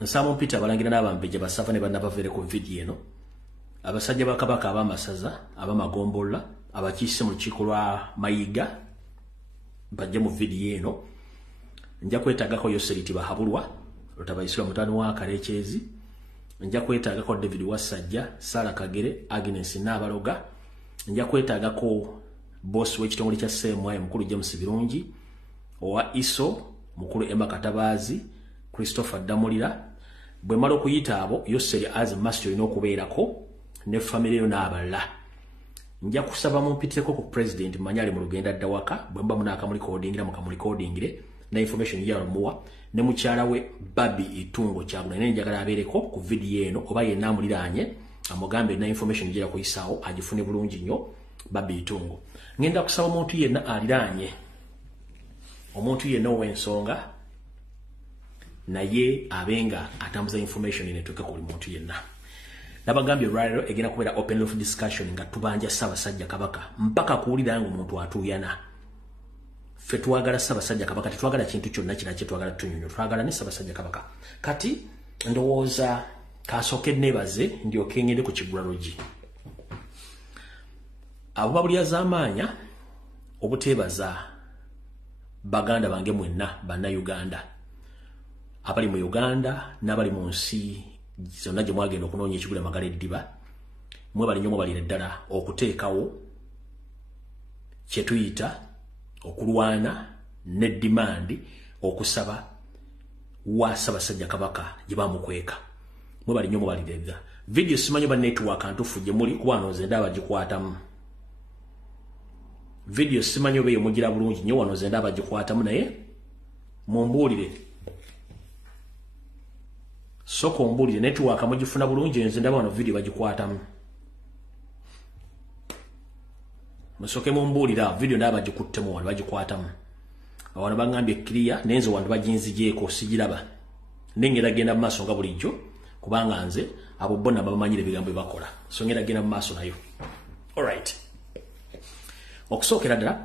nsaba mpita abalangira n'abambejja basava ne bannabavere ku video eno abasajja ba Kabaka abamasaza abamagombola abakiise mu lukiiko lwa Mayiga bajje mu video eno nja kwetaagako Yoseriti Bahabulwa Lutabayisirwa mutani wa Kalekyezi nja kwetaagako David Wasajja Sara Kagere Agnes Nabaloga nja kwetaagako boss w'ekitongole kya Semwaye mukulu James Birungi owa ISO mukulu Emma Katabazi Christopher Damulira bwe malo kuyita abo Yoseri as master inokubeerako ne family yo n'abala nja kusaba mumpiteko ku president Manyale mu lugenda ddawaka bwe mba munaka mu recordingira mu kamu recordingire na information ya Rumuwa ne mukyala we Babi Itungo kyabula ne njagala abeereko ku video eno oba ye namuliranye amugambe na information gira kuyisaawo agifune bulungi nnyo Babi Itungo ngenda kusaba omuntu yenna aliranye omuntu yenna ow'ensonga naye abenga atambuza information inetuke ku muntu yenna nabagambye rero egena kubera open of discussion nga tubanja Ssaabasajja Kabaka mpaka kuwulira yangu omuntu atuyana ffe twagala Ssaabasajja Kabaka tetwagala kintu kyonna kira kye twagala tunyonyo twagala ne Ssaabasajja Kabaka kati ndowooza kasooke nebaze ndyoke ngende ku Kigulalogi abo babulya z'amaanya obuteebaza baganda bange mwenna banna Uganda abali mu Uganda n'abali mu nsi zonna gye mwagenda okunoonya ekigula Magala Eddiba mwe bali nnyo balira ddala okuteekawo kye tuyita okulwana ne demand okusaba wa Ssaabasajja Kabaka gye bamukweka mwe bali nnyo balira ddala video simanyi ba network antufu gye muli kuba nze ndaba gikwatamu video simanyi obe mugira bulungi nnyo wano nze ndaba gikwatamu naye mumbuulire soko mbulire network amugifuna bulungi nze ndaba wano video bagikwatamu musoke mumbulira video ndaba gikuttemu wano bagikwatamu awana bangambye clear nenze wano bajinzijeeko sigiraba nengera genda mu maaso nga bulijjo kubanga nze abo bonna babamanyire bigambo bakola so ngera genda mu maaso nayo alright okusookera ddala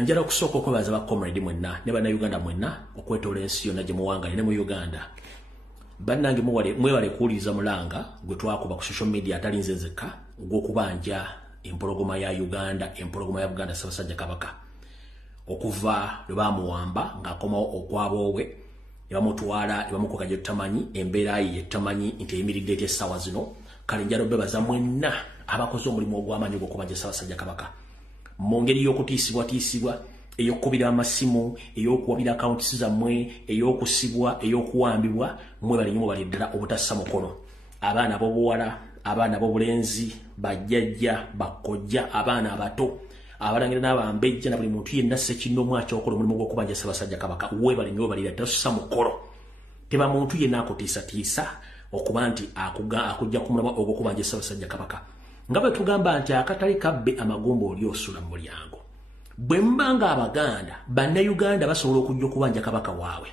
njala okusooka okwebaza ba comrade mwenna ne banna Uganda mwenna okwetoola ensi yonna gye muwanga ne mu Uganda bannange mwewale kuwuliriza mulanga gwe twakuba ku social media atali nze nzekka ogw'okubanja empologoma ya Uganda empologoma ya Buganda Ssaabasajja Kabaka okuva lwe bamuwamba ng'akomawo okwaboowe ne bamutwala ne bamukoka gye tutamanyi embeera ye tutamanyi nti eyimiridde etya essaawa zino kale njala obebaza mwenna abakoze omulimu ogw'amaanyi ogw'okubanja Ssaabasajja Kabaka mu ngeri y'okutiisibwatiisibwa eyokubira amasimu eyokuwabira accounts zammwe eyokusibwa eyokuwambibwa mwe bali nnyo bali ddala obutassa mukono abaana b'obuwala abaana b'obulenzi bajjajja bakojja abaana abato abalangira n'abambejja na buli muntu yenna Ssekinoomu akyokola omulimu gw'okubanja Ssaabasajja Kabaka we bali nnyo bali ddala tasussa mukolo teba muntu yenna akutiisatiisa okuba nti akujja ku mulamwa ogw'okubanja Ssaabasajja Kabaka nga bwe tugamba nti akatali kabbe amagumba oli osula mu mulyango bwe mbanga Abaganda banna Uganda basobola okujja okubanja Kabaka waabwe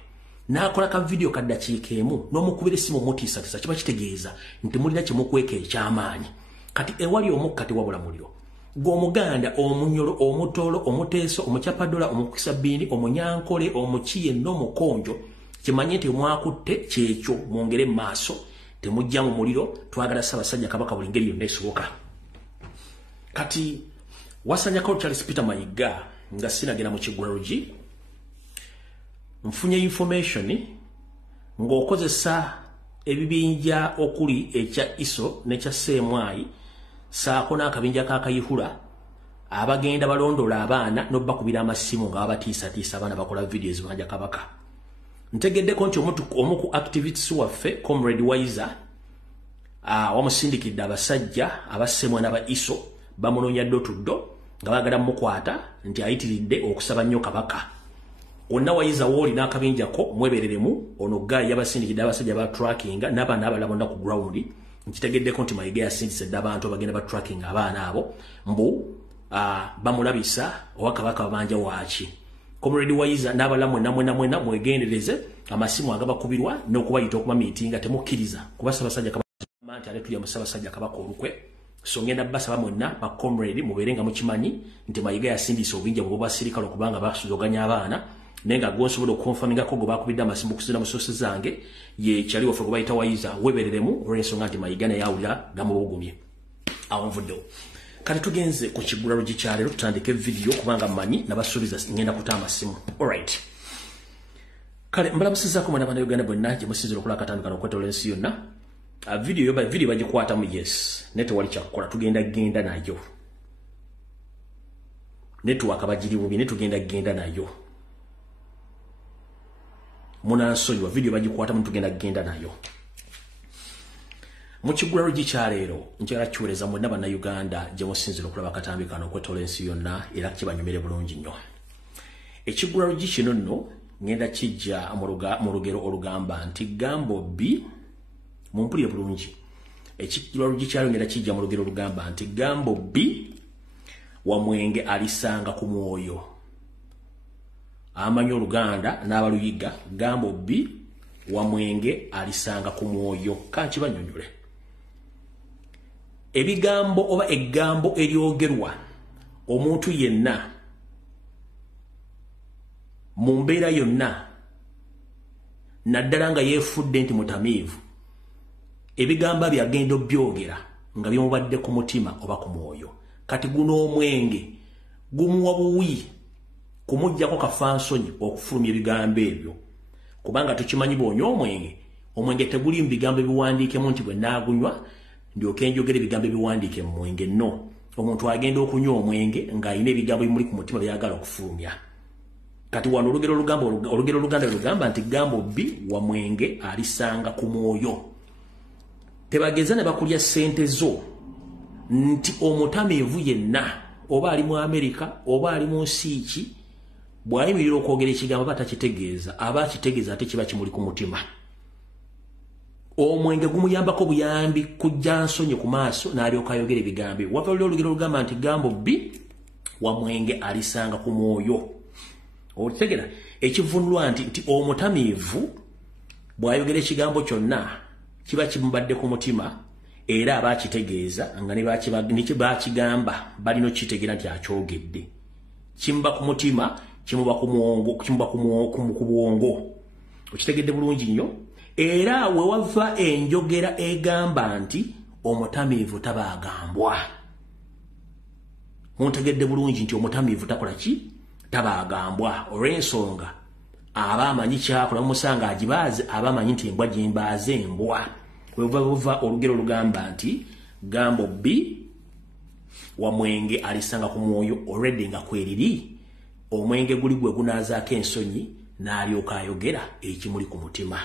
n'akola ka video kaddakiika emu n'omukubira essimu mutiisatiisa kiba kitegeeza nti mulina kye mukweka eky'amaanyi kati ewali omukka tewabula muliro gw'Omuganda omunyolo omutolo omuteeso omukyapadola omukisa bbindi omunyankole omukiye n'omukonjo kimanye nti mwakutte kyekyo mwongere mu maaso temujja mu muliro twagala Ssaabasajja Kabaka buli ngeri yonna esoboka kati wasanyako Charles Peter Mayiga nga sinagenda mu Kigulalogi nfunye information ng'okozesa ebibinja okuli ekya ISO n'ekya Semwayi saako n'akabinja k'akayihula abagenda balondola abaana n'obbakubira amasimu nga babatiisatiisa abaana bakola video ezibanja Kabaka ntegeddeko nti omu ku activities waffe Comrade Waiza wamusindikidde abasajja abasemwa n'aba ISO bamunoonya ddo tuddo nga baagala mukwata nti ayitiridde okusaba nnyo Kabaka onna Waiza wooli n'akabinjako mwebereremu ono gayi yabasindikidde abasajja ba tracking n'abaana abalala bonna ku ground nkitegeddeko nti Mayiga yasindise dde abantu abagenda ba tracking abaana abo mbu bamulabisa owa Kabaka babanja waaki Comrade Waiza n'abalala mwenna mwegendereze amasimu agabakubirwa n'okubayita okubamiitinga temukkiriza kuba Ssaabasajja Kabaka nti aleetulya mu Ssaabasajja Kabaka olukwe so ngenda basaba mwenna ba comrade mubeere nga mukimanyi nti Mayiga yasindise obinja bwo basirikale okubanga basuzoganya abaana nenga gonsobola confirminga ko bakubidde amasimbu kusira mu sources zange ye chali ofa kubayita wayiza webereremu olw'ensonga nti mayigana yawulira gamubugumye awo nvuddewo kati tugenze ku kiggula lugikyalero tutandike video kubanga manyi nabasuubiza ngenda kuta amasimu alright kale mbalabusizaako mwana bana Uganda bonna gye musinzira okulaba akatandikano okwetola ensi yonna video bagikwatamu yes netewali kyakukola tugenda nayo network abagiri bubi netugenda nayo munansonyiwa video bagikwatamu tugenda nayo mu kiggula lugikyaleero njagala kiweereza mwenna bana Uganda gye musinzira okulaba akatandikano okwetola ensi yonna era kibanyumire bulungi nnyo ekiggula lugi kino nno ngenda kijja mu lugero olugamba nti gambo B mumpulire bulungi ekiggula lugikyalo ngenda kijja mu lugero olugamba nti gambo B Wamwenge alisanga ku mwoyo amanyi Oluganda n'abaluyiga gambo B Wamwenge alisanga ku mwoyo kankibanyonyole ebigambo oba eggambo eryogerwa omuntu yenna mu mbeera yonna naddala nga yeefudde nti mutamiivu ebigambo byagenda byogera nga bimubadde ku mutima oba ku mwoyo kati guno omwenge gumuwa buwi kumujjako kafansonyi okufulumya ebigambo ebyo kubanga tukimanyi boonyo omwenge teguli mu bigambo ebiwandiikemu nti bwe naagunywa ndyoke njogera ebigambo ebiwandiike mu mwenge no omuntu agenda okunywa omwenge ng'alina ebigambo ebimuli ku mutima byagala okufulumya kati wano olugero oluganda lugamba nti gambo B Wamwenge alisanga ku mwoyo tebageza ne bakulya ssente zo nti omutamiivu yenna oba ali mu Amerika oba ali mu nsi ki bw'ayimirira okwogera ekigambo batakitegeeza aba akitegeeza ate kiba kimuli ku mutima omwenge gumuyambako buyambi kujja nsonyi ku maaso n'alyoka ayogera ebigambo wava olugero olugamba nti gambo B Wamwenge alisanga ku mwoyo otegera ekivunulwa nti omutamiivu bw'ayogera ekigambo kyonna kiba kimubadde ku mutima era abakitegeeza nga ne bakigamba balina okitegeera nti akyogedde kimuba ku mutima kimuba ku mwongo kimuba ku bwongo okitegedde bulungi nnyo era we wava enjogera egamba nti omutamiivu tabaagambwa muntegedde bulungi nti omutamiivu takola ki tabaagambwa olw'ensonga aba amanyi kyakola mumusanga agibaaze aba amanyi nti embwa gimbaaze embwa wevuva olugero olugamba nti gambo B Wamwenge alisanga ku mwoyo already nga kweriri omwenge guli gwe gunaazaako ensonyi n'alyoka ayogera ekimuli ku mutima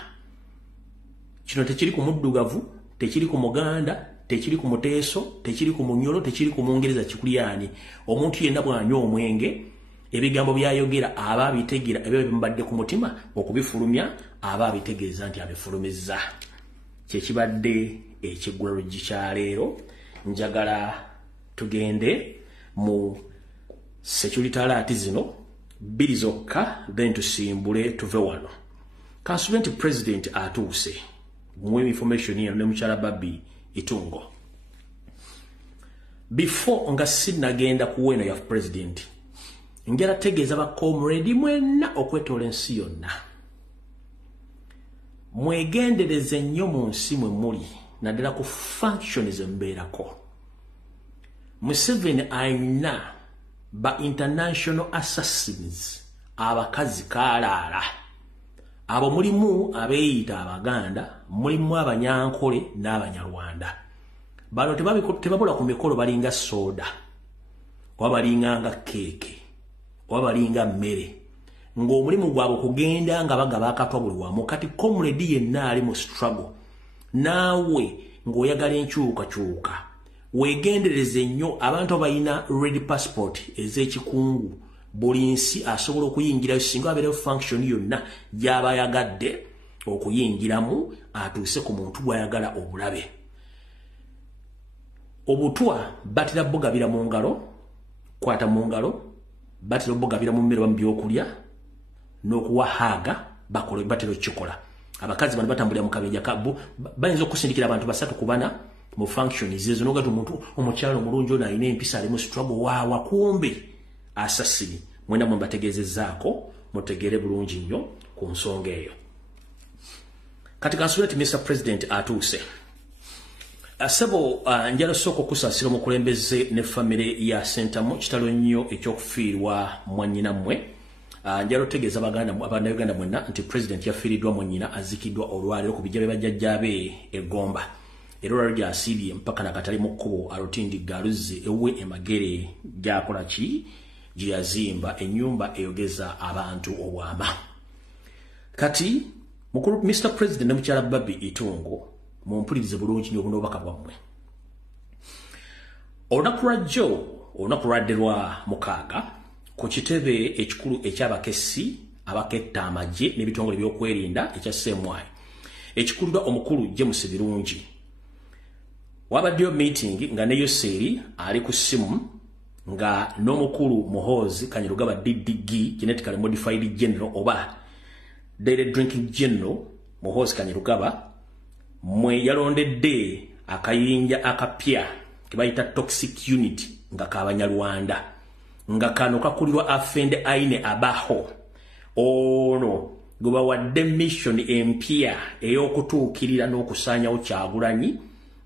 kino tekiri ku muddugavu tekiri ku muganda tekiri ku muteeso tekiri ku munyolo tekiri ku mungereza kikulyani omuntu yenna bw'anywa omwenge ebigambo byayogera aba bitegira ebyo bimubadde ku mutima okubifulumya aba bitegeeza nti abifulumizza kyekibadde ekiggula lugikyaleero njagala tugende mu security alert zino bbiri zokka then tusimbule tuve wano kansube nti president atuuse mu information yino ne mukyala Babi Itungo before nga sinnagenda kuweena ya president njala tegeeza ba comrade mwenna okwetola ensi yonna mwegendereze nnyo mu nsi mwe muli naddala ku functions embeerako Museveni ayina ba international assassins abakazi kaalaala abo mulimu abeeyita Abaganda mulimu Abanyankole n'Abanyarwanda bano tebabula ku mikolo balinga soda oba balinga nga keeke oba balinga mmere ng'omulimu gwabwe kugenda nga bagaba akatwa buli wamu kati comrade yenna ali mu struggle naawe ng'oyagala enkyukakyuka weegendereze nnyo abantu abalina red passport ez'ekikungu buli nsi asobola okuyingirayo singa abeerayo function yonna gy'aba ayagadde okuyingiramu atuuse ku muntu gw'ayagala obulabe obutwa batera bugabira mu ngalo kwata mu ngalo batera bugabira mu mmere mu byokulya n'okuwahaaga bakole batera kikola abakazi bano batambulira mu kabejja kabo bayinza okusindikira abantu basatu kubana mu function izezo nogatu omuntu omukyalo mulungi ono alina empisa ali mu struggle wawa kumbe asasini mwenda mwe bategezezaako mutegere bulungi nnyo ku nsonga eyo. Kati kansubira Mr. President atuuse. Asabo njala soko kusasira omukulembeze ne famire ya Sentamu kitalo nnyo ekyokufiirwa mwannyina mmwe. Njala otegeeza Uganda mwenna nti President yafiiriddwa mwannyina azikiddwa olwaleero ku bijja bye bajjajjaabe eggomba. Era olwaleero gy'asiibye mpaka nakatali mu kkubo Alutindi Galuzzi ewe emagere gy'akola ki gye yazimba ennyumba eyogeza abantu obwama. Kati mukulu Mr. President ne mukyala Babi Itungo mumpulirize bulungi nnyo obubaka bwammwe. Olunaku lwa jjo olunaku lwadde lwa mukaaga ku kitebe ekikulu eky'abakessi abaketta amagye n'ebitongole by'okwerinda ekya CMY ekikulirwa omukulu James Birungi. Wabaddeyo meeting nga ne Yoseri ali ku ssimu nga n'omukulu Muhoozi Kanyarugaba DDG Genetically Modified General oba Daily Drinking General Muhoozi Kanyarugaba mwe yalondedde akayinja akapya kebayita toxic unit nga kabanyalwanda nga kano kakulirwa afende aine abaho ono goba wadde mission empya eyokutuukirira n'okusaanyawo Kyagulanyi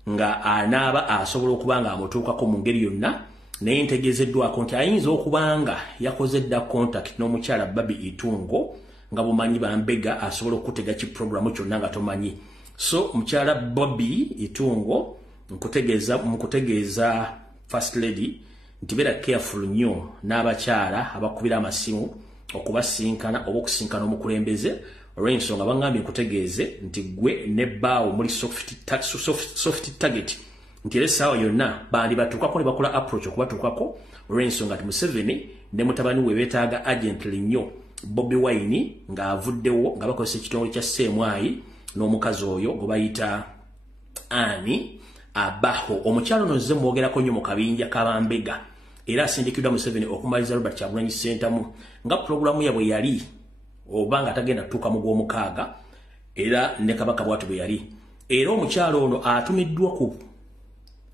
nga anaaba asobola okubanga amutuukako mu ngeri yonna naye ntegeezeddwako nti ayinza okubanga yakoze dda contact n'omukyala Babi Itungo nga bumanyi bambega asobola okutega ki programu kyonna nga tomanyi. So mukyala Babi Itungo mukutegeeza First Lady nti beera careful nnyo n'abakyala abakubira amasimu okubasinkana oba okusinkana omukulembeze olw'ensonga bangambye nkutegeeze nti gwe ne bbaawo muli soft target nti era essaawa yonna bandi batuukako ne bakola approach okubatuukako olw'ensonga nti Museveni ne mutabani we beetaaga agently nnyo Bobi Wine ng'avuddewo nga bakozesa ekitongole kya CMY n'omukazi oyo gwe bayita Ani Abaho. Omukyalo ono nze mwogerako nnyo mu kabinja kabambega era asindikiddwa Museveni okumaliza Robert Kyagulanyi Ssentamu nga programu yabwe yali oba nga tagenda tuuka mu gw'omukaaga era ne Kabaka bwatu bwe yali. Era omukyalo ono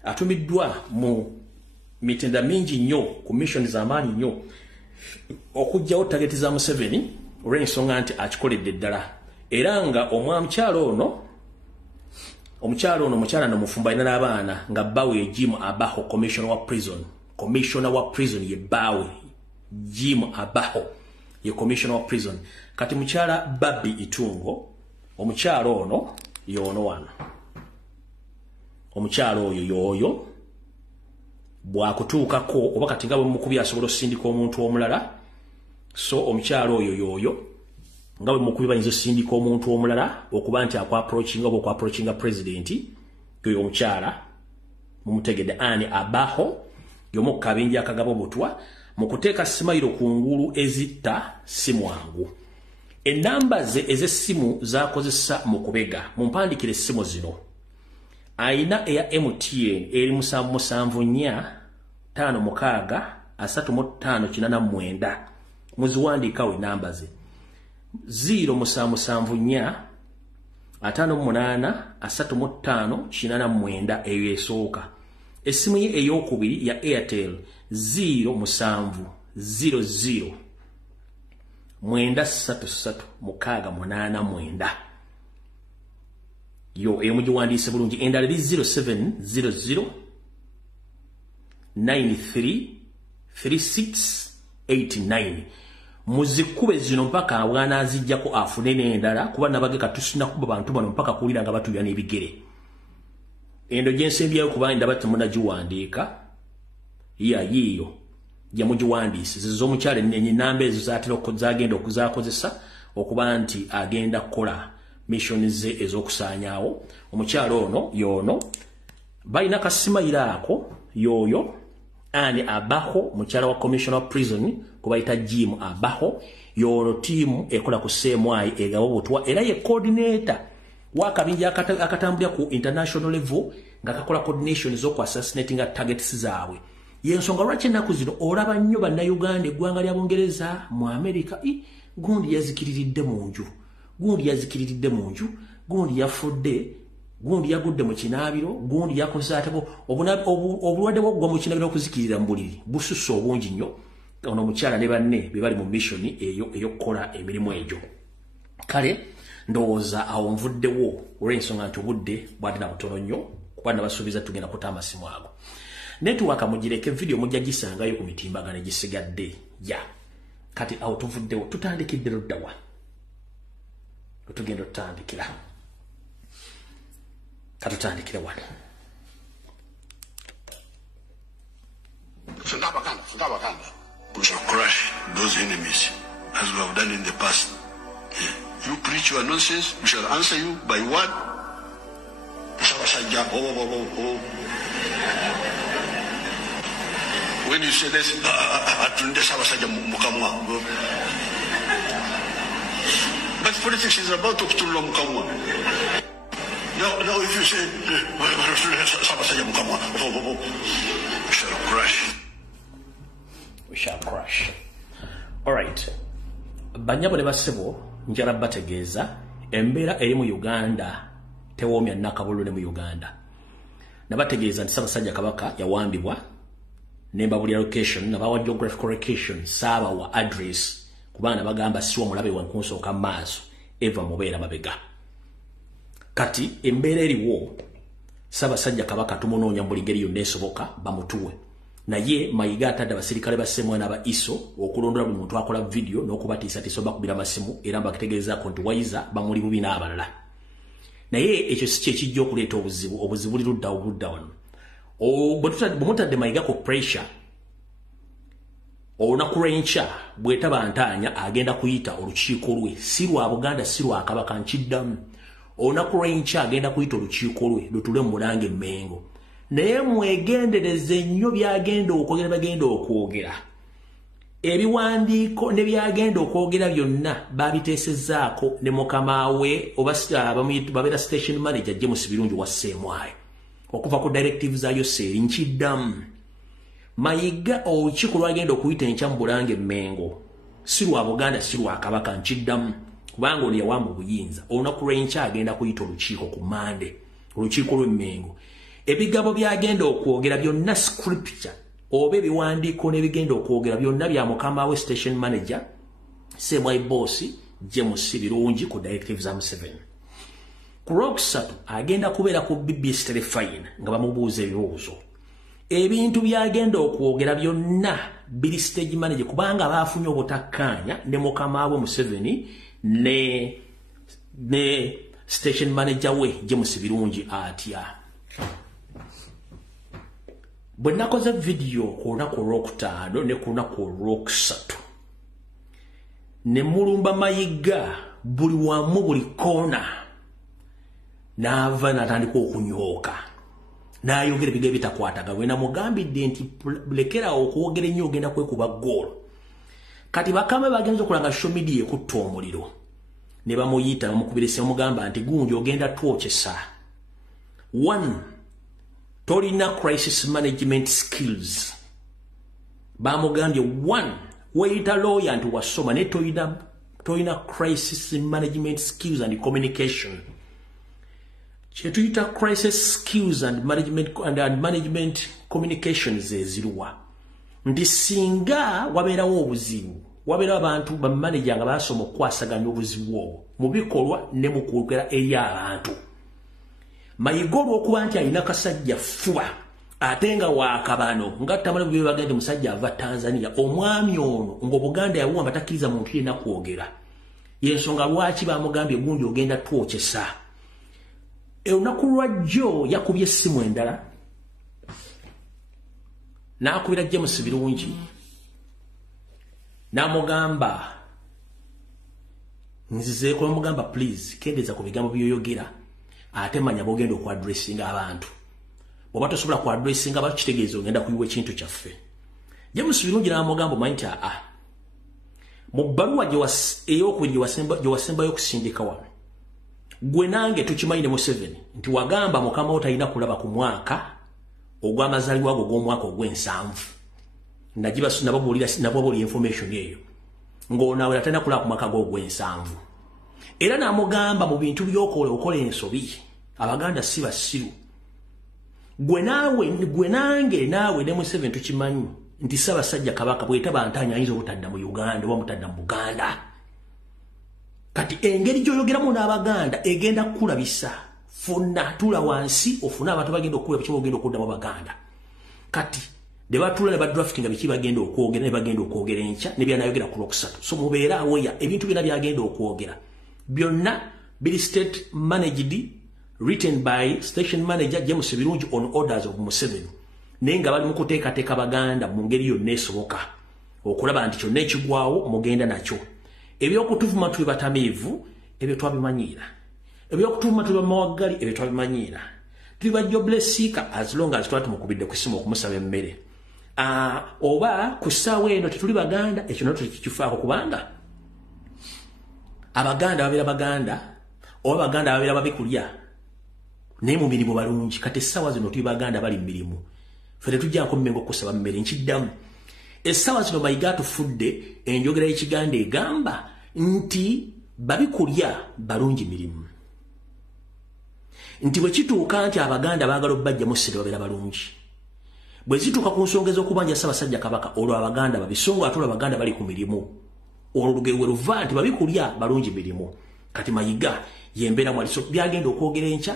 atumiddwa mu mitenda mingi nnyo ku mission z'amaanyi nnyo okugjawo tageti za Museveni olw'ensonga nti akikoledde ddala. Era nga omukyalo ono omukyala n'omufumba alina n'abaana nga bbaawe Jim Abaho commissioner wa prison ye bbaawe Jim Abaho ye commissioner wa prison. Kati mukyala Babi Itungo omukyalo ono y'ono wano. Omukyalo oyo y'oyo bwakutuukako oba kati nga bwe mukubi asobola osindika omuntu omulala. So omukyalo oyo y'oyo nga bwe mukubi bayinza osindika omuntu omulala okuba nti akwa-approachinga president yoyo omukyala mumutegedde Ani Abaho y'omu ku kabinja akagaba obutwa mu kuteeka simayiro ku ngulu ezitta si mwangu. Ennamba ze ez'essimu z'akozesa mu kubega mumpandikire essimu zino. Ayina eya MTN eri 774563589 muziwandiikawo ennamba ze 0775383589 eyo esooka. Essimu ye ey'okubiri ya Airtel 0700933689 yo eyo mugiwandiise bulungi. Endala eri 0700933689 muzikube zino mpaka bw'anaazijjako afune n'endala kuba nabageka tusinakuba bantu bano mpaka kuwulira nga batulya n'ebigere. Endo gyensembyayo kuba ndaba temunagiwandiika yiyo gye mugiwandiise z'omukyala ennamba ezo zagenda okuzakozesa okuba nti agenda kukola mission ze ez'okusaanyaawo. Omukyalo ono y'ono balina kasimayira ako yoyo Ani Abaho mukyala wa commissioner of prison kubayita Jim Abaho y'ono tiimu ekola ku CMY egaba obutwa era ye coordinator wakabinja akatambulira ku international level nga kakola coordination z'oku assassinating targets zaabwe. Yensonga lwaki ennaku zino olaba nnyo bannayuganda eggwanga lya Bungereza mu America gundi yazikiriridde mu nju gundi yafudde gundi yagudde mu kinaabiro gundi yakoze atebo obulwadde bw'okugwa mu kinaabiro okuzikirira mu buliri bususse obungi nnyo ono mukyala ne banne be bali mu mission eyokukola emirimu egyo. Kale ndowooza awo nvuddewo olw'ensonga nti obudde bwali na butono nnyo kuba nabasuubiza tugenda kuta amasimu ago. Netiwaka mugireke video mujja gisangayo ku mitimbagano gisigadde ya kati awo tuvuddewo tutandikidde luddawa tugenda tutandikira katutandikire wano. Sungabakanda. We shall crush those enemies as we have done in the past. You preach your nonsense, we shall answer you by what? When you say this, but politics is about to Mukamwa. No, if you say, we shall crush. We shall crush. All right. Banyabo ne basebo njala bategeeza embeera eri mu Uganda tewoomya nakabulule mu Uganda. Nabategeeza nti Ssaabasajja Kabaka yawambibwa nembabulya location nabawa geographical location saaba wa address kubanga bagamba siwa mulabe wankunsooka maaso eva mubeera mabega. Kati embeera eriwo Ssaabasajja Kabaka tumunoonya buli ngeri yonna esoboka bamutuwe. Naye Mayiga atadde abasirikale basemwa n'aba ISO okulondola buli muntu akola video n'okubatiisa tisoba kubira masimu era mbakitegeezaako nti wayiza bamuli bubi n'abalala. Naye ekyo si kye kijja okuleeta obuzibu buli ludda wano. Bwemutadde Mayiga ku pressure olunaku lw'enkya bwetaba ntaanya agenda kuyita olukiiko lwe si lwa Buganda si lwa Kabaka nkiddamu. Olunaku lw'enkya agenda kuyita olukiiko lwe lutule mu Mulange e Mengo. Naye mwegendereze nnyo byagenda okwogera bagenda okwogera. Ebiwandiiko ne byagenda okwogera byonna babiteesezaako ne mukama we babeera station manager James Birungi wa Ssemwayo. Okuva ku directives zayo seeri nkiddamu. Mayiga olukiiko lwagenda okuyita enkya mu Bulange Mengo si lwa Buganda si lwa Kabaka nkiddamu kubanga ono yawamba obuyinza. Olunaku lw'enkya agenda kuyita olukiiko ku Mande olukiiko lw'e Mengo. Ebigabo byagenda okwogera byonna scripture oba ebiwandiiko n'ebigenda okwogera byonna bya mukama we station manager Ssemwayo boss James Birungi ku directives za Museveni. Ku Lwokusatu agenda kubeera ku BBC Telefine nga bamubuuza ebibuuzo. Ebintu byagenda okwogera byonna biri stage manager kubanga baafunye obutakkaanya ne mukama we Museveni ne station manager we James Birungi atya. Bwe nakoze video ku lunaku olwokutaano ne ku lunaku olwokusatu ne mulumba Mayiga buli wamu buli koona n'ava n'atandika okunyooka n'ayogera ebigambo bitakwataga we namugambidde nti lekerawo okwogera ennyo ogenda kwekuba ggoolo. Kati bakame bagenza okulanga social media ekutta omuliro ne bamuyita bamukubirisa bamugamba nti gundi ogenda twokesa. One, tolina crisis management skills. Bamugambye one, weyita lawyer nti wasoma ne tolina crisis management skills and communication. Chetuyita crisis skills and management communications eziruwa. Nti singa wabeerawo obuzibu wabeera abantu bamanager nga basoma okwasaganya obuzibu obwo mu bikolwa ne mu kwogera eri abantu. Mayiga olw'okuba nti alina kasajja fuba ate nga waakabano nga tamala bwe bagende musajja ava Tanzania omwami ono ng'Obuganda yabuwamba takkiriza muntu yenna kwogera. Y'ensonga lwaki bamugambye gundi ogenda twokesa. Olunaku lwa jjo yakubye essimu endala n'akubira James Birungi n'amugamba nzizeeko n'amugamba please kendeeza ku bigambo byoyogera ate manya bogenda okwadressinga abantu. Bw'oba tosobola kwadressinga abantu kitegeeza ogenda kuyiwa ekintu kyaffe. James Birungi n'amugamba omanyi nti mu bbaluwa ey'okubiri gye wasembayo okusindika wano gwe nange tukimanyi ne Museveni nti wagamba mukama wo talina kulaba ku mwaka ogw'amazaalibwa go ogw'omwaka ogw'ensanvu. Nababuulira information eyo ng'onaawe talina kulaba ku mwaka gw'ogw'ensanvu. Era n'amugamba mu bintu by'okola okola ensobi Abaganda si basiru. Gwe nange naawe ne Museveni tukimanyi nti Ssaabasajja Kabaka bwetaba ntanya ayinza obutadda mu Uganda oba mutadda mu Buganda. Kati engeri gy'oyogeramu n'Abaganda egenda kukulabisa funa tula wansi ofuna abantu bagenda okukola biki bagenda okuddamu Abaganda. Kati de batula ne badraftinga biki bagenda okwogera ne bagenda okwogera enkya ne byanayogera ku Lwokusatu. So mubeera awoya ebintu byonna byagenda okwogera byonna bili state managed, written by station manager James Birungi on orders of Museveni. Nenga bali mukuteekateeka Baganda mu ngeri yonna esoboka okulaba nti kyonna ekigwawo mugenda nakyo. Ebyokutuvuma tuli batamiivu ebyo twabimanyira. Ebyokutuvuma tuli bamawaggali ebyo twabimanyira. Tuli ba jobless seeker as long as twatumukubidde ku ssimu okumusaba emmere. Oba ku ssaawa eno tetuli Baganda ekyo nakyo tekikifaako kubanga Abaganda babeera Baganda oba Baganda babeera babikulya naye mu mirimu balungi. Kati essaawa zino tuli Baganda bali mu mirimu. Fere tujjako mmengo kusaba mmere nkiddamu. Essaawa zino Mayiga atufudde enjogera y'Ekiganda egamba nti babikulya balungi mirimu. Nti bwe kituuka nti Abaganda baagala obbajja mu ssente babeera balungi. Bwe zituuka ku nsonga ez'okubanja Ssaabasajja Kabaka olwo Abaganda babisonga ate Abaganda bali ku mirimu. Olwo lugewe luva nti babikulya balungi mirimu. Kati Mayiga yembeera mwaliso byagenda okwogera enkya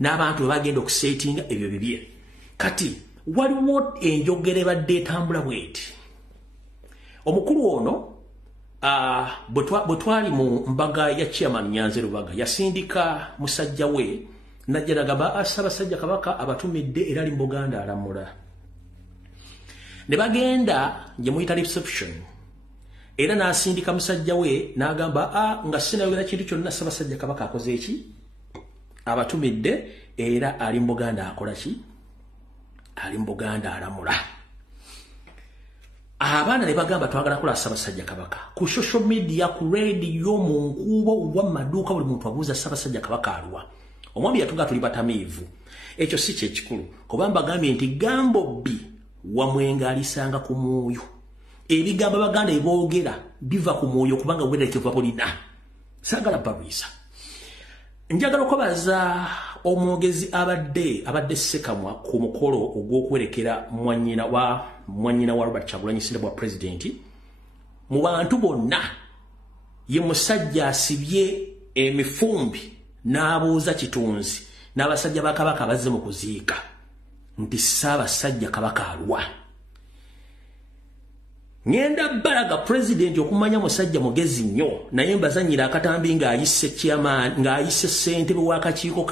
n'abantu bagenda okusetinga ebyo bibye. Kati waliwo enjogera ebadde etambula bweti. Omukulu ono bwe twali mu mbaga ya chairman Nyanzi Lubaga yasindika musajja we najja nagamba Ssaabasajja Kabaka abatumidde era ali mu Buganda alamula. Ne bagenda gye muyita reception era n'asindika musajja we n'agamba nga sinayogera kintu kyonna Ssaabasajja Kabaka akoze eki abatumidde era ali mu Buganda akola ki ali mu Buganda alamula. Abaana ne bagamba twagala kula Ssaabasajja Kabaka ku social media ku radio mu nkubo wa maduuka buli muntu abuuza Ssaabasajja Kabaka aluwa. Omwami yatunga tuli batamiivu ekyo si kye kikulu kubanga bagambye nti Gambobbi wamwenga alisanga ku mwoyo. Ebigambo Abaganda eboogera biva ku mwoyo kubanga bwerekevu bulina. Sagala babisa. Njagala okubaza omwogezi abadde Ssekamwa ku mukolo ogw'okwerekera mwanyina wa Robert Kyagulanyi Ssentamu wa president. Mu bantu bonna ye musajja asibye emifumbi n'abuuza kitunzi n'abasajja ba Kabaka bazze mu kuziika nti Ssaabasajja Kabaka aluwa. Ngenda balaga president okumanya musajja mugezi nnyo naye mbazanyira akatambi ng'ayise chairman ng'ayise ssentebe w'akakiiko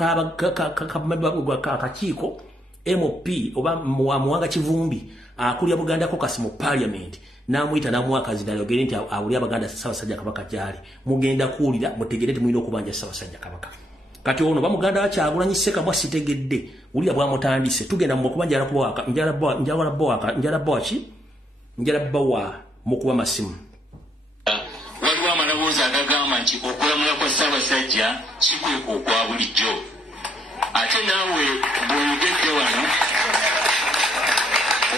kakakiiko MOP oba Muwanga Kivumbi akulya Buganda Caucus mu parliament n'amuyita n'amuwakazi n'ayogera nti awulya Abaganda Ssaabasajja Kabaka gyali mugenda kuwulira mutegere temulina okubanja Ssaabasajja Kabaka. Kati ono bamuganda Kyagulanyi Ssekamwa sitegedde wulira bwamutandise tugenda mu okubanja njalabawa mukuba masimu. Waliwo amaloboozi agagamba nti okulamula kwa Ssaabasajja kikweka okwa bulijjo. Ate naawe bw'oyogedde wano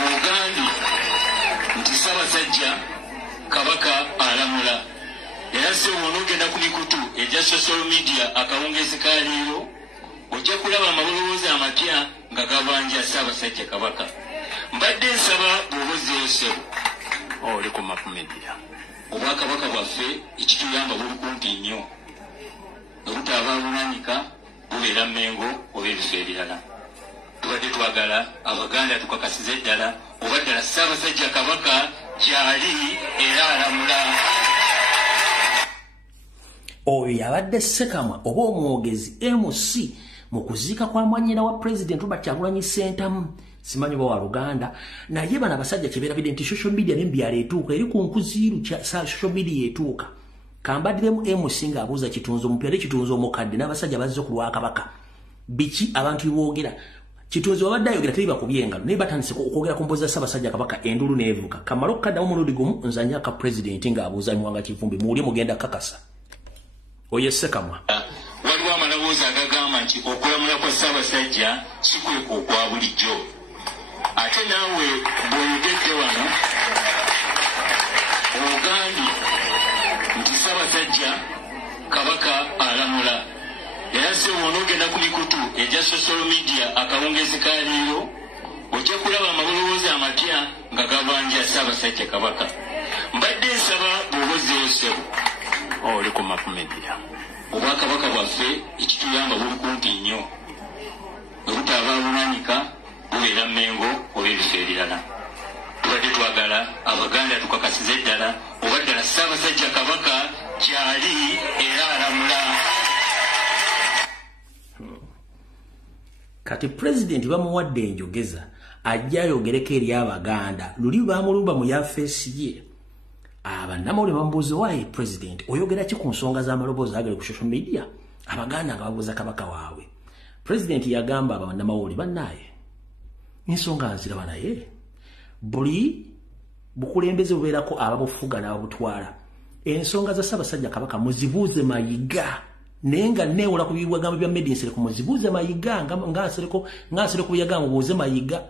ogambye nti Ssaabasajja Kabaka alamula. Era se w'onoogenda ku mikutu egya social media akawungeezi ka leero ojja kulaba amaloboozi amapya nga gabanja Ssaabasajja Kabaka. Mbadde nsaba bw'obozzeeyo ssebo oli ku Map Media obwakabaka bwaffe ekituyamba buli kumpi nnyo obutaba bunanika bubeera Mmengo oba ebifo ebirala. Tubadde twagala Abaganda tukakasize ddala oba ddala Ssaabasajja Kabaka gyali era alamula. Oyo yabadde Ssekamwa oba omwogezi MC mu kuziika kwa mwanyina wa president Robert Kyagulanyi Ssentamu. Simanyi wa Luganda naye bana basajja kibeera bide nti social media nembyala etuuka eri ku nkuziiru kya social media etuuka. Kambadiremu MC ng'abuuza kitunzo omupya kitunzo omukadde n'abasajja bazze ku Lwakabaka. Biki abantu boogera kitunzo babadde ayogera teri bakubyengalo naye batandise okwogera ku mboozi za Ssaabasajja Kabaka endulu n'evuka. Kamala okukaddamu omulundi gumu nzanya ka president ng'abuuza Muwanga Kivumbi muwulye mugenda kakasa. Oye Ssekamwa. Waliwo amaloboozi agagamba nti okulamula kwa Ssaabasajja kikweka okwa bulijjo. Ate naawe bw'oyogedde wano ogambye nti Ssaabasajja Kabaka alamula. Era se w'onoogenda ku mikutu egya social media akawungeezi ka leero ojja kulaba amaloboozi amapya nga gabanja Ssaabasajja Kabaka. Mbadde nsaba bw'obozzeewo ssebo oli ku Map Media, obwakabaka bwaffe ekituyamba buli kumpi nnyo, bwe butaba bunanika bubeera Mmengo oba ebifo ebirala. Tubadde twagala Abaganda tukakasize ddala oba ddala Ssaabasajja Kabaka gy'ali era alamula. Kati president bamuwadde enjogeza ajja ayogereko eri Abaganda luli bamulumba mu yafeesi ye. Abannamawulire bamubuuza waayi president oyogera ki ku nsonga z'amaloboozi agali ku social media? Abaganda nga babuuza Kabaka waabwe. President yagamba abannamawulire bannaaye ensonga nziraba naye buli bukulembeze bubeerako ababufuga n'ababutwala. Ensonga za Ssaabasajja Kabaka muzibuuze Mayiga. Nenga neola ku bigambo bya Medicine ku muzibuuze Mayiga ngasereko byagamba mubuuze Mayiga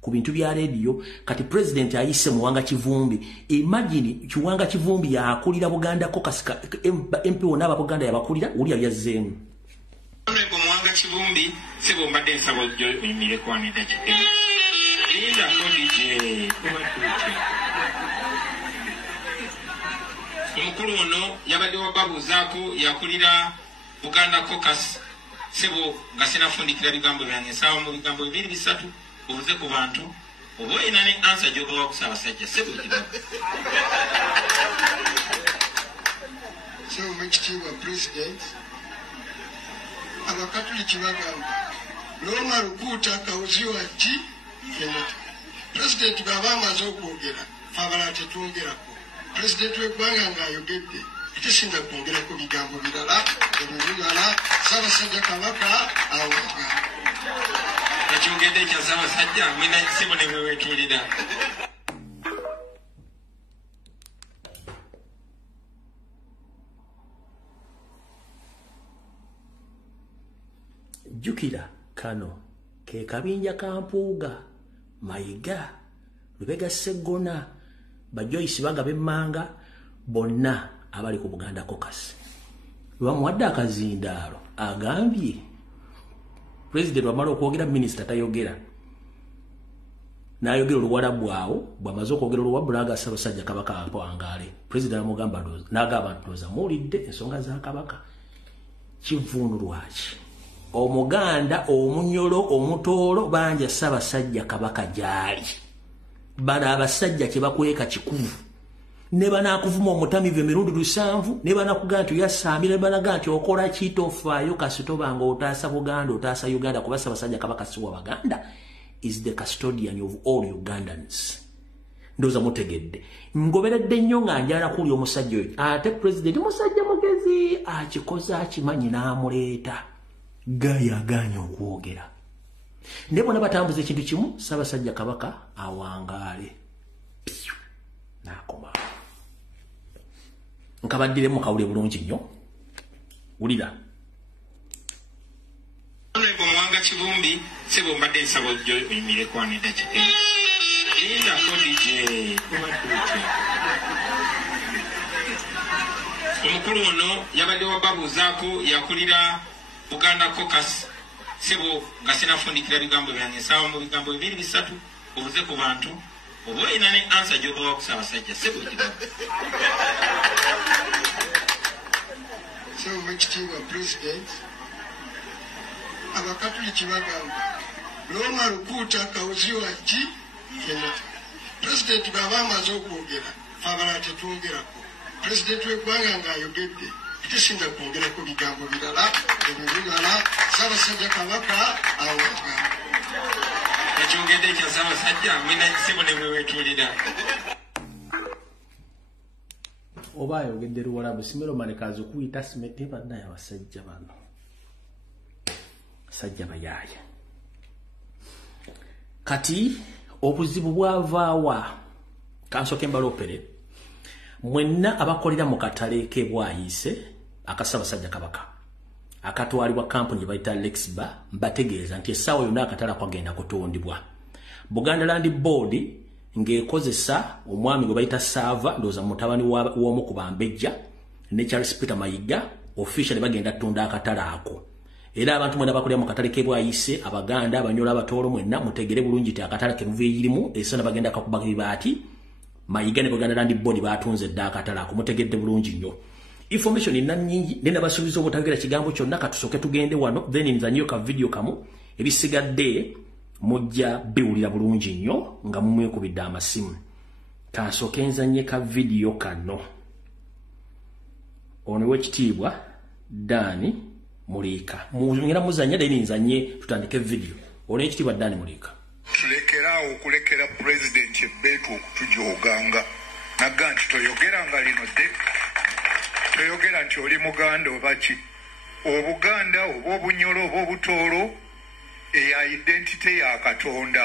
ku bintu bya radio. Kati president ayise Muwanga Kivumbi. Imagine Kiwanga Kivumbi yakulira Buganda kokasika MP wona Buganda yabakulira uli yabyazzeemu. Honorable Muwanga Kivumbi sebo mbadde nsaba ojjo oyimire kwanira kite. Linda kodije omukulu ono yabadde wababuuzaako yakulira Buganda Caucus sebo nga sinafundikira bigambo byange nsaba mu bigambo 2-3 obuze ku bantu oba olina ne answer gy'obawa ku Ssaabasajja sebo ekigambo. So Mwekittibwa President, Abakatuliki bagamba Loma lukuuta kawuziwa ki Kenyatta. President bw'aba amaze okwogera fe abalala tetwogerako. President w'eggwanga ng'ayogedde tetusinga kwongerako bigambo birala ebyo bimala. Ssaabasajja Kabaka awaga ekyogedde ekya Ssaabasajja mwina sebo ne bwe weetuulira. Jukira kano ke kabinja kampuuga Mayiga Lubega Sseggona Bajoyce Bagabe Mmanga bonna abali ku Buganda Caucus. Lwamuwadde akazindaalo agambye president wamala okwogera minister tayogera n'ayogera Oluwarabu awo bw'amaze okwogera Oluwarabu n'aga Ssaabasajja Kabaka apangaale. President amugamba n'agamba nti muwulidde ensonga za Kabaka kivvuunulwa ki? Omuganda omunyolo omutoolo banja Ssaabasajja Kabaka gyali. Bano abasajja kye bakweka kikuvu. Ne banakuvuma omutamivu emirundi 7 ne banakugamba nti yasaamira ne banaga nti okola ki tofaayo kasitoba nga otaasa Buganda otaasa Uganda kuba Ssaabasajja Kabaka si wa Baganda is the custodian of all Ugandans. Ndoza mutegedde. Ngoberedde nnyo nga njala kuli omusajja oyo. Ate president musajja mugezi akikoza akimanyi n'amuleeta. Gayaganya okwogera. Ne bona batambuza ekintu kimu Ssaabasajja Kabaka awangaale. Nakoma. Nkabaddire mu kawule bulungi nnyo. Wulira. Honorable Muwanga Kivumbi sebo mbadde nsaba ojjo oyimire kwanira kite. Linda kodije omukulu ono yabadde wababuuzaako yakulira Buganda Caucus sebo nga sinafundikira bigambo byange nsaba mu bigambo 2-3 obuze ku bantu oba olina ne answer gy'obawa ku Ssaabasajja sebo ekigambo. So Mwekittibwa President, Abakatuliki bagamba Loma lukuuta kawuziwa ki Kenyatta. President bw'aba amaze okwogera fe abalala tetwogerako. President w'eggwanga ng'ayogedde tetusinga kwongerako bigambo birala ebyo bimala. Ssaabasajja Kabaka awaga ekyogedde ekya Ssaabasajja mwina sebo ne bwe weetuulira. Oba ayogedde Luwarabu simero manekazi okuyita simete bannaye abasajja bano. Sajja bayaaya. Kati obuzibu bwavaawa kansoke mbalopere mwenna abakolera mu katale ke bwayise aka Ssaabasajja Kabaka akatwalibwa kampuni gye bayita Lexba mbategeeza nti essaawa yonna akatala kwagenda kutundibwa. Buganda Land Board ng'ekozesa omwami gwe bayita Sava ndowooza mutabani w'omu ku Bambejja ne Charles Peter Mayiga officially bagenda tunda akatala ako. era abantu mwena bakolera mu katale kebwayise abaganda abanyola abatoolo mwenna mutegere bulungi ti akatale kemuveeyirimu esana bagenda kakubaka bibaati Mayiga ne Buganda Land Board batunze dda akatale ako mutegedde bulungi nnyo information inna nyingi nenda basubiza obutagera kigambo kyonna katusoke tugende wano then nzanyo ka video kamu ebisigadde mujja biwulira bulungi nnyo nga mumwekubidde amasimu kasoke nzanye ka video kano ono wekitiibwa Dani Mulika muzungira muzanya deni nzanye tutandike video ono wekitiibwa Dani Mulika tulekerawo okulekera president ebbeetu okutujoganga nagga nti toyogeranga lino de toyogera nti oli muganda oba ki obuganda oba obunyolo oba obutoolo eya identity ya Katonda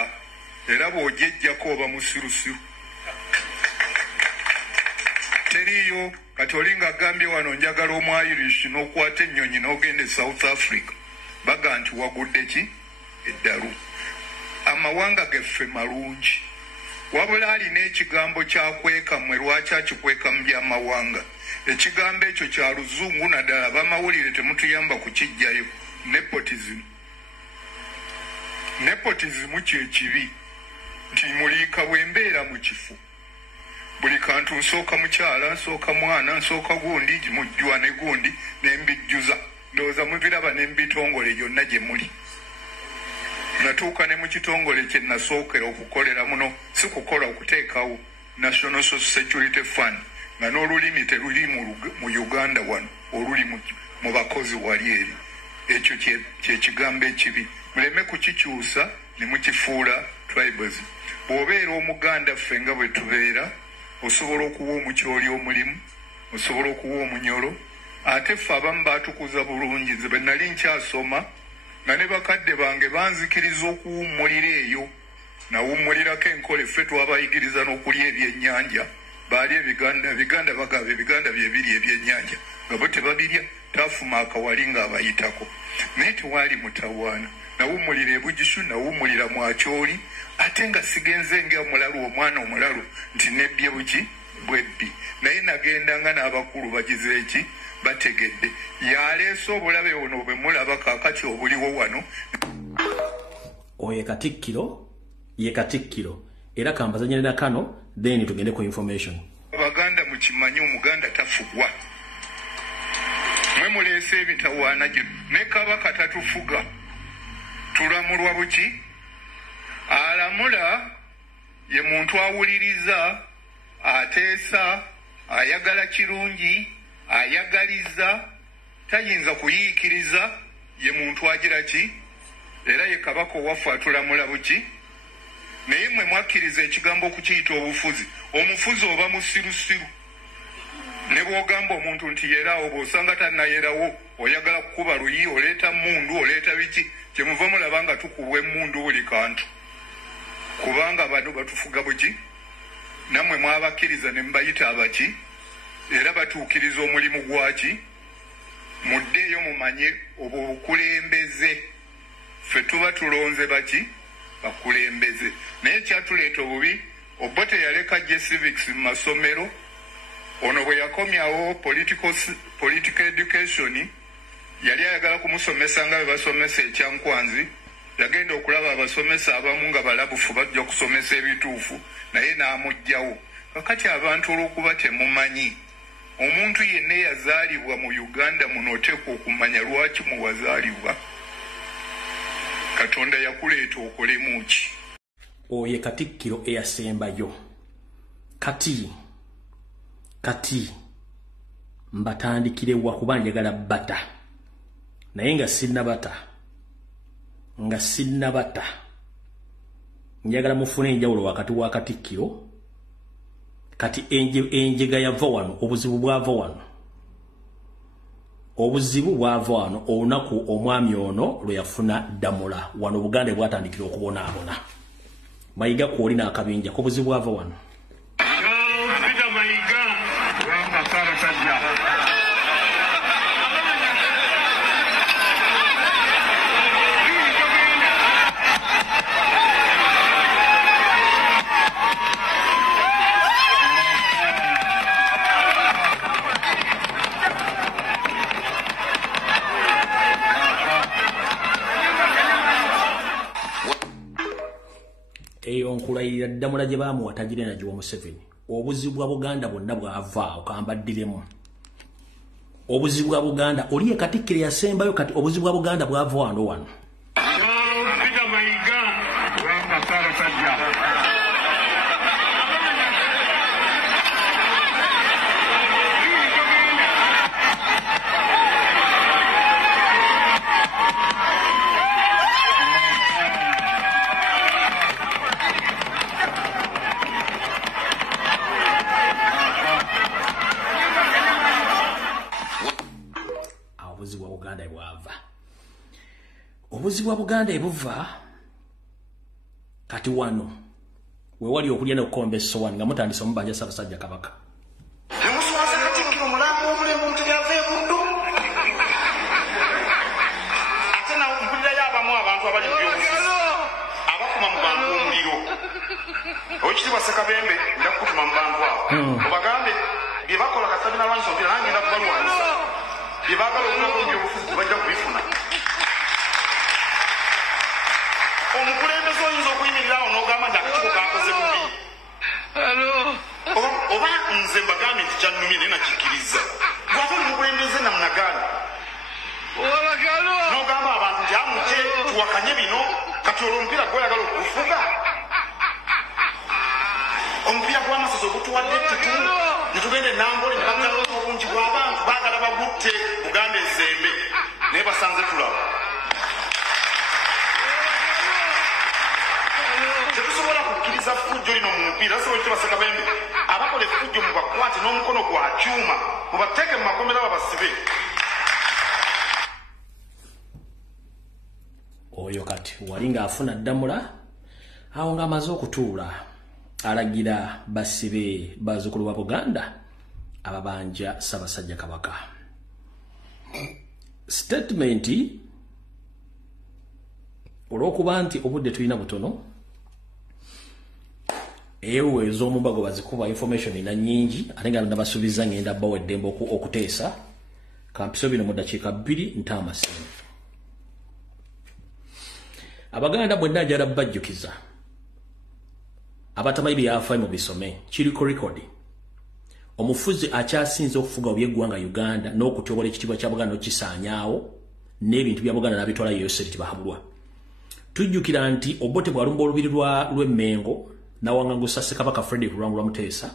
era bw'ogyejjako oba musirusiru teriyo kati olinga agambye wano njagala Omwirish n'okwata ennyonyi n'ogenda e South Africa baga nti wagudde ki eddalu amawanga geffe malungi wabula alina ekigambo kyakweka mmwe lwaki akikweka mu byamawanga ekigambo ekyo kya luzungu naddala bamawulire temutuyamba kukijjayo nepotism kyekibi nti Mulika bwembeera mu kifu buli kantu nsooka mukyala nsooka mwana nsooka gundi mujjwa ne gundi nembijjuza ndowooza mubiraba nembitongole gyonna gye muli natuuka ne mu kitongole kye nasookera okukolera muno si kukola okuteekawo National Social Security Fund nga n'olulimi teruli mu Uganda wano oluli mu bakozi wali eri ekyo kyekigambo ekibi muleme kukikyusa ne mukifuula tribalism bw'obeera omuganda ffe nga bwe tubeera osobola okuwa omukyoli omulimu osobola okuwa omunyolo ate ffe abamu baatukuza bulungi nze bwe nali nkyasoma nga ne bakadde bange banzikiriza okuwummulira eyo nawummulirako enkola ffe twabayigiriza n'okulya ebyennyanja baali ebiganda bagaba ebiganda byebiri ebyennyanja nga bo tebabirya taafuma akawali ng'abayitako naye tewaali mutawaana nawummulira ebugishu nawummulira mwakyoli ate nga sigenze ng'omulalu omwana omulalu nti nebbye buki bwebbi naye nagendanga n'abakulu bagize eki bategedde yaleese obulabe buno bwe mulaba kaakati obuliwo wano oyo ye Katikkiro era kambazanyire na kano then tugende ku information abaganda mukimanyi omuganda tafugwa mwe muleese ebitawaana gye ne Kabaka tatufuga tulamulwa buki alamula ye muntu awuliriza ateesa ayagala kirungi ayagaliza tayinza kuyiikiriza ye muntu agira ki era ye Kabaka owaffe atulamula buki naye mwe mwakkiriza ekigambo okukiyita obufuzi omufuzi oba musirusiru ne bw'ogamba omuntu nti yeraawo bw'osanga tannayerawo oyagala kukuba luyi oleeta mundu oleeta biki kyemuva mulaba nga tukubwa emundu buli kantu kubanga bano batufuga buki nammwe mwabakkiriza ne mubayita abaki era batuukiriza omulimu gwaki muddeeyo mumanye obwo bukulembeze ffe tuba tulonze baki bakulembeze naye ekyatuleeta obubi Obote yaleka je civics mu masomero ono bwe yakomyawo political education yali ayagala kumusomesa nga basomesa ekyankwanzi yagenda okulaba abasomesa abamu nga balabufu bajja kusomesa ebituufu naye n'amugjawo kakati abantu olw'okuba temumanyi omuntu yenna yazaalibwa mu Uganda muno oteekwa okumanya lwaki muwazaalibwa Katonda yakuleeta okolemu ki oye Katikkiro eyasembayo kati mbatandikire wa kuba njagala bata naye nga sinnabata njagala mufune enjawulo wakati wa Katikkiro kati enjega yava wano obuzibu bwava wano olunaku omwami ono lwe yafuna Ddamula wano Buganda bwatandikira okubonaabona Mayiga kwoli n'akabinja ko buzibu bwava wano nkulayirira ddamula gye baamuwa tagire na giwa Museveni obuzibu bwa Buganda bwonna bwava okambaddiremu obuzibu bwa Buganda oli Katikkiro yasembayo kati obuzibu bwa Buganda bwava wano Peter Mayiga wanga sara sajja obuzibu bwa Buganda ebuva kati wano we wali okulya n'okukomba essowaani nga mutandisa omubanja Ssaabasajja Kabaka nemuswaza Katikkiro mulamba omulembe omutuyava ebuddu ate nawe mpulirayo abamu abantu abali mu byobufuzi abakuma mu bantu omuliro Oweekitiibwa Ssekabembe nja kukutuma mu bantu abo obagambe bye bakola Kasabina nalwanyisa omupiira nange ngenda kubalwanyisa bye baagala okulako mu byobufuzi tebajja kubifuna omukulembeze oyinza okuyimirirawo n'ogamba nti akakiiko kakoze bubi oba nze mbagambe nti kyannumye naye nakikkiriza gwate oli mukulembeze namunagaana n'ogamba abantu nti amuje tuwakanye bino kati olwo omupiira gw'oyagala okugufuga omupiira gw'amasaso ogutuwadde ettutu ne tugenda enambole ne bagala obungi bw'abantu baagala bagutte Buganda esembe naye basanze tulaba tetusobola kukkiriza ffujjo lino mu mupiira so Oweekitiibwa Ssekabembe abakola effujjo mubakwate n'omukono gwa kyuma mubateeke mu makomera babasibe oyo kati wali ng'afuna ddamula awo ng'amaze okutuula alagira basibe bazzukulu ba Buganda ababanja Ssaabasajja Kabaka statement olw'okuba nti obudde tulina butono ewe ez'omumbago bazikuba information ina nyingi ate nga nabasuubiza ngenda bawa eddembe okuteesa kampiso bino mu ddakiika 2 ntaamasimu Abaganda bwenna njala bajjukiza abatamanyi byafaayo mu bisome kiriko rekodi omufuzi akyasinze okufuga obyeggwanga Uganda n'okutyobola ekitiibwa kya Buganda n'okisaanyaawo n'ebintu bya Buganda n'abitwala yose tibahabulwa tujjukira nti Obote bwalumba olubiri lw'Emmengo nawangangusa Ssekabaka Frederick Lurangu Muteesa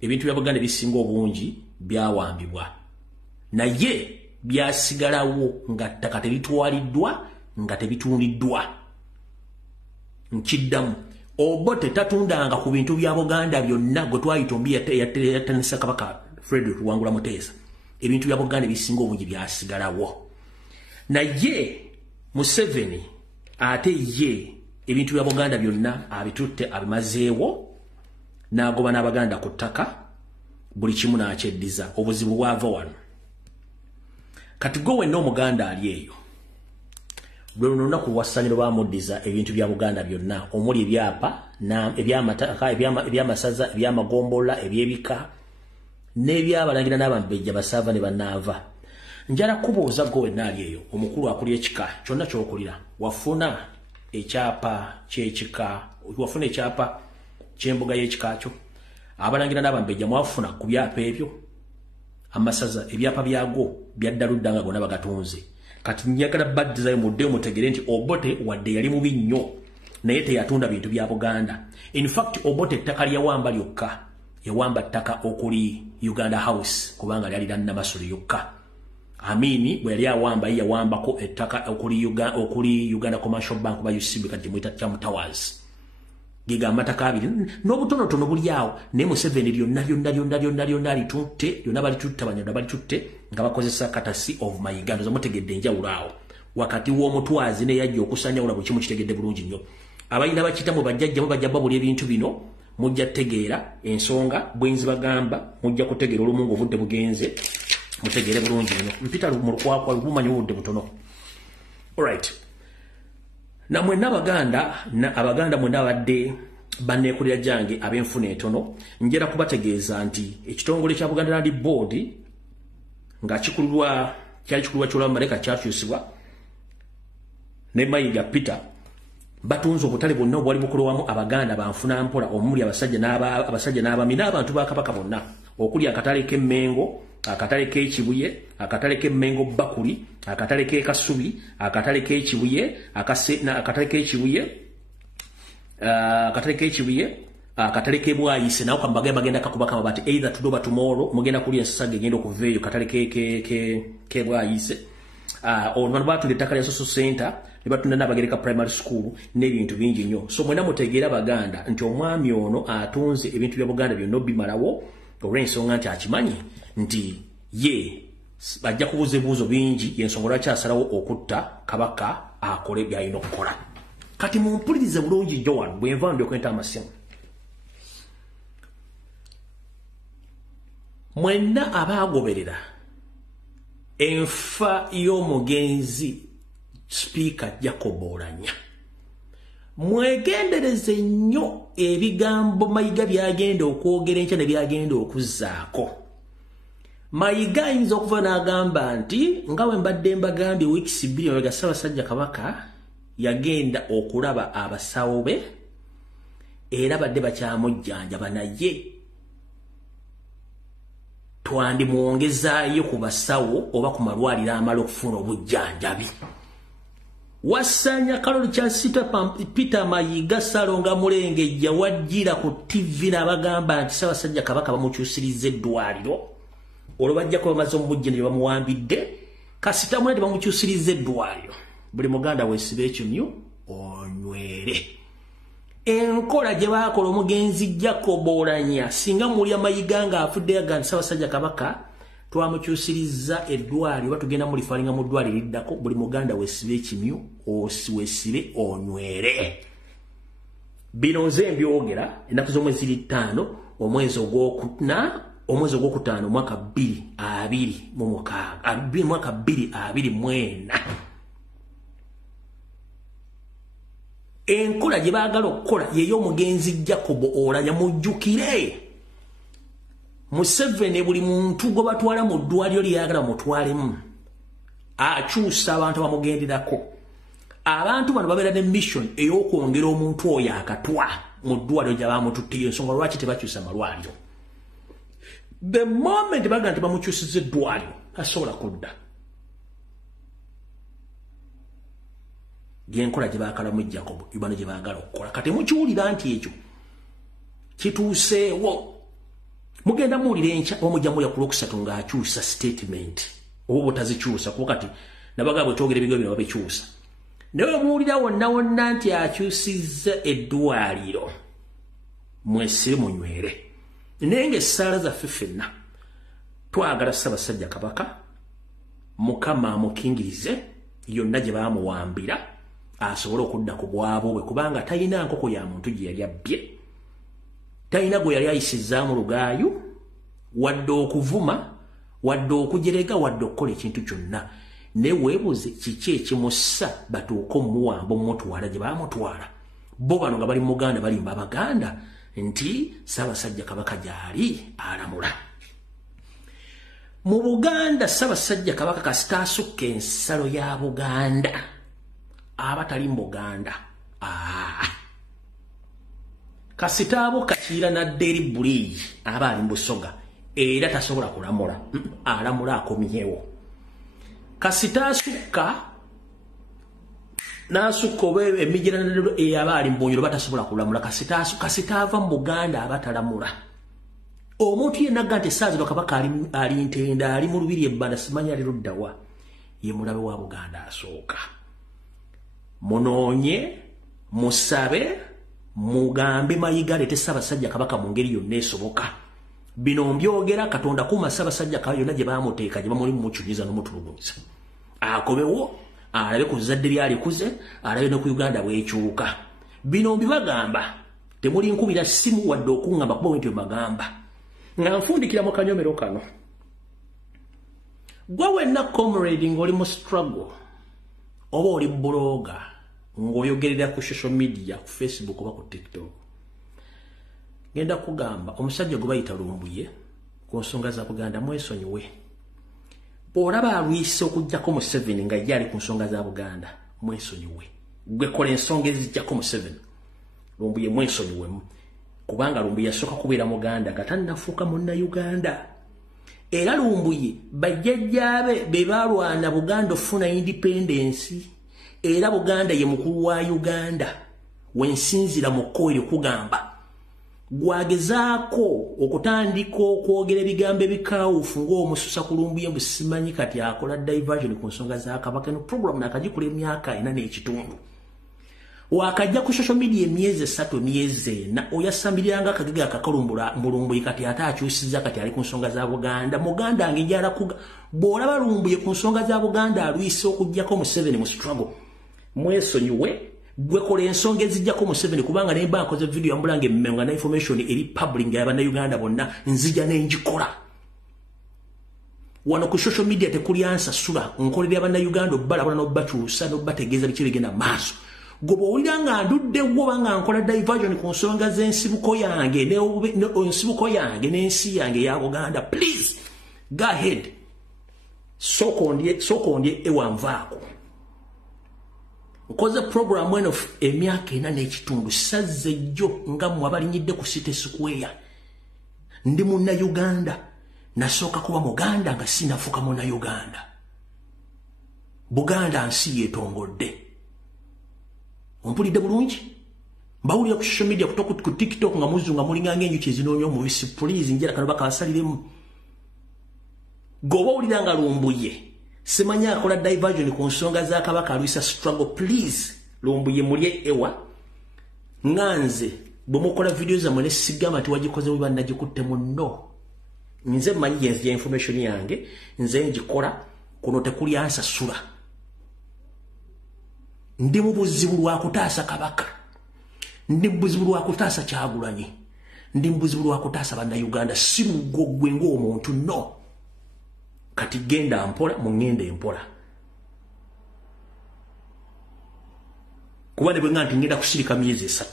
ebintu bya Buganda bisinga obungi byawambibwa naye byasigalawo nga ttaka teritwaliddwa nga tebitundiddwa nkiddamu Obote tatundanga ku bintu bya Buganda byonna gwe twayitombi yatanisa Kabaka Frederick Lurangu Muteesa ebintu bya Buganda bisinga obungi byasigalawo naye Museveni ate ye ebintu bya Buganda byonna abitutte abimazeewo n'agoba n'Abaganda ku ttaka buli kimu n'akyeddiza obuzibu bwava wano kati gwe wenna Omuganda ali eyo lwe lunaku lwassaniro baamuddiza ebintu bya Buganda byonna omuli ebyapa ebyamataka ebyamasaza ebyamagombola ebyebika n'ebyabalangira n'abambejja basaava ne bannaava njala kubuuza gwe wenna ali eyo omukulu akuli ekika kyonna ky'okulira wafuna ekyapa ky'ekika wafuna ekyapa ky'embuga y'ekika kyo abalangira n'abambejja mwafuna ku byapa ebyo amasaza ebyapa byago byaddaludda nga gonna bagatunze kati njagala baddizayo mudde mutegere nti Obote wadde yali mubi nnyo naye teyatunda bintu bya Buganda in fact Obote ettaka lyawamba lyokka yawamba ttaka okuli Uganda House kubanga lyalira Namasole yokka Amini bwe yali awamba yawambako ettaka okuli Uganda Commercial Bank ba UCB kati mwita Cham Towers giga amataka abiri n'obutonotono buli awo ne Museveni lyonna litutte lyonna balitutte abanyarwanda balitutte nga bakozesa katasi of Mayiga ndoza mutegedde enjawulo awo wakati w'omutwazi ne yajja okusanyawula buli kimu kitegedde bulungi nnyo abayina bakita mu bajjajja bajja babuli ebintu bino mujja tegeera ensonga bwenzi bagamba mujja kutegeera olumungu ovudde bugenze mutegere bulungi nnyo mpita mu lukwakwa lumanyi obudde butono alright namwe Abaganda mwenna abadde banneekulira jange ab'enfuna etono njera kubategeeza nti ekitongole kya Buganda Land Board nga kyali kikulirwa ky'olwamaleka kyakyusibwa ne Mayiga Peter batunze obutale bonna obwali bukolwamu abaganda banfuna mpola omuli abasajja n'abami n'abantu ba Kabaka bonna okuli akatale k'Emmengo akatale k'Ekibuye akatale k'Emmengo Bakuli akatale k'Ekasubi akatale k'Ekibuye akatale k'Ekibuye akatale k'Ebwayise nawo kambaga bagenda kakuba kama bati either today or tomorrow mugenda kuli ensasage genda okuveeyo katale k'Ebwayise abantu batunda ettaka lya social center ne batunda n'Abagereka primary school n'ebintu bingi nnyo so mwena mutegeera Baganda nti omwami ono atunze ebintu bya Buganda byonna bimalawo olw'ensonga nti akimanyi nti ye bajja kubuuza ebibuuzo bingi y'ensonga lwaki asalawo okutta Kabaka akole by'alina okukola kati mumpulirize bulungi jjo wano bwe nva ndyokwenta amasimu mwenna abaagoberera enfa y'omugenzi Speaker Jacob Oulanyah mwegendereze nnyo ebigambo Mayiga byagenda okwogera enkya ne byagenda okuzzaako Mayiga ayinza okuva n'agamba nti nga bwe mbadde mbagambye wiikisi bbiri emabega Ssaabasajja Kabaka yagenda okulaba abasawo be era badde bakyamujjanjaba naye twandimwongezaayo ku basawo oba ku malwaliro amala okufuna obujjanjabi Wasanya Kaloli Kyasita Peter Mayiga Salonga Mulengejja wajjira ku TV n'abagamba nti Ssaabasajja Kabaka bamukyusiriza eddwaliro olwo bajjako bamaze omubujje ne bamuwambidde kasita mwene bamukyusiriza eddwaliro buli muganda weesiba ekimyu onywere enkola gye baakola omugenzi Jacob Oulanyah singa mulya Mayiga nga afudde yaga nti Ssaabasajja Kabaka twamukyusiriza eddwaliro batugenda mulifalinga mu ddwaliro liddako buli muganda weesibe ekimyu weesibe onywere bino nze mbyogera ennaku z'omwezi 5 omwezi ogwokutaano mwaka 2024 enkola gye baagala okukola y'ey'omugenzi Jacob Oulanyah mujjukire Museveni buli muntu gwe batwala mu ddwaliro lyagala mutwalemu akyusa abantu bamugenderako abantu bano babeera ne mission ey'okwongera omuntu oyo akatwa mu ddwaliro gye bamututtiyo ensonga lwaki tebakyusa malwaliro the moment baga nti bamukyusiza eddwaliro tasobola kudda gyenkola gye baakalamu Jacob ibano gye baagala okukola kati mukiwulira nti ekyo kituuseewo mugenda muwulira enkya omujja mulya ku Lwokusatu ng'akyusa statement oba botazikyusa kuba kati nabaga bwe twogera ebigambo bino babikyusa naye muwulira wonna nti akyusizza eddwaliro mwesibe munywere naye ng'essaala zaffe ffenna twagala Ssaabasajja Kabaka Mukama amukingirize yonna gye baamuwambira asobole okudda ku bwabo bwe kubanga talina nkoko ya muntu gye yali abbye talina gwe yali ayisizaamu lugaayu wadde okuvuma wadde okujerega wadde okukola ekintu kyonna ne weebuze kiki ekimussa batuuka omuwamba omutwala gye baamutwala bo bano nga bali mu Buganda balimba Abaganda nti Ssaabasajja Kabaka gyali alamula mu Buganda Ssaabasajja Kabaka kasita asukka ensalo ya Buganda abatali mu Buganda kasita abo kakiira nadde eri Buliji aba ali mu Busoga era tasobola kulamula alamula akomyewo kasita asukka n'asukka oba emijirano eyaba ali mu Bunyoro batasobola kulamula kasita ava mu Buganda abatalamula omuntu yenna agga nti essaazi Kabaka ali Ntenda ali mu Lubiri ebbanda simanyi ali luddawa ye mulabe wa Buganda asooka munoonye musabe mugambe Mayiga aleete Ssaabasajja Kabaka mu ngeri yonna esoboka bino mbyogera Katonda kuuma Ssaabasajja Kabaka yonna gye baamuteeka gye bamuli mumukyunyiza n'omutulugumiza akobewo alabe ku zadde lyalikuze alabe ne ku Uganda bwekyuka bino mbibagamba temuli nkubira simu wadde okuŋŋamba kuba bwentyo bagamba nga nfundikira mu kanyomero kano gwe wenna comrade ng'oli mu struggle oba oli bloga ng'oyogerera ku social media ku Facebook oba ku TikTok genda kugamba omusajja gwe bayita Lumbuye ku nsonga za Buganda mwesonyiwe bw'olaba alwise okugjako Museveni nga ye ali ku nsonga za Buganda mwesonyiwe gwe kola ensonga ezijjako Museveni Lumbuye mwesonyiwemu kubanga Lumbuye yasooka kubeera Muganda katannafuuka Munnayuganda era Lumbuye bajjajjaabe be baalwana Buganda ofuna independence era Buganda ye mukulu wa Uganda wensinzira mu kkoyo kugamba gwagezaako okutandika okwogera ebigambo ebikawufu ng'omususa ku Lumbuye busimanyi kati akola diversion ku nsonga za Kabaka no program nakagikula emyaka 4 n'ekitundu wakajja ku social media emyezi 3 myezi na oyasambiranga akagega akakolumbula Lumbuye kati ate akyusiza kati ali ku nsonga za Buganda Muganda angejala kuga bw'olaba Lumbuye ku nsonga za Buganda alwise okujjako Museveni mu struggle mwesonyiwe gwe kola ensonga ezijjako Museveni kubanga ne banko ze video ambulange mmenga na information eri public y'abana Uganda bonna nzija n'enjikola wano ku social media tekuli ansa sula nkolera abana Uganda obbala no bakyusa no bategeeza biki bigenda maaso gobo oliranga nduddewo banga nkola diversion ku nsonga z'ensibuko yange n'ensibuko yange n'ensi yange ya Uganda please go ahead sokondye ewanvaako Koza program weno emyaka 4 n'ekitundu saze jjo nga mwabalinyidde ku City Square ndi Munnayuganda nasooka kuba Muganda nga sinafuka Munnayuganda Buganda nsi yeetongodde ompulidde bulungi mbawulira ku social media kutoka ku TikTok nga muzunga mulinganga enjuki ezinoonya omubisi please njera kano bakabasaliremu gobawulira nga Lumbuye Semanya akola diversion ku nsonga za Kabaka alwisa struggle please Lumbuye mulye ewa nganze bumukola video za mwene sigama tiwajikoze wiba najikutte munno nze manyi yenzi ya information yange nze njikola kuno tekuli ansa sura ndi mu buzibu lwa kutaasa Kabaka ndi mu buzibu lwa kutaasa Kyagulanyi ndi mu buzibu lwa kutaasa Bannayuganda si mugogwe ng'omuntu no kati genda mpola mungende mpola kuba ne bwenganti ngenda kusirika myezi 3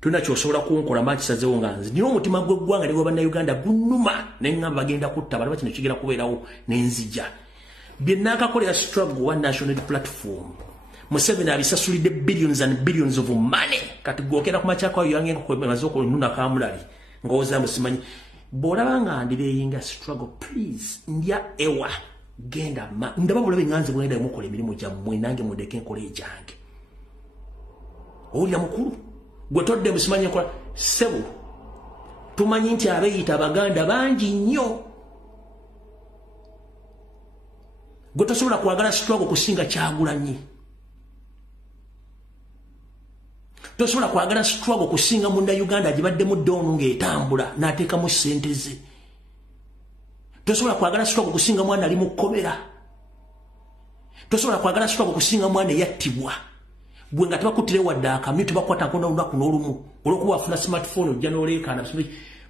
tuna kyosobola kunkola makisazewo nganze nino omutima gw'eggwanga ne Bannayuganda gunnuma neŋŋamba bagenda kutta balaba kino kigenda kubeerawo n'enzija bye naakakolera struggle wa national platform Museveni abisasulidde billions and billions of money kati gwokera ku makyako yange nkomaze okununa kamulali ngowooza musimanyi Borabanga ndibeyinga struggle please ndya ewa genda ndaba bulabe nganze bwenda mukola emirimu gyammwe nange mudeke nkola ejange olya mukulu gwe todde musimanyi nkola sebo tumanyi nti abeeyita Abaganda bangi nnyo gwe tosobola kwagala struggle kusinga Kyagulanyi tosobola kwagala struggle kusinga Munnayuganda agibaddemu ddonu ng'etambula n'ateekamu ssente ze tosobola kwagala struggle kusinga mwana ali mu kkomera tosobola kwagala struggle kusinga mwana eyattibwa bwe nga tebakuttire wadde akamyu tebakwatako n'olunaku n'olumu olw'okuba afuna smartphone ojja n'oleekaana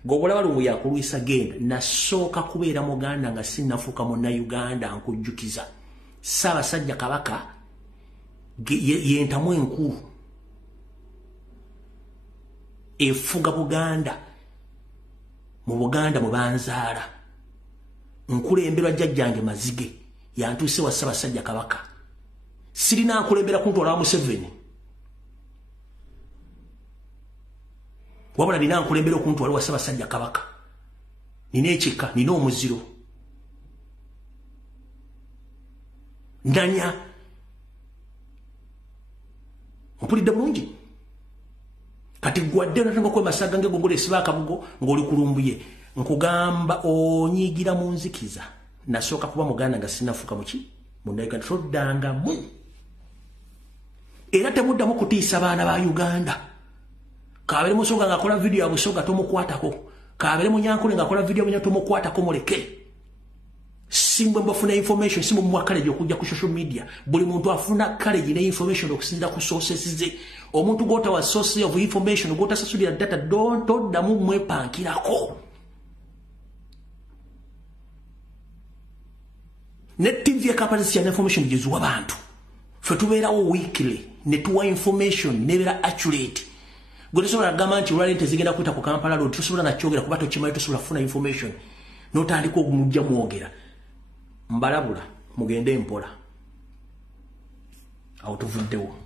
g'obolaba Lumbuye akulwisa genda nasooka kubeera Muganda nga sinnafuuka Munnayuganda nkujjukiza Ssaabasajja Kabaka yentamu enkulu efuga Buganda mu Buganda mu banzaala nkulemberwa jjajjange Mazige yantuuse wa Ssaabasajja Kabaka sirina nkulembera kuntwala wa Museveni wabula nina nkulembera okuntwala wa Ssaabasajja Kabaka nina ekika nina omuziro ndanya mpulidde bulungi kati gwadde natanga kwa masaga nge gongole sibaka bugo ngoli ku Lumbuye nkugamba onyigira mu nzikiza nasooka kuba Muganda nga sinafuka muki Munnayuganda toddanga mu era temuddamu kutiisa baana ba Uganda kabere musonga ngakola video ya Busoga tomukwatako kabere Munyankole ngakola video munya tomukwatako muleke simbwe mbafuna information simu mwakale gyokujja ku social media buli muntu afuna college ne information okusinza ku sources ze omuntu gota wa source of information gota sasulira data don't damu mwepankirako net TV capacity ya information jizuwa bantu fetubeerawo weekly netuwa information nebera accurate golesobola gamba nti olwali tezigenda kwita ku Kampala road tosobola nakyogera kuba tokimanyi tosobola kufuna information notandika okumujja mwogera mbalabula mugende mpola awo tuvuddewo.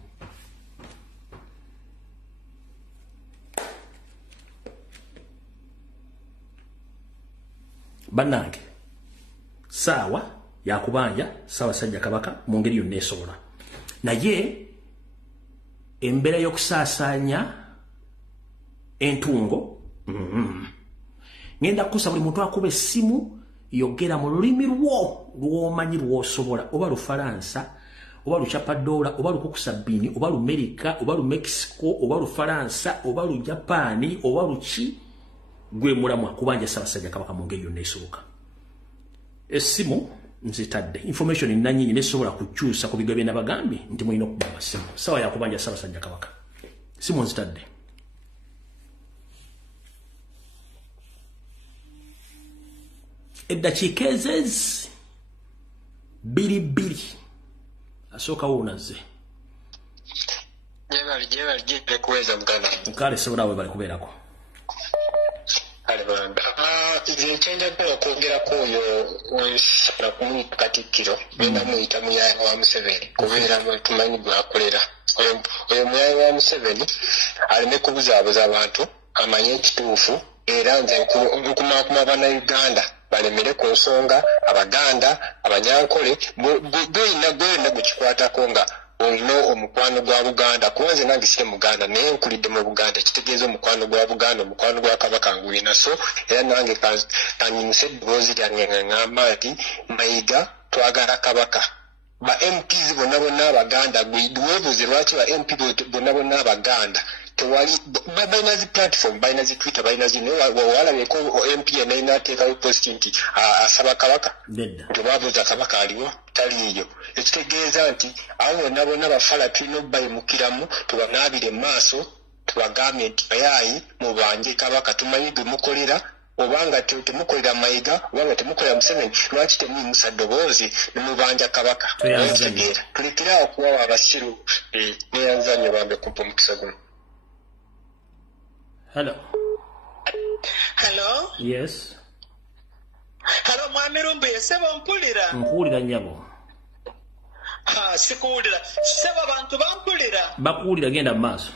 Bannange saawa yakubanja Ssaabasajja Kabaka mu ngeri yonna esobola, naye embeera y'okusaasaanya entungo ngenda kukosa buli muntu akuba essimu yogera mu lulimi lw'omanyi lw'osobola, oba Lufalansa oba Luchapadoola oba Lukukusabbiini oba Lumerika oba Lumexico oba Lufalansa oba Lujapaani oba Luki, gwe mulamwa kubanja Ssaabasajja Kabaka mu ngeri yonna esoboka. Essimu nzitadde, information nanyinyi nesobola kukyusa ku bigo byena bagambye nti mulina okuba amasimu. Sawa yakubanja Ssaabasajja Kabaka, simu nzitadde. Eddakiika ezezi bbiri asooka wuunaze jebali kuweza muganda nkale sebulawe bali kubeerako nze kyenjagala okwongerako oyo wensala kumuyita Katikkiro genda muyita muyaayi wa Museveni kubeera tumanyi bwakolera. Oyo muyaayi wa Museveni aleme kubuzaabuza abantu, amanye ekituufu, era nze nkumaakuma Bannayuganda balemere ku nsonga, Abaganda Abanyankole gwena gukikwatako nga olina omukwano gwa Buganda. Kuba nze nange sire Muganda naye nkulidde mu Buganda, kitegeeza omukwano gwa Buganda, omukwano gwa Kabaka ngulina. So era nange kanyimisa eddoboozi lyange nga ŋŋamba nti Mayiga twagala Kabaka. Ba MPs bonna Abaganda weebuuze lwaki ba MP bonna Abaganda tewali balina zi platform, balina zi Twitter, balina zi walabeko MP yena ateekawo post nti asaba Kabaka tebabuuza Kabaka aliwo taliiyo. Ekitegeeza nti abo bonna bafala tulina okubayimukiramu tubanaabire mu maaso tubagambe nti bayaayi mubanje Kabaka, tumanyi gwe mukolera. Obanga temukolera Mayiga obanga temukolera Museveni lwaki temuyimusa ddoboozi nemubanja Kabaka. Tulekera okuwawa abasiru neyanzanyo bambe kumpa omukisa guno. Hello. Yes. Hello Mwami Rumbi, sebo mpulira? Mpulira nyabo. Sikuwulira. Sebo bantu bampulira? Bakuwulira, genda mu maaso.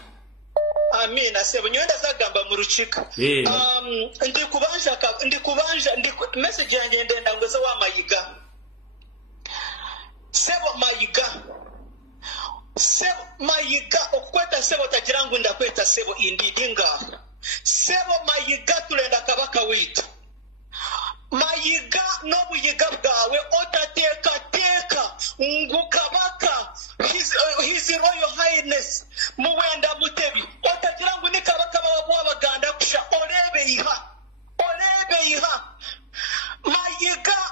Amina sebo nyenda zagamba mu Lukiiko. Ndikubanja message yange ndenda ngoza wa Mayiga. Sebo Mayiga okweta sebo tajirangu ndakweta sebo indidinga. Sebo Mayiga tulenda Kabaka witu. Mayiga n'obuyiga bwawe otateeka ngu Kabaka his Royal Highness Muwenda Mutebi otagira ngu ni Kabaka w'Abaganda kusha olebe iha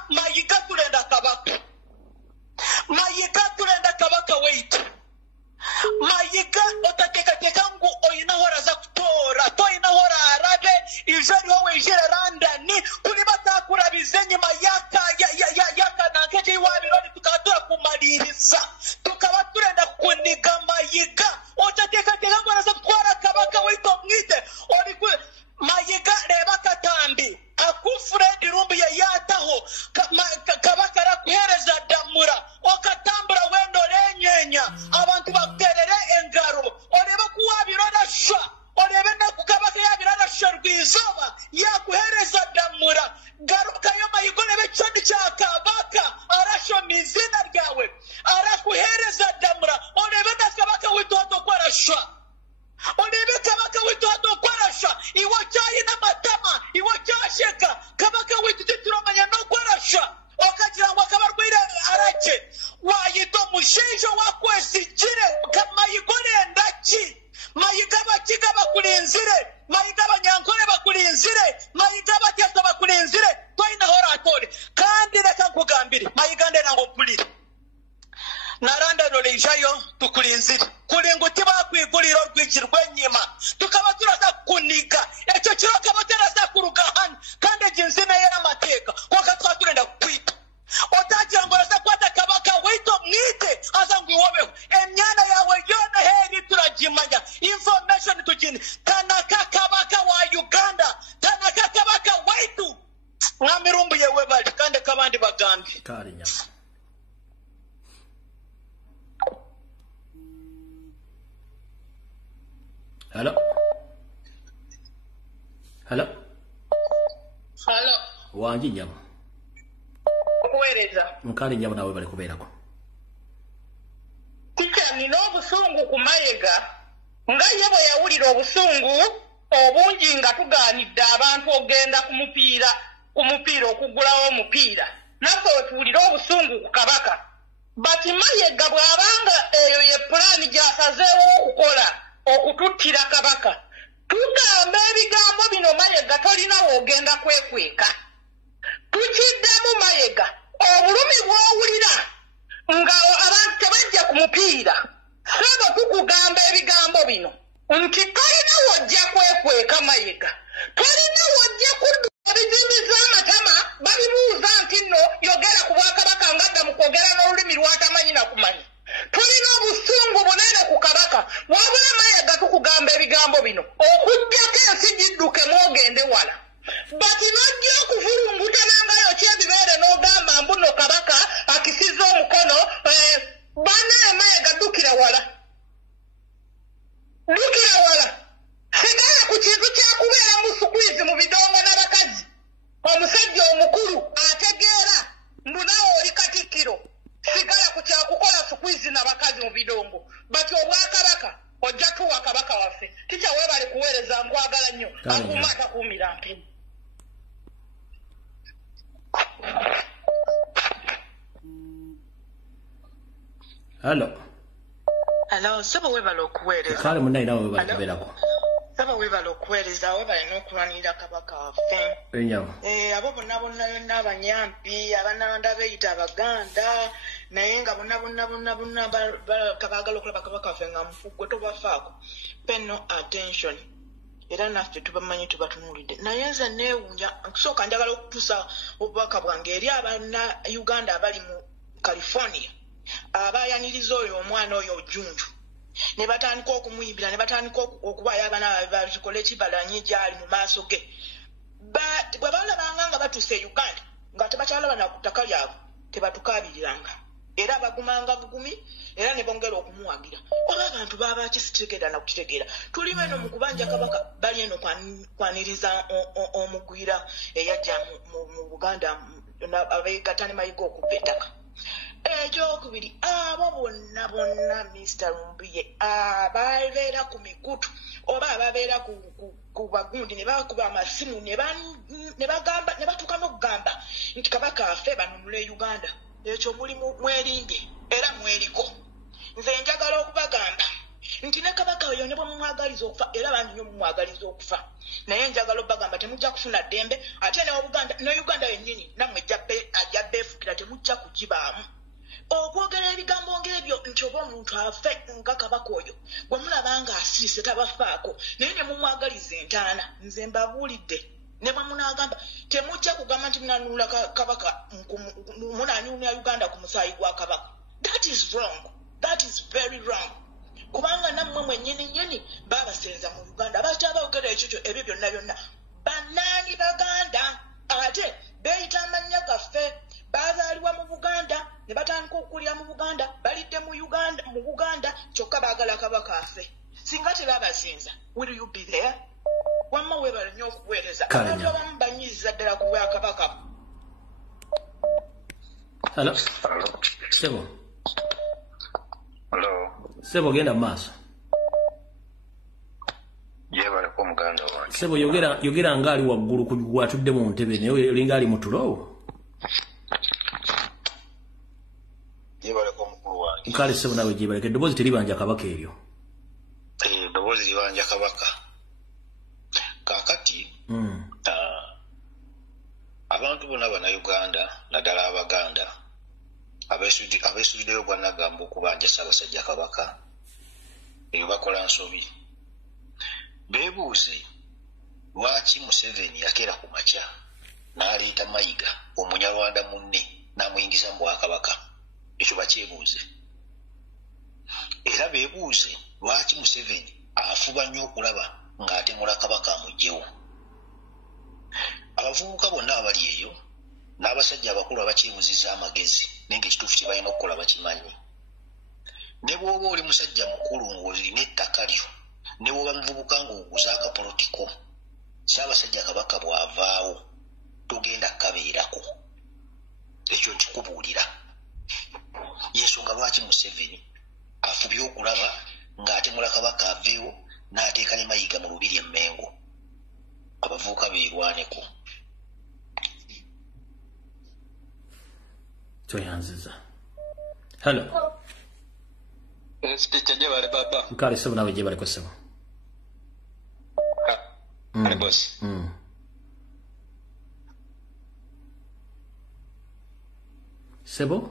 Mayiga tulenda Kabaka. Mayiga tulenda Kabaka weitu. Mayiga otateeka ngu oyina hora za kutora toyina hora arabe ijari wowe ijere randani kuli batakurabize nyuma yaka nankeje iwabironi tukatura kumaliriza tukaba turenda kuniga Mayiga otateeka ngo araza kutwara Kabaka weitu mwite oli Mayiga reba Katambi akufuredi rumbi yataho Kabaka arakuhereza damura okatambura wendo lenyenya abantu baterere engaro oleba kuwabirona sha olebe naku Kabaka yabirana sha rwizoba yakuhereza damura garukayo Mayiga olebe kyandi kya Kabaka arasho mizina ryawe arakuhereza damura olebe na Kabaka witu atokora sha olebe Kabaka witu atokora sha iwa cyayi n'amatama iwa cyasheka Kabaka witu tituromanya no kwarasha okagira ngo akabarwira arache wayito mushinjo wakwesigire Mayiga ndaki Mayiga bakiga bakulinzire Mayiga Abanyankole bakulinzire Mayiga Abatyasa bakulinzire toyina horatore kandi reka nkugambire Mayiga ndena ngo mpulire naranda nolejayo tukulinzire kulingo tibakwiguriro rwigirwe nyima tukaba turasa kuniga ecyo kiro kaba terasa kurugahana kandi jinzine yera mateka kwaka twaturenda kwita otagira ngo rasa kwata Kabaka weito mwite azangu iwobeho emyana yawe yona heri turajimanya information tujini Tanaka Kabaka wa Uganda Tanaka Kabaka weito Mwami yewe bali kandi kabandi bagambi karinya Hello. Hello. Wanji nyamu. Okuweereza. Nkali nyamu nawe bali kubeerako. Tika nina obusungu ku Mayiga nga ye bwe yawulira obusungu obungi nga tugaanidde abantu ogenda ku mupiira okugulawo omupiira naffe wetuwulira obusungu ku Kabaka bati Mayiga bw'abanga eyo ye pulaani gy'asazeewo okukola okututtira Kabaka tugamba ebigambo bino Mayiga tolina woogenda kwekweka tukiddemu Mayiga obulumi bw'owulira nga abantu tebajja ku mupiira sebo tukugamba ebigambo bino nti tolina wojja kwekweka Mayiga tolina wojja kudduka bizimbiza amatama babibuuza nti nno yogera ku Bwakabaka nga adda mu kwogera n'olulimi lwatamanyi na kumanya tolina obusungu bunene ku Kabaka wabula Mayiga tukugamba ebigambo bino okujjako ensi gidduke mwogende wala bati nojja okuvulunguta nangayo kyebibeere n'ogamba mbuno Kabaka akisiza omukono banaye Mayiga ddukira wala sigala ku kintu kyakubeera mu sukwizi mu bidongo n'abakazi omusajja omukulu ategeera mbunawe oli Katikkiro sigala ku kyakukola sukwizi n'abakazi mu bidongo bati Obwakabaka ojja tuwa Kabaka waffe tikya weebale kuweereza nkwagala nnyo akuuma atakuumira mpemu. Hello, sebo weebale okuweereza. Kale munnayi nawe weebale kubeerako. Sebo weebale okuweereza weebale n'okulwanirira Kabaka waffe. Enyamu. Abo bonna abanyampi abananda beeyita Abaganda naye nga bonna baagala okulaba Kabaka waffe nga mufugwe tobafaako. Pay no attention. Era naffe tubamanyi tubatunuulidde naye nze neewuunya kusooka njagala okutuusa obubaka bwange eri abanna Uganda abali mu California abayaniriza oyo omwana oyo Jjunju ne batandika okumuyimbira ne batandika okubaayo abaana babikola ekibalanye gyali mu maaso ge bwe balabanga nga batuuse Uganda nga tebakyalaba na ttaka lyabwe tebatukabiriranga era bagumanga bugumi era ne bongera okumuwagira oba abantu baba kisitegeera na kukitegeera tuli beno mu kubanja Kabaka bali eno kwaniriza omugwira eyajja mu Buganda abeegatta ne Mayiga okubba ettaka ekyokubiri abo bonna Mr. Lumbiye ababeera ku mikutu oba ababeera ku bagundi ne bakuba amasimu ne batuuka n'okugamba nti Kabaka affe bano mule Uganda ekyo muli mwerinde era mweriko nze njagala okubagamba nti ne Kabaka oyo ne bwe mumwagaliza okufa era bangi nnyo mumwagaliza okufa naye njagala okubagamba temujja kufuna ddembe ate ne Uganda yennyini nammwe ajja beefukira temujja kugibaamu okwogera ebigambo ng'ebyo nti oba omuntu afe nga Kabaka oyo bwe mulaba nga asirise tabafaako naye ne mumwagaliza entaana nze mbabuulidde ne bwe munaagamba temujja kugamba nti munanuula Kabaka munanyumya Uganda ku musaayi gwa Kabaka. That is wrong. That is very wrong. Kubanga nammwe mwennyini baabasenza mu Uganda bakyaboogera ekyo ebyo byonna banaani Baganda ate beeyita amannya gaffe baazaalibwa mu Buganda ne batandika okukulira mu Buganda balidde mu Buganda kyokka baagala Kabaka affe singa tebabasinza will you be there? Wamma weebale nnyo okuweereza abantu abamu banyiiza ddala ku Bwakabaka. Hello. Sebo. Hello. Sebo genda maaso. Yebale ko muganda wange. Sebo yogera ngali waggulu ku gwatudde mu ntebe naye olinga ali mutulo. Yebale ko mukulu wange. Nkale Sebo nawe jibale keddobozi teribanja Kabaka eryo. Dobozi libanja Kabaka. Kakati abantu bonna bana Uganda naddala Abaganda abeesuddeyo bwannagamba okubanja Ssaabasajja Kabaka ebyo bakola nsobi beebuuze lwaki Museveni yakeera ku makya n'aleeta Mayiga Omunyarwanda munne n'amuyingiza mu Bwakabaka ekyo bakyebuuze era beebuuze lwaki Museveni afuba nnyo okulaba ng'atemula Kabaka amugyewo. Abavubuka bonna abali eyo n'abasajja abakulu abakyebuziza amagezi naye ng'ekituufu kye balina okukola bakimanyi. Ne bw'oba oli musajja mukulu ng'olina ettaka lyo ne bw'oba muvubuka ng'oguza akapolotiko Ssaabasajja Kabaka bw'avaawo tugenda kabeerako. Ekyo nkikubuulira. Y'ensonga lwaki Museveni afubye okulaba ng'atemula Kabaka aveewo n'ateeka ne Mayiga mu lubiri e Mmengo. Abavubuka beerwaneko. Toyanziza. Hello. Speaker Jebale Baba. Mkale sebo nawe Jebale kwa sebo. Boss. Sebo?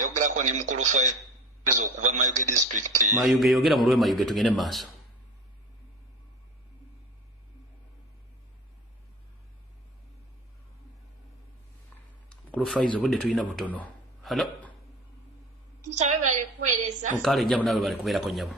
Yogera ko ni mukulu faye okuva Mayuge district. Mayuge yogera mulwe Mayuge tugende maaso. Mukulu faye obudde tulina butono. Hello. Nsabe bale kuweereza. Mukale jamu nawe bale kubeerako nyabo.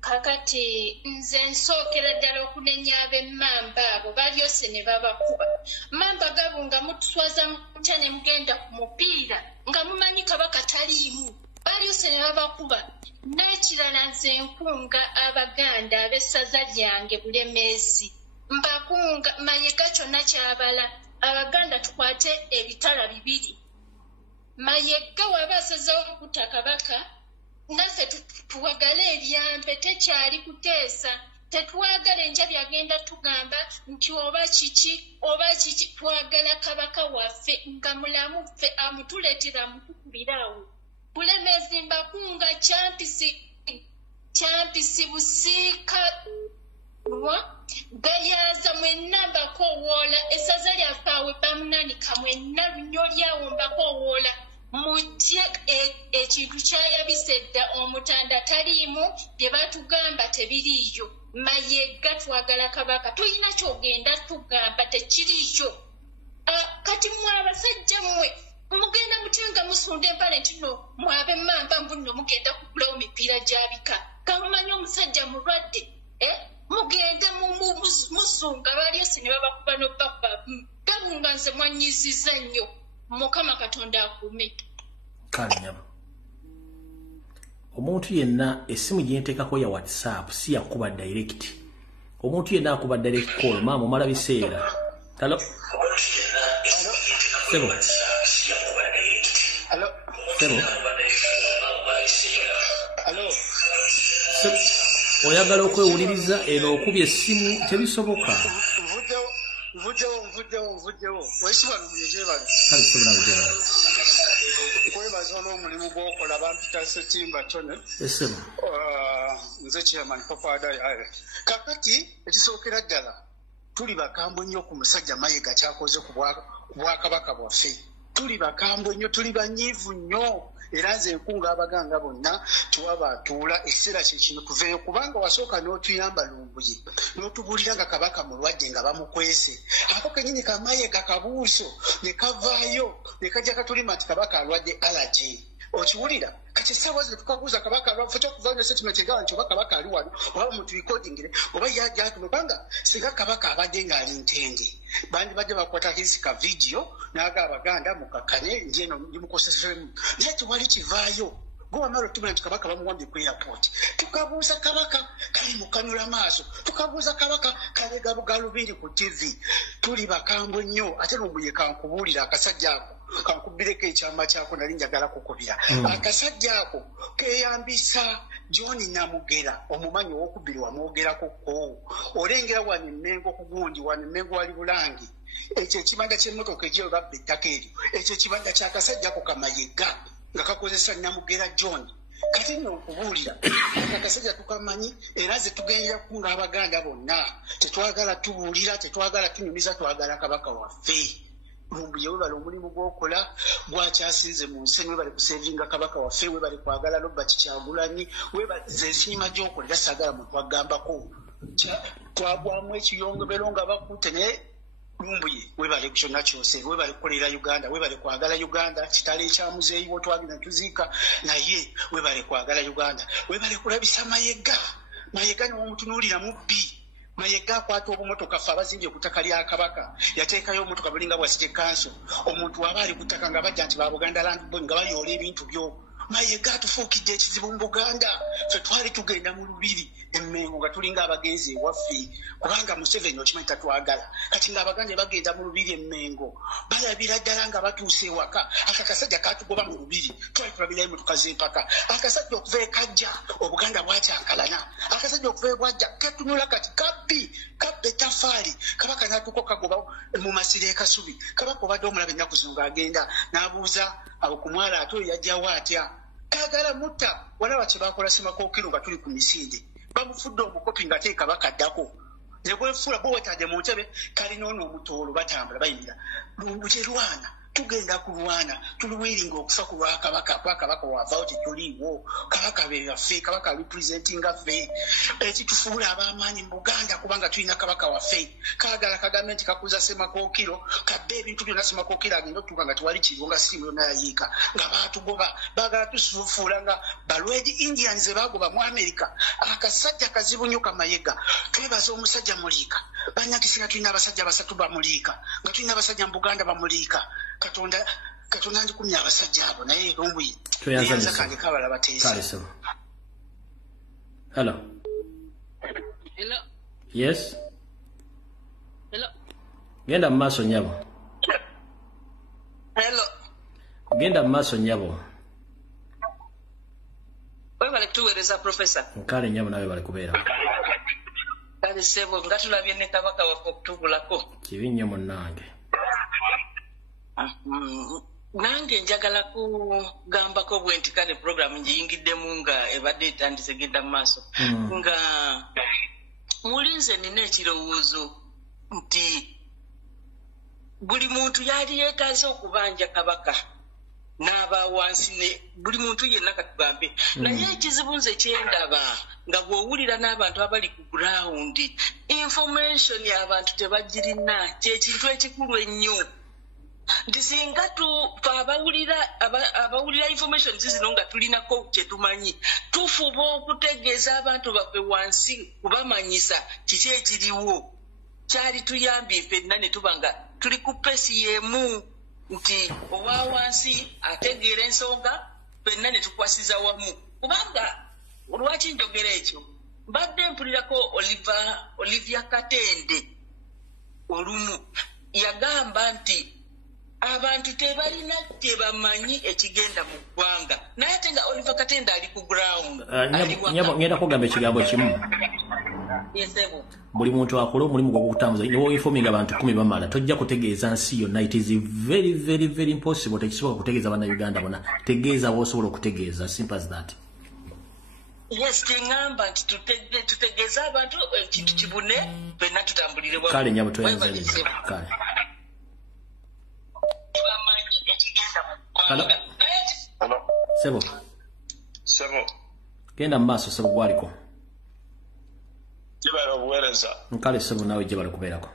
Kakati nze nsookera ddala okunenya ab'emmamba abo balyose ne babakuba. Mamba gabo nga mutuswaza mutya ne mugenda ku mupiira nga mumanyi Kabaka taliimu. Balyose ne babakuba. N'ekirala nze nkunga Abaganda ab'essaza lyange Bulemeezi. Mbakunga Mayiga kyonna kyabala. Abaganda tukwate ebitala bibiri. Mayiga waba asazeewo okutta Kabaka. Naffe tuwagala ebyambe tekyali kuteesa. Tetwagala enjabi agenda tugamba nti oba kiki twagala Kabaka waffe nga mulamu ffe amutuleetera mukukubirawo. Bulemeezi Mbakunga Kyampisi Busiika Gayaza mwenna mbakowoola essaza lyaffe awe bamunanika mwenna Lunyolyawo mbakowoola. Mujje ekintu kyayabise dda Omutanda taliimu bye batugamba tebiriiyo. Mayiga twagala Kabaka tulina kyogenda tugamba tekiriiyo. Kati mwe abasajja mmwe mugenda mutenga musunda empale nti no mwabe mmamba mbunno mugenda kugulawo mipiira gya bika. Kamumanyi omusajja mulwadde mugende musunga balyose ne babakuba n'obakuba. Gabunga nze mwanyiisiza nnyo. Mukama Katonda akume. Kale nyabo. Omuntu yenna essimu gye nteekako ya WhatsApp si yakuba direct. Omuntu yenna akuba direct call maama omala biseera. Hello. Sebo. Hello. Sebo. Hello. Sebo. Oyagala okwewuliriza eno okubye essimu tebisoboka. Mvuddewo. Weesiba Jebale. Kale sebo nawe Jebale. Kwebaza n'omulimu gw'okola bampita Ssetimba Tone. Sebo. Nze chairman Papa Adai. Kakati ekisookera ddala tuli bakambwe nnyo ku musajja Mayiga kyakoze ku bwakabaka bwaffe. Tuli bakambwe nnyo, tuli banyiivu nnyo. Era nze nkunga Abaganda bonna tuwabatuula ekiseera kino kuveeyo kubanga wasooka n'otuyamba Lumbuye n'otubuulira nga Kabaka mulwadde nga bamukwese. Ako kennyini ka Mayiga kabuuso ne kavaayo ne kajja katulima nti Kabaka alwadde allergy. Okiwulira kati essaawa zino tukabuuza Kabaka alwadde ffe kyokuvaayo ne statement egamba nti oba Kabaka ali wano oba mu recordingire oba yajjatume kubanga singa Kabaka abadde ng'ali Ntende bandibadde bakwata hisi ka video n'aga Abaganda mukakane njeno ndimukosesemu naye tewali kivaayo. Gwamala otumula nti Kabaka bamuwambye ku airport. Tukabuuza Kabaka kali mukanula maaso. Tukabuuza Kabaka kale galubiri ku TV. Tuli bakambwe nnyo ate Lumbuye kankubuulira akasajja ako kankubireko ekyama kyako nali njagala kukubira. Akasajja ako keyambisa John Namugera omumanyi ow'okubiri wamwogerako ko. Olengera wano Mmengo ku gundi wano Mmengo wali Bulangi. Ekyo ekibanda ky'emmotoka egyo babba ettaka eryo. Ekyo ekibanda ky'akasajja ako Kamayiga nga kakozesa Namugera John. Kati nno okubuulira akasajja tukamanyi era ze tugenda kunga Abaganda bonna. Tetwagala tubuulira, tetwagala tunyumiza, twagala Kabaka waffe. Lumbuye webale omulimu gw'okola gwakyasinze mu nsi webale kusevinga Kabaka waffe webale kwagala Robert Kyagulanyi webale zensiima gy'okolera saagala muntu agambako. Twagwamu ekiyongobero nga bakutte naye Lumbuye webale kyonna kyose webale kukolera Uganda webale kwagala Uganda kitale ekya muzeeyi wo twagenda tuziika naye webale kwagala Uganda webale kulabisa Mayiga n'omutunuulira mubbi. Mayiga akwata obumotoka ffe abazimbye ku ttaka lya Kabaka yateekayo obumotoka bulinga bwa City Council. Omuntu waba ali ku ttaka nga bajja nti ba Buganda Land Board nga bayoola ebintu byo Mayiga tufuukidde ekizibu mu Buganda ffe twali tugenda mu lubiri emmengo nga tulinga abagenzi ewaffe kubanga Museveni okimanyi tatwagala kati ng'Abaganda bagenda mu lubiri emmengo balabira ddala nga batuuse ewaka akakasajja katugoba mu lubiri twali tulabirayo emmotoka z'empaka akasajja okuva ekajja Obuganda bwakyankalana akasajja okuva ebwajja katunula kati kabbi etafaali Kabaka n'atuuka kagoba mu masiro e Kasubi Kabaka obadde omulaba ennaku zino ng'agenda n'abuuza abo ku mwala ate oyo yajjawo atya kaagala mutta walaba kye baakola Semakookiro nga tuli ku misinde bamufudde omukopi nga te Kabaka addako ne bwefuula bo wetadde mu ntebe kalina ono omutoolo batambula bayimira bukyerwana tugenda kulwana tuluwiringa okufa ku lwa Kabaka kwa Kabaka wavaawo tetuliiwo Kabaka be yaffe Kabaka representinga ffe ekitufuula ab'amaanyi mu Buganda kubanga tulina Kabaka waffe kaagala kagavumenti kakuza Semakookiro kabbe ebintu byonna Semakookiro agenda okutuuka nga tewali kiriwo nga sirimu yonna yayiika nga baatugoba baagala tusufuula nga balwedi Indians baagoba mu Amerika akasajja kazibu nnyo Mayiga twebaza omusajja Muliika bannakisi nga tulina abasajja basatu bamuliika nga tulina abasajja mu Buganda bamuliika Katonda nzikumya abasajja abo naye ombuyi tuyanza kange kabala bateesa. Hello. Yes. Hello. Genda maaso nyabo. Hello. Genda maaso nyabo. Wewe bali tuweereza professor. Nkale nyabo nawe bali kubeera. Kale sebo ngatulabye ne Kabaka waffe okutubulako. Kibi nnyo munnange. Nange njagala kugambako bwe nti kale program njiyingiddemu nga ebadde etandise genda mu maaso nga mulinze nina ekirowoozo nti buli muntu yali yeetaaze okubanja Kabaka n'aba wansi ne buli muntu yenna katugambe naye ekizibu nze kyendaba nga bw'owulira n'abantu abali ku ground information y'abantu tebagirina kyekintu ekikulu ennyo nti singa tufe abawulira information zino nga tulinako kye tumanyi tufuba okutegeeza abantu baffe wansi kubamanyisa kiki ekiriwo kyali tuyambye ffenna ne tuba nga tuli ku pesi y'emu nti owa wansi ategeera ensonga ffenna ne tukwasiza wamu kubanga lwaki njogera ekyo mbadde mpulirako Olivia Katende olumu yagamba nti abantu tebalina kye bamanyi ekigenda mu ggwanga naye ate nga Oliver Katende ali ku ground ngenda kugamba ekigambo kimu buli muntu akola omulimu gw'okutambuza niwo informing abantu 10 bamala tojja kutegeeza nsi yonna it is very very very impossible tekisobola kutegeeza bannayuganda bonna tegeeza bw'osobola okutegeeza simple as that. Yes, kingamba nti tutegeeza abantu ekintu kibune ffenna tutambulire wamu. Kale nyabo toyanze kale. Hello. Hello. Sebo. Genda maaso sebo gwaliko. Jibala obuweereza. Nkale sebo nawe jibala kubeerako.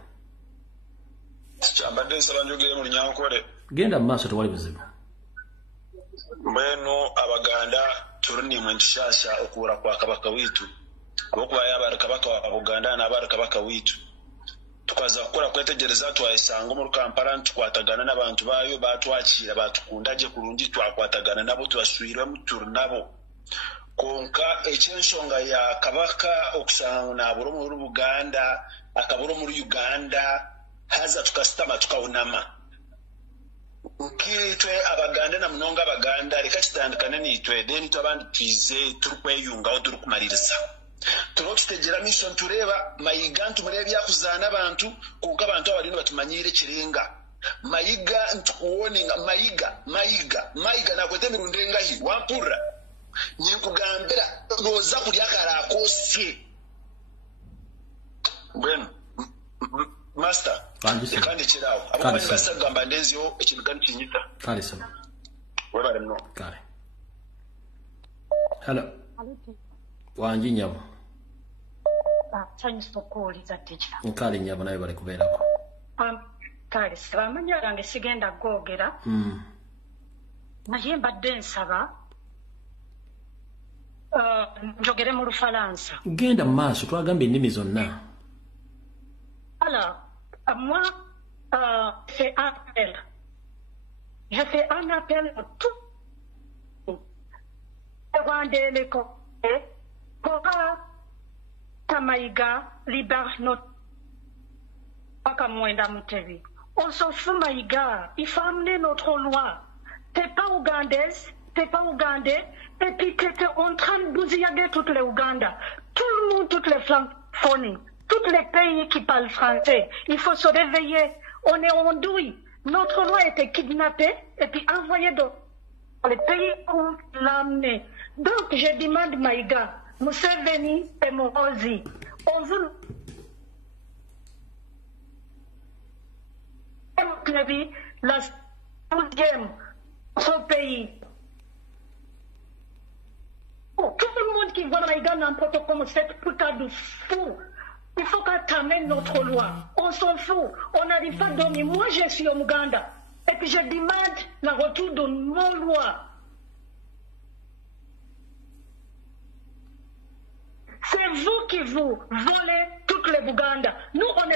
Kyambadde nsaba njogere mu Lunyankole. Genda maaso tewali buzibu. Mbwenu Abaganda tulini mu ntushasha okuwura kwa Kabaka wiitu. Okuba yaba Kabaka wa Buganda n'aba Kabaka wiitu. Tukaza kukora kwetegereza twayisanga mu Kampala tukwatagana n'abantu bayo batwakira batukundaje kulungi twakwatagana nabo twaswire mu turu nabo konka ekyensonga ya Kabaka okusanga n'aburo mu Buganda akaburo mu Uganda haza tukastama tukawunama nkitwe Abaganda na munonga Abaganda leka kitandikane nitwe then twabandi twize turukweyungaho turukumaliriza turokitegera mission tureba Mayiga ntumurebe yakuzana abantu kuko abantu abalino batumanyire kirenga Mayiga ntukuwoninga Mayiga nakwete mirundenga hi wampura nyikugambira roza kulya karakosye bueno master kandi kirawo abandi basagamba ndezio ekintu kandi kinyita kale sana webale no kale hello wanji nyabo chanyi sokoli za techa nkale nyabo nawe bali kubeerako kale sebamanya gange sigenda gogera naye mbadde nsaba njogere mu Lufalansa genda mu maaso twagambye ennimi zonna alors moi je fais un appel à tout Rwandais Kora Tamaïga libère notre Pakamwenda Mutebi. On s'en fout, Maïga. Il faut amener notre loi. T'es pas ougandaise, t'es pas ougandais, et puis t'étais en train de bousiller toutes les Ougandas. Tout le monde, toutes les francophonies, tous les pays qui parlent français. Il faut se réveiller. On est en douille. Notre loi a été kidnappée et puis envoyée dans les pays où l'amener. Donc, je demande, Maïga, Museveni et Morozi, on veut la 12e son pays. Oh, tout le monde qui voit Maïga n'importe comment cette putain de fou. Il faut qu'on t'amène notre loi. On s'en fout. On n'arrive pas à donner. Moi, je suis au Ouganda. Et puis je demande le retour de nos lois. C'est vous qui vous volez toutes les Ougandas. Nous, on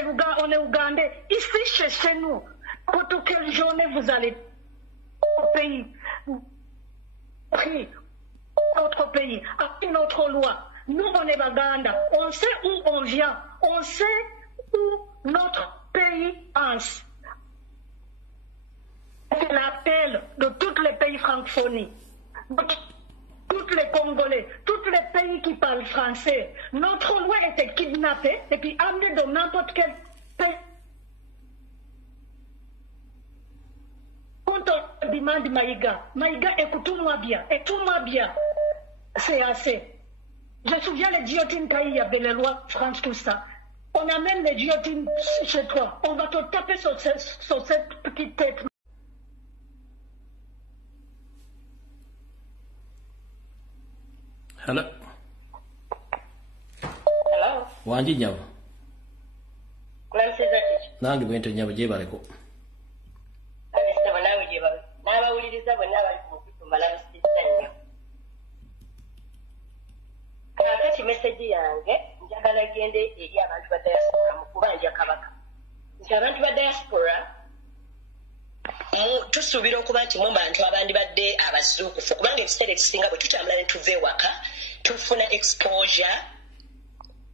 est Ougandais. Ici, chez nous. Pour quelle journée vous allez au pays, pris notre pays, avec notre loi. Nous, on est Ouganda. On sait où on vient. On sait où notre pays pense. C'est l'appel de tous les pays francophones, tous les Congolais, tous les pays qui parlent français. Notre loi était kidnappée et puis amenée dans n'importe quel pays. Quand on demande Maïga, écoute-moi bien, c'est assez. Je me souviens les guillotines il y avait les lois France, tout ça. On amène les guillotines chez toi. On va te taper sur cette petite tête. Hello. Hello. Wanji nyabo. Kulansiza kichi. Nange bwente nyabo je baleko. Abisaba nawe je babe. N'abawuliriza bonna bali ku kutumba n'abasizza. Kakati message yange njagala gende eri abantu ba diaspora mu kubanja kabaka. Nti abantu ba diaspora tusuubira okuba nti mu bantu abandi badde abazuukufu kubanga ebiseera ebisinga bwe tutambula ne tuva ewaka tufuna exposure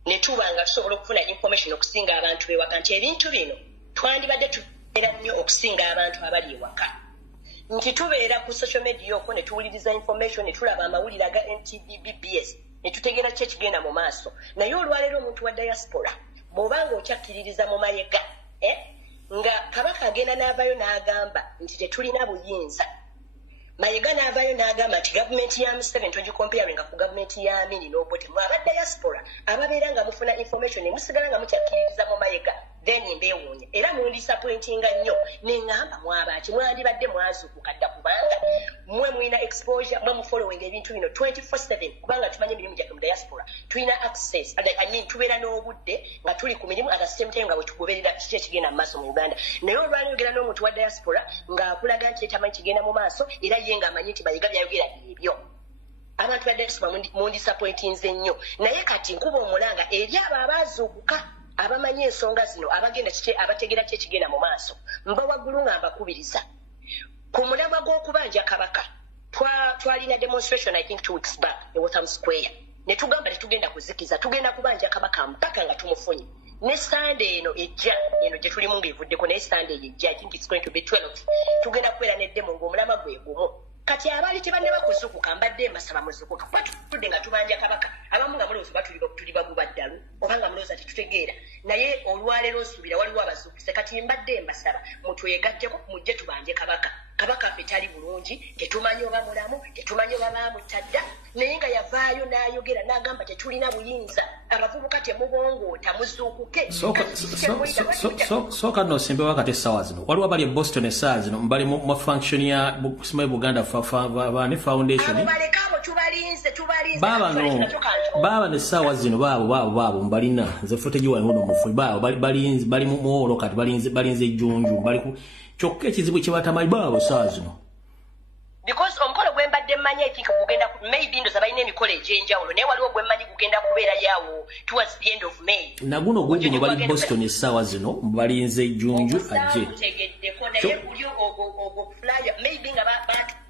ne tuba nga tusobola okufuna information okusinga abantu b'ewaka nti ebintu bino twandibadde tubeera nnyo okusinga abantu abali ewaka nti tubeera ku social media okwo ne tuwuliriza information ne tulaba amawulire aga NTV BBS ne tutegeera ki ekigenda mu maaso naye olwaleero omuntu wa diaspora bw'obanga okyakkiririza mu mayega nga kabaka agenda n'avaayo n'agamba nti tetulina buyinza Mayiga n'avaayo n'agamba nti gavumenti ya Museveni togikomparinga ku gavumenti ya Amini n'Obote mwe aba diaspora ababeera nga mufuna information ne musigala nga mukyakkiririza mu Mayiga then mbeewuunya era mundisappointinga nnyo neŋŋamba mwabaki mwandibadde mwazuukuka dda kubanga mmwe mulina exposure mwe mufollowinga ebintu bino 24/7 kubanga tumanyi emirimu gyaffe mu diaspora tulina access tubeera n'obudde nga tuli ku mirimu at the same time nga bwe tugoberera kiki ekigenda mu maaso mu Uganda naye olwayogera n'omuntu wa diaspora ng'akulaga nti tamanyi kigenda mu maaso era ye ng'amanyi nti Mayiga byayogera ebyo abantu ba diaspora mundisappointinze nnyo naye kati nkuba omulanga eri abo abaazuukuka abamanyi ensonga zino abagenda abategera ki ekigenda mu maaso mba waggulu nga mbakubiriza ku mulamwa gw'okubanja kabaka twalina demonstration I think 2 weeks back e Waltham Square ne tugamba tetugenda kuzikiza tugenda kubanja kabaka mpaka nga tumufunye ne Sunday eno ejja eno gye tulimu ng'evuddeko naye Sunday ejja I think it's going to be 12 tugenda kubeera ne demo ng'omulamwa gwe gumu kati abaali tebannaba kuzuukuka mbadde mbasaba muzuukuka kuba tutudde nga tubanja kabaka abamu nga mulowooza tuli baguba ddalu oba nga mulowooza tetutegeera naye olwaleero nsuubira waliwo abazuukuse kati mbadde mbasaba mutwegatteko mujje tubanje kabaka ffe tali bulungi tetumanyi oba mulamu tetumanyi oba baamutadda naye nga yavaayo n'ayogera n'agamba tetulina buyinza abavubuka temubongoota muzuukuke sooka nno osembewo akati essaawa zino waliwo abali e Boston essaawa zino mbali mu function ya simanyi Buganda Bani Foundation baaba n'essaawa zino baabo mbalina nze footage wange ono mufu baabo bali mu muwolo kati balinze ejjunju kyokka ekizibu kye batamanyi baabo essaawa zino because omukolo gwe mbadde mmanyi I think gugenda maybe ndoza balina emikolo egy'enjawulo naye waliwo gwe mmanyi gugenda kubeera yawo towards the end of May naguno gweguno bali Boston essaawa zino balinze ejjunju ajje naye buli ogufulaya maybe nga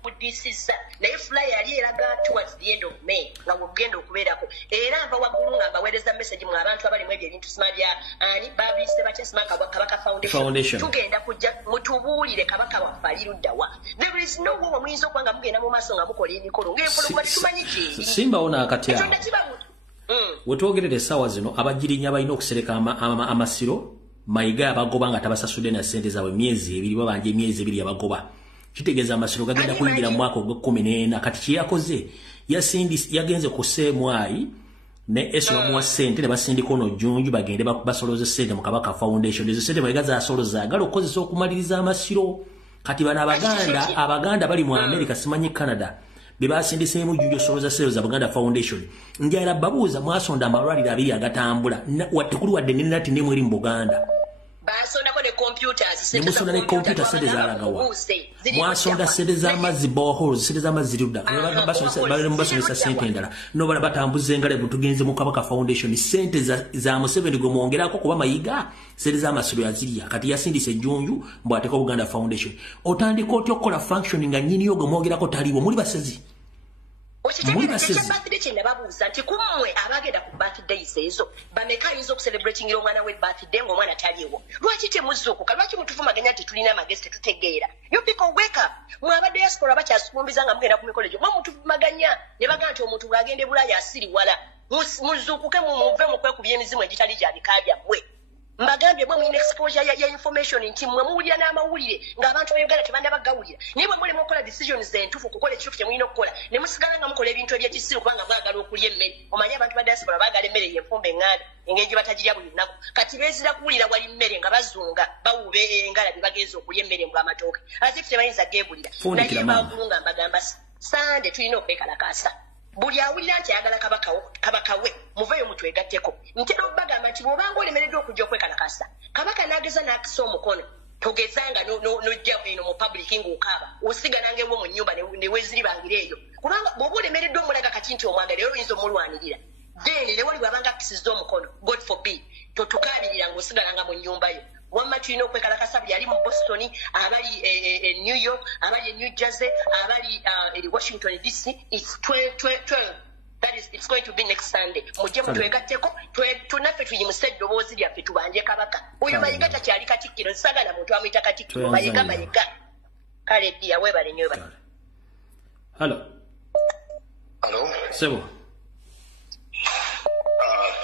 bamudisiza naye fly yali eraga towards the end of May nga bugenda okubeerako era mba waggulu nga mbaweereza message mu abantu abalimu ebyo ebintu sima bya ani babise bakyasima Kabaka Foundation tugenda kujja mutubuulire Kabaka waffe ali luddawa. There is no way muyinza okwanga mugenda mu maaso nga mukola emikolo ng'empologoma tumanyi gyeri simbawo akati awo wetwogerera essaawa zino abagirinya balina okusereka amasiro Mayiga abagoba nga tabasasudde na ssente zaabwe myezi ebiri babanja emyezi ebiri abagoba kitegeeza amasiro gagenda kuyingira mu mwaka ogw'ekkumi kati kyeyakoze yagenze ku CMI ne eswa muwa ssente ne basindika ono Jjunju bagende basoloze ssente mu Kabaka Foundation ezo ssente Mayiga zasoloza agala okukozesa okumaliriza amasiro kati bano abaganda bali mu America simanyi Canada bebasindisemu Jjunju soloza ssente za Buganda Foundation njala babuuza mwasonda amalwaliro abiri agatambula watekuli wadde nenati ne mweri mu Buganda basondako ne computers nemusonda ne computer sente zalagawa mwasonda sente z'amazzi boreholes sente z'amazzi ludda basomesa sente endala nobala batambuza engale butugenze mu Kabaka Foundation sente za Museveni gwe mwongerako kuba Mayiga sente z'amasiro yazirya kati yasindise Jjunju mbwateko Buganda Foundation otandika otya okukola functioning nga nyini yo gwe mwogerako taliwo muri basezi birthday kye nababuuza nti kumwe abagenda ku birthdays ezo bameka ayinza okucelebratingira omwana we birthday ng'omwana taliwo lwaki temuzuukuka lwaki mutuvumaganya nti tulina amagezi tetutegeera you people wake up mwe aba diaspora bakyasumbiza nga mugenda ku mikolo gyo mwe mutuvumaganya ne bagamba nti omuntu bw'agenda e Bulaaya asiriwala muzuukuke muve mu kwekubya emizimu egitali gya bika byammwe mbagambye mwe mulina exposure ya information nti mwe muwulira n'amawulire ng'abantu ba Uganda tebanda bagawulira naye mwe mulema okukola decisions entuufu kukola ekituufu kye mulina okukola ne musigala nga mukola ebintu ebyekisiru kubanga mwagala okulya emmere omanyi abantu ba diaspora baagala emmere yenfumba eŋŋanda engeri gye batagirya buli lunaku kati beezira kuwulira wali mmere nga bazunga bawuba engala bye bagenza okulya emmere mbw amatooke as if tebayinza geegulira naye baagulu nga mbagamba sande tulina okwekalakaasa buli awulira nti ayagala kabaka we muveyo mutwegatteko ntera okubagamba nti bw'obanga olemereddwa okujja okwekalakasa Kabaka n'ageza n'akisa omukono togezanga n'ojja eno mu public ng'okaaba osigalanga ewo mu nnyumba ne weeziribangira eyo kubanga bw'oba olemereddwa omulaga kati nti omwagala era oyinza omulwanirira then ne wali bw'abanga akisizza omukono God forbid totukaabirira ng'osigalanga mu nnyumba yo wamma tulina okwekalakasa buli ali mu Boston abali e New York abali e New Jersey abali e Washington DC it's 12 it's going to be next Sunday mujje mutwegatteko tunaffe tuyimuse eddoboozi lyaffe tubanje Kabaka oyo Mayiga takyali Katikkiro nsagala muntu amuyita Katikkiro Mayiga kale ddiya weebale nnyo bale Hello Sebo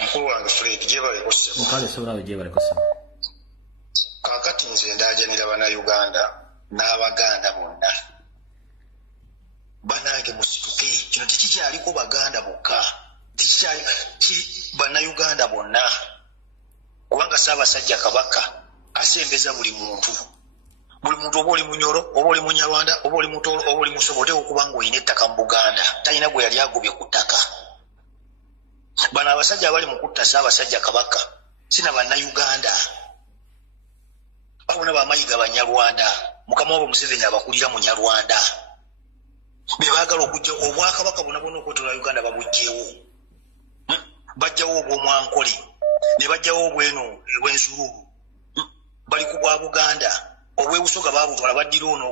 mukulu wange Fred gyebaleko Sebo mukale Sebo gyebaleko Sebo kakati nze ndajanira bannayuganda n'Abaganda bonna banange musituke kino tekikyaliko Baganda bokka tekikyali bannayuganda bonna kubanga Ssaabasajja Kabaka asembeza buli muntu oba oli Munyoro oba oli Munyarwanda oba oli Mutoro oba oli Musobo oteeka okuba ng'olina ettaka mu Buganda talina gwe yali agobye ku ttaka bano abasajja abali mu kutta Ssaabasajja Kabaka sina bannayuganda abona bamayiga Banyarwanda mukama wabo Museveni abakulira Munyarwanda bebaagala okujja obwakabaka bonna okwetola Uganda babugjeewo bajjawo obw'Omwankole ne bajjawo obweno bw'Ensululu bali ku bwa Buganda obw'Ebusoga baabutwala baddira ono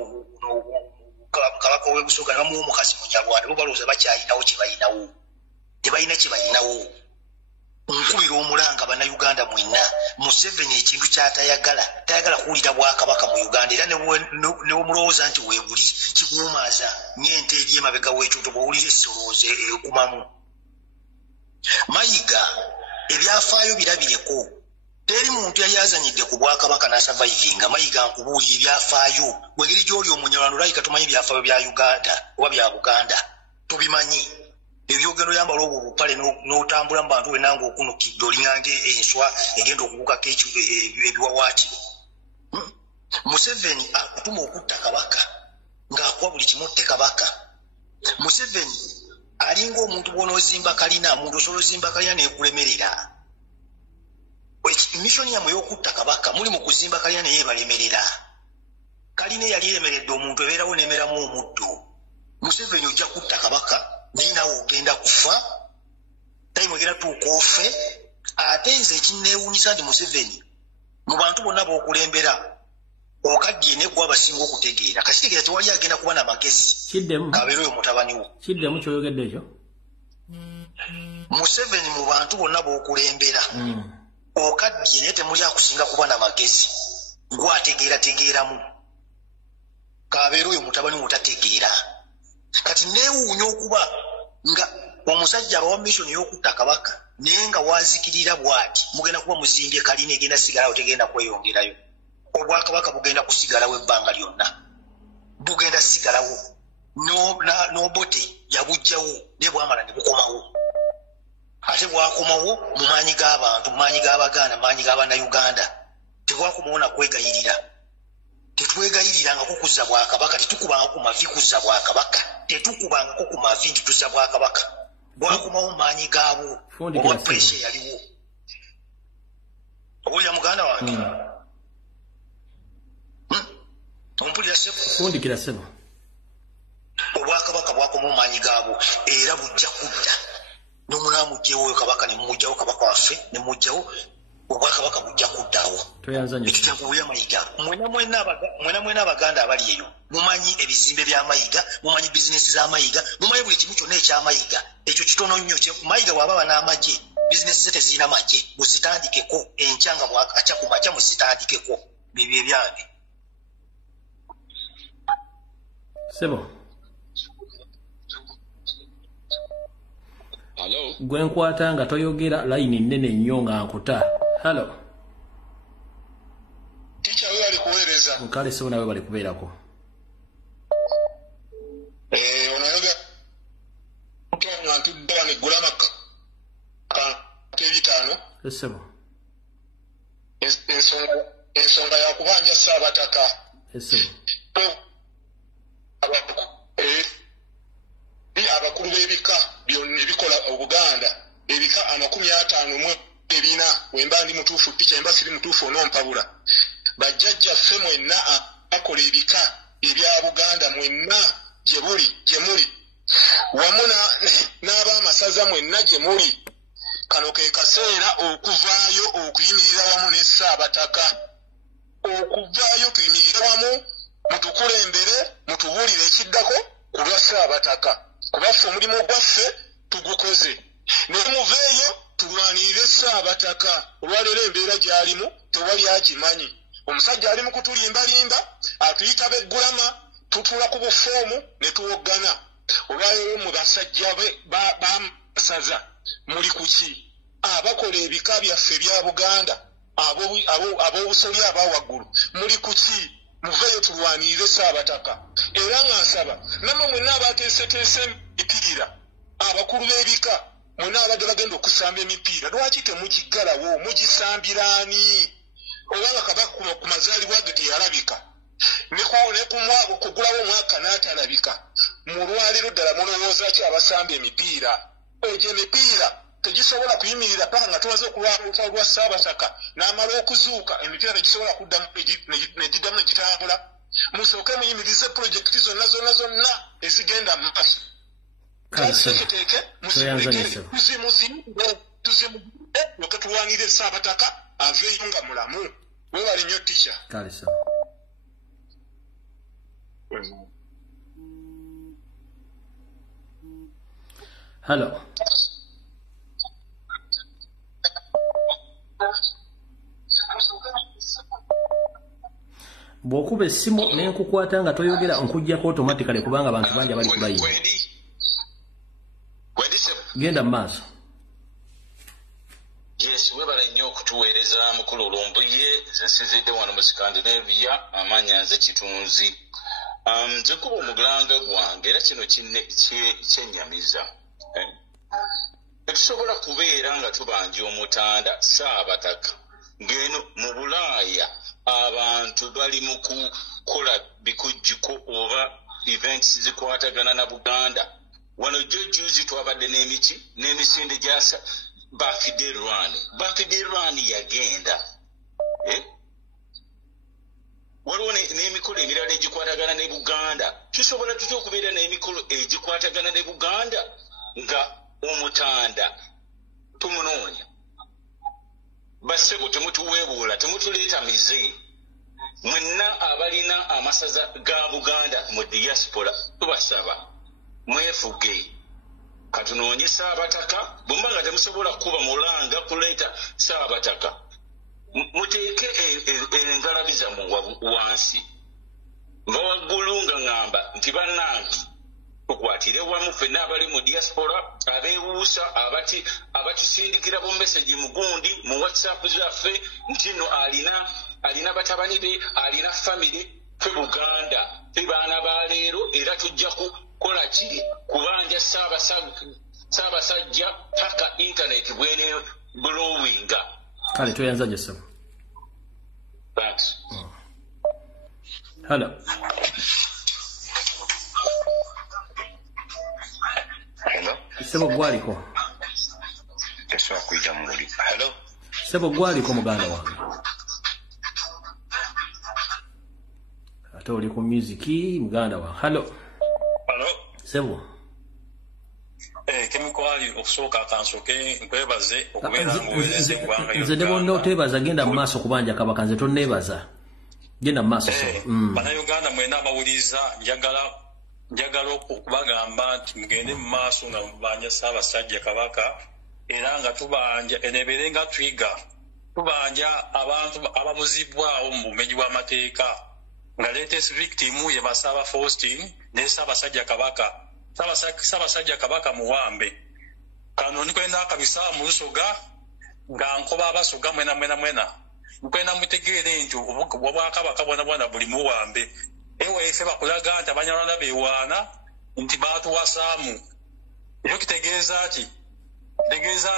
kabaka ow'Ebusoga ne bamuwa omukasi Munyarwanda bo balowooza bakyalinawo kye balinawo tebalina kye balinawo nkubira omulanga bannayuganda mwenna Museveni ekintu kyatayagala kuwulira bwakabaka mu Uganda era ne omulowooza nti weebuli kikuumaaza ng'ente eri emabega w'ekyoto bw'owulira essolooza ekumamu Mayiga ebyafaayo birabireko teri muntu yali azanyidde ku bwakabaka n'asavayivinga Mayiga nkubuulira ebyafaayo bwengeri gy'oli Omunyarwanda olabika tumanyi ebyafaayo bya Uganda oba bya Buganda tubimanyi ebyogero yambala obwo obupale n'otambula mu bantu wenna ng'okunukidde olinganga enswa egenda okubukako ebiwawaatiro Museveni akutuma okutta Kabaka ng'akuwa buli kimutte Kabaka Museveni alinga omuntu bw'onoozimba kalina muntu osobola ozimba kalina n'ekulemerera missoni yamwe y'okutta Kabaka muli mu kuzimba kalina naye ebalemerera kalina eyali eremeredde omuntu ebeerawo n'emeramu omuddo Museveni ojja kutta Kabaka naye naawe ogenda kufa tayimu egenda tuuka ofe ate nze ekinneewuunyisa nti Museveni mu bantu bonna b'okulembera okaddiye ne kuba basinga okutegeera kasitegeera tewali agenda kuba namagezi kabeera oyo mutabani wo kiddemu kyoyogedde ekyo Museveni mu bantu bonna b'okulembera okaddiye naye temuli akusinga kuba namagezi gwategeerategeeramu kabeera oyo mutabani wo tategeera kati neewuunya okuba nga omusajja abawa mission y'okutta kabaka naye nga wazikirira bw'ati mugenda kuba muzimbye kalina egenda sigalawo tegenda kweyongerayo obwakabaka bugenda kusigalawo ebbanga lyonna bugenda sigalawo n'obote yabujjawo ne bwamala ne bukomawo ate bwakomawo mu maanyi g'abantu mu maanyi g'Abaganda mu maanyi g'Abannayuganda tebwakomawo nakwegayirira tetwegayirirangako kuzza bwakabaka tetukubangako ku mavi kuzza bwakabaka tetukubangako ku mavi nti tuzza bwakabaka bwakomawo mu maanyi gaabwo oba puresha yaliwo owulira muganda wange ompulira sebo fundikira sebo obwakabaka bwakomawo mu maanyi gaabwo era bujja kudda n'omunamugjewo oyo kabaka ne mumugjawo kabaka waffe ne mumugjawo obwakabaka bujja kuddawo ekyo kyakubuya Mayiga mwena mwena Abaganda abali eyo mumanyi ebizimbe bya Mayiga mumanyi bizinesi za Mayiga mumanyi buli kimu kyonna ekya Mayiga ekyo kitono nnyo Mayiga bw'aba n'amagye bizinesi ze tezirina magye muzitandikeko enkya nga bwakacya ku makya muzitandikeko bibyo ebyange sebo gwe nkwata nga toyogera layini nnene nnyo nga nkuta halo ticha wewe alikueleza mkale sio nawe balikubeerako onayoga mtonya ntudda ne gulamaka kebitano sebo ensonga ya kubanja Saabataka sebo abakulu b'ebika byonna ebikola Obuganda ebika 50 ebina wemba ndi mutuufu picha emba siri mutuufu onompabula bajjajja ffe mwenna akola ebika ebya Buganda mwenna gye muli wamu n'ab'amasaza mwenna gye muli kano ke kaseera okuvaayo okuyimirira wamu ne Saabataka okuvaayo okuyimirira wamu mutukulembere mutubuulire ekiddako ku lwa Saabataka kubaffe omulimu gwaffe tugukoze naye muveeyo tulwanirire Saabataka olwaleero embeera gy'alimu tewali agimanyi omusajja ali mu kutulimbalimba atuyita beggulama tutuula ku bufoomu ne tuwoggana olwaleero mu basajja bamasaza muli ku ki abakola ebika byaffe bya Buganda ab'obusolya abawaggulu muli ku ki muveeyo tulwanirire Saabataka era nga nsaba namwe mwenna abateeseteese emipiira abakulu b'ebika mwenna abadde bagenda okusamba emipiira lwaki temugiggalawo mugisambiraani obanga kabaka ku mazaalibwa ge teyalabika kugulawo omwaka n'atalabika mulwaliro ddala mulowooza ki abasamba emipiira egyo emipiira tegisobola kuyimirira paka nga tuwaze okulwalutwa lwa Saabataka n'amala okuzuuka emipiira tegisobola kuddamu negiddamu negitambula musooke muyimirize pulojekiti zonna ezigenda mu maaso kiteeke musimulegere tuzimugire yoke tulwanire Saabataka aveeyo nga mulamu webale nnyo tica halo bw'okuba essimu n'enkukwata nga toyogera nkujjako automatically kubanga abantu bangi bali kulayini genda mu maaso yes webala nnyo okutuweereza mukulu olumbuye nsizidde wano mu Scandinavia amanya nze Kitunzi nze kuba omugulanga gwange era kino kyennyamiza tetusobola kubeera nga tubanja omutanda Saabataka ngeno mu Bulaaya abantu bali mu kukola bikujjuko oba events zikwatagana na Buganda wano juzi twabadde n'emisinde gyasa Birthday Run yagenda waliwo n'emikolo emirala egikwatagana ne Buganda tusobola tutya okubeera n'emikolo egikwatagana ne Buganda nga omutanda tumunoonya bassebo temutuweebuula temutuleeta mize mwenna abalina amasaza ga Buganda mu diaspora tubasaba mwefuge katunoonye Ssaabataka bwemba nga temusobola kuba mulanga kuleeta Ssaabataka muteeke engalabi zammwe wansi nva waggulu nga ŋŋamba nti bannange tukwatire wamu ffenna abali mu diaspora abeewuusa abatusindikira bu message mu gundi mu WhatsApp zaffe nti no alina batabani be alina famire ffe Buganda ffe baana ba leero era tujja kukola ki kubanja Ssaabasajja paka internet bwene blowinga kale toyanza Joseph. Thanks. Hello. Hello. Sebo gwaliko. Tesobola kuyita muli. Hello. Sebo gwaliko muganda wange. Ate oli ku music muganda wange. Hello. Hello. Sebo. Kemikwali okusooka akansoke nkwebaze okubeera muweereza eggwanga nze ne bonna oteebaza genda mu maaso kubanja kabaka nze tonneebaza genda mu maaso bannayuganda mwena abawuliriza njagala okubagamba nti mugende mu maaso nga mubanja Ssaabasajja Kabaka era nga tubanja eneebere nga twiga tubanja abantu ababuzibwawo mu bumenyi bw'amateeka nga latest victim ye Basaaba Faustin ne Ssaabasajja Kabaka Ssaabasajja Kabaka muwambe kano nikwenda akabisa mu Lusoga nga nkoba abasoga mwena nikwenda mutegeere nti obwakabaka bwona buli muwambe eweefe bakulaga nti Abanyarwanda beewaana nti baatuwasaamu ekyo kitegeeza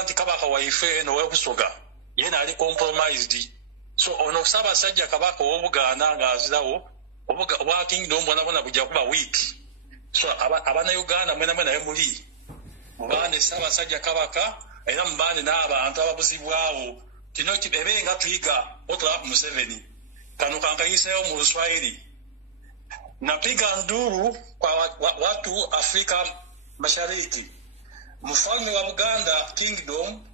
nti kabaka waife n'ow'Obusoga yena ali compromised so ono Ssaabasajja Kabaka ow'Obuganda ng'azirawo obwa kingdom bwona bujja kuba weak. So Abannayuganda mwena naye muli mubande Ssaabasajja Kabaka era mubande n'abantu ababuzibwawo kino ebe nga tuyiga otulapa Museveni kano kankayiseewo mu Luswahili napiga nduru kwa watu Afrika Mashariki. Mfalme wa Buganda Kingdom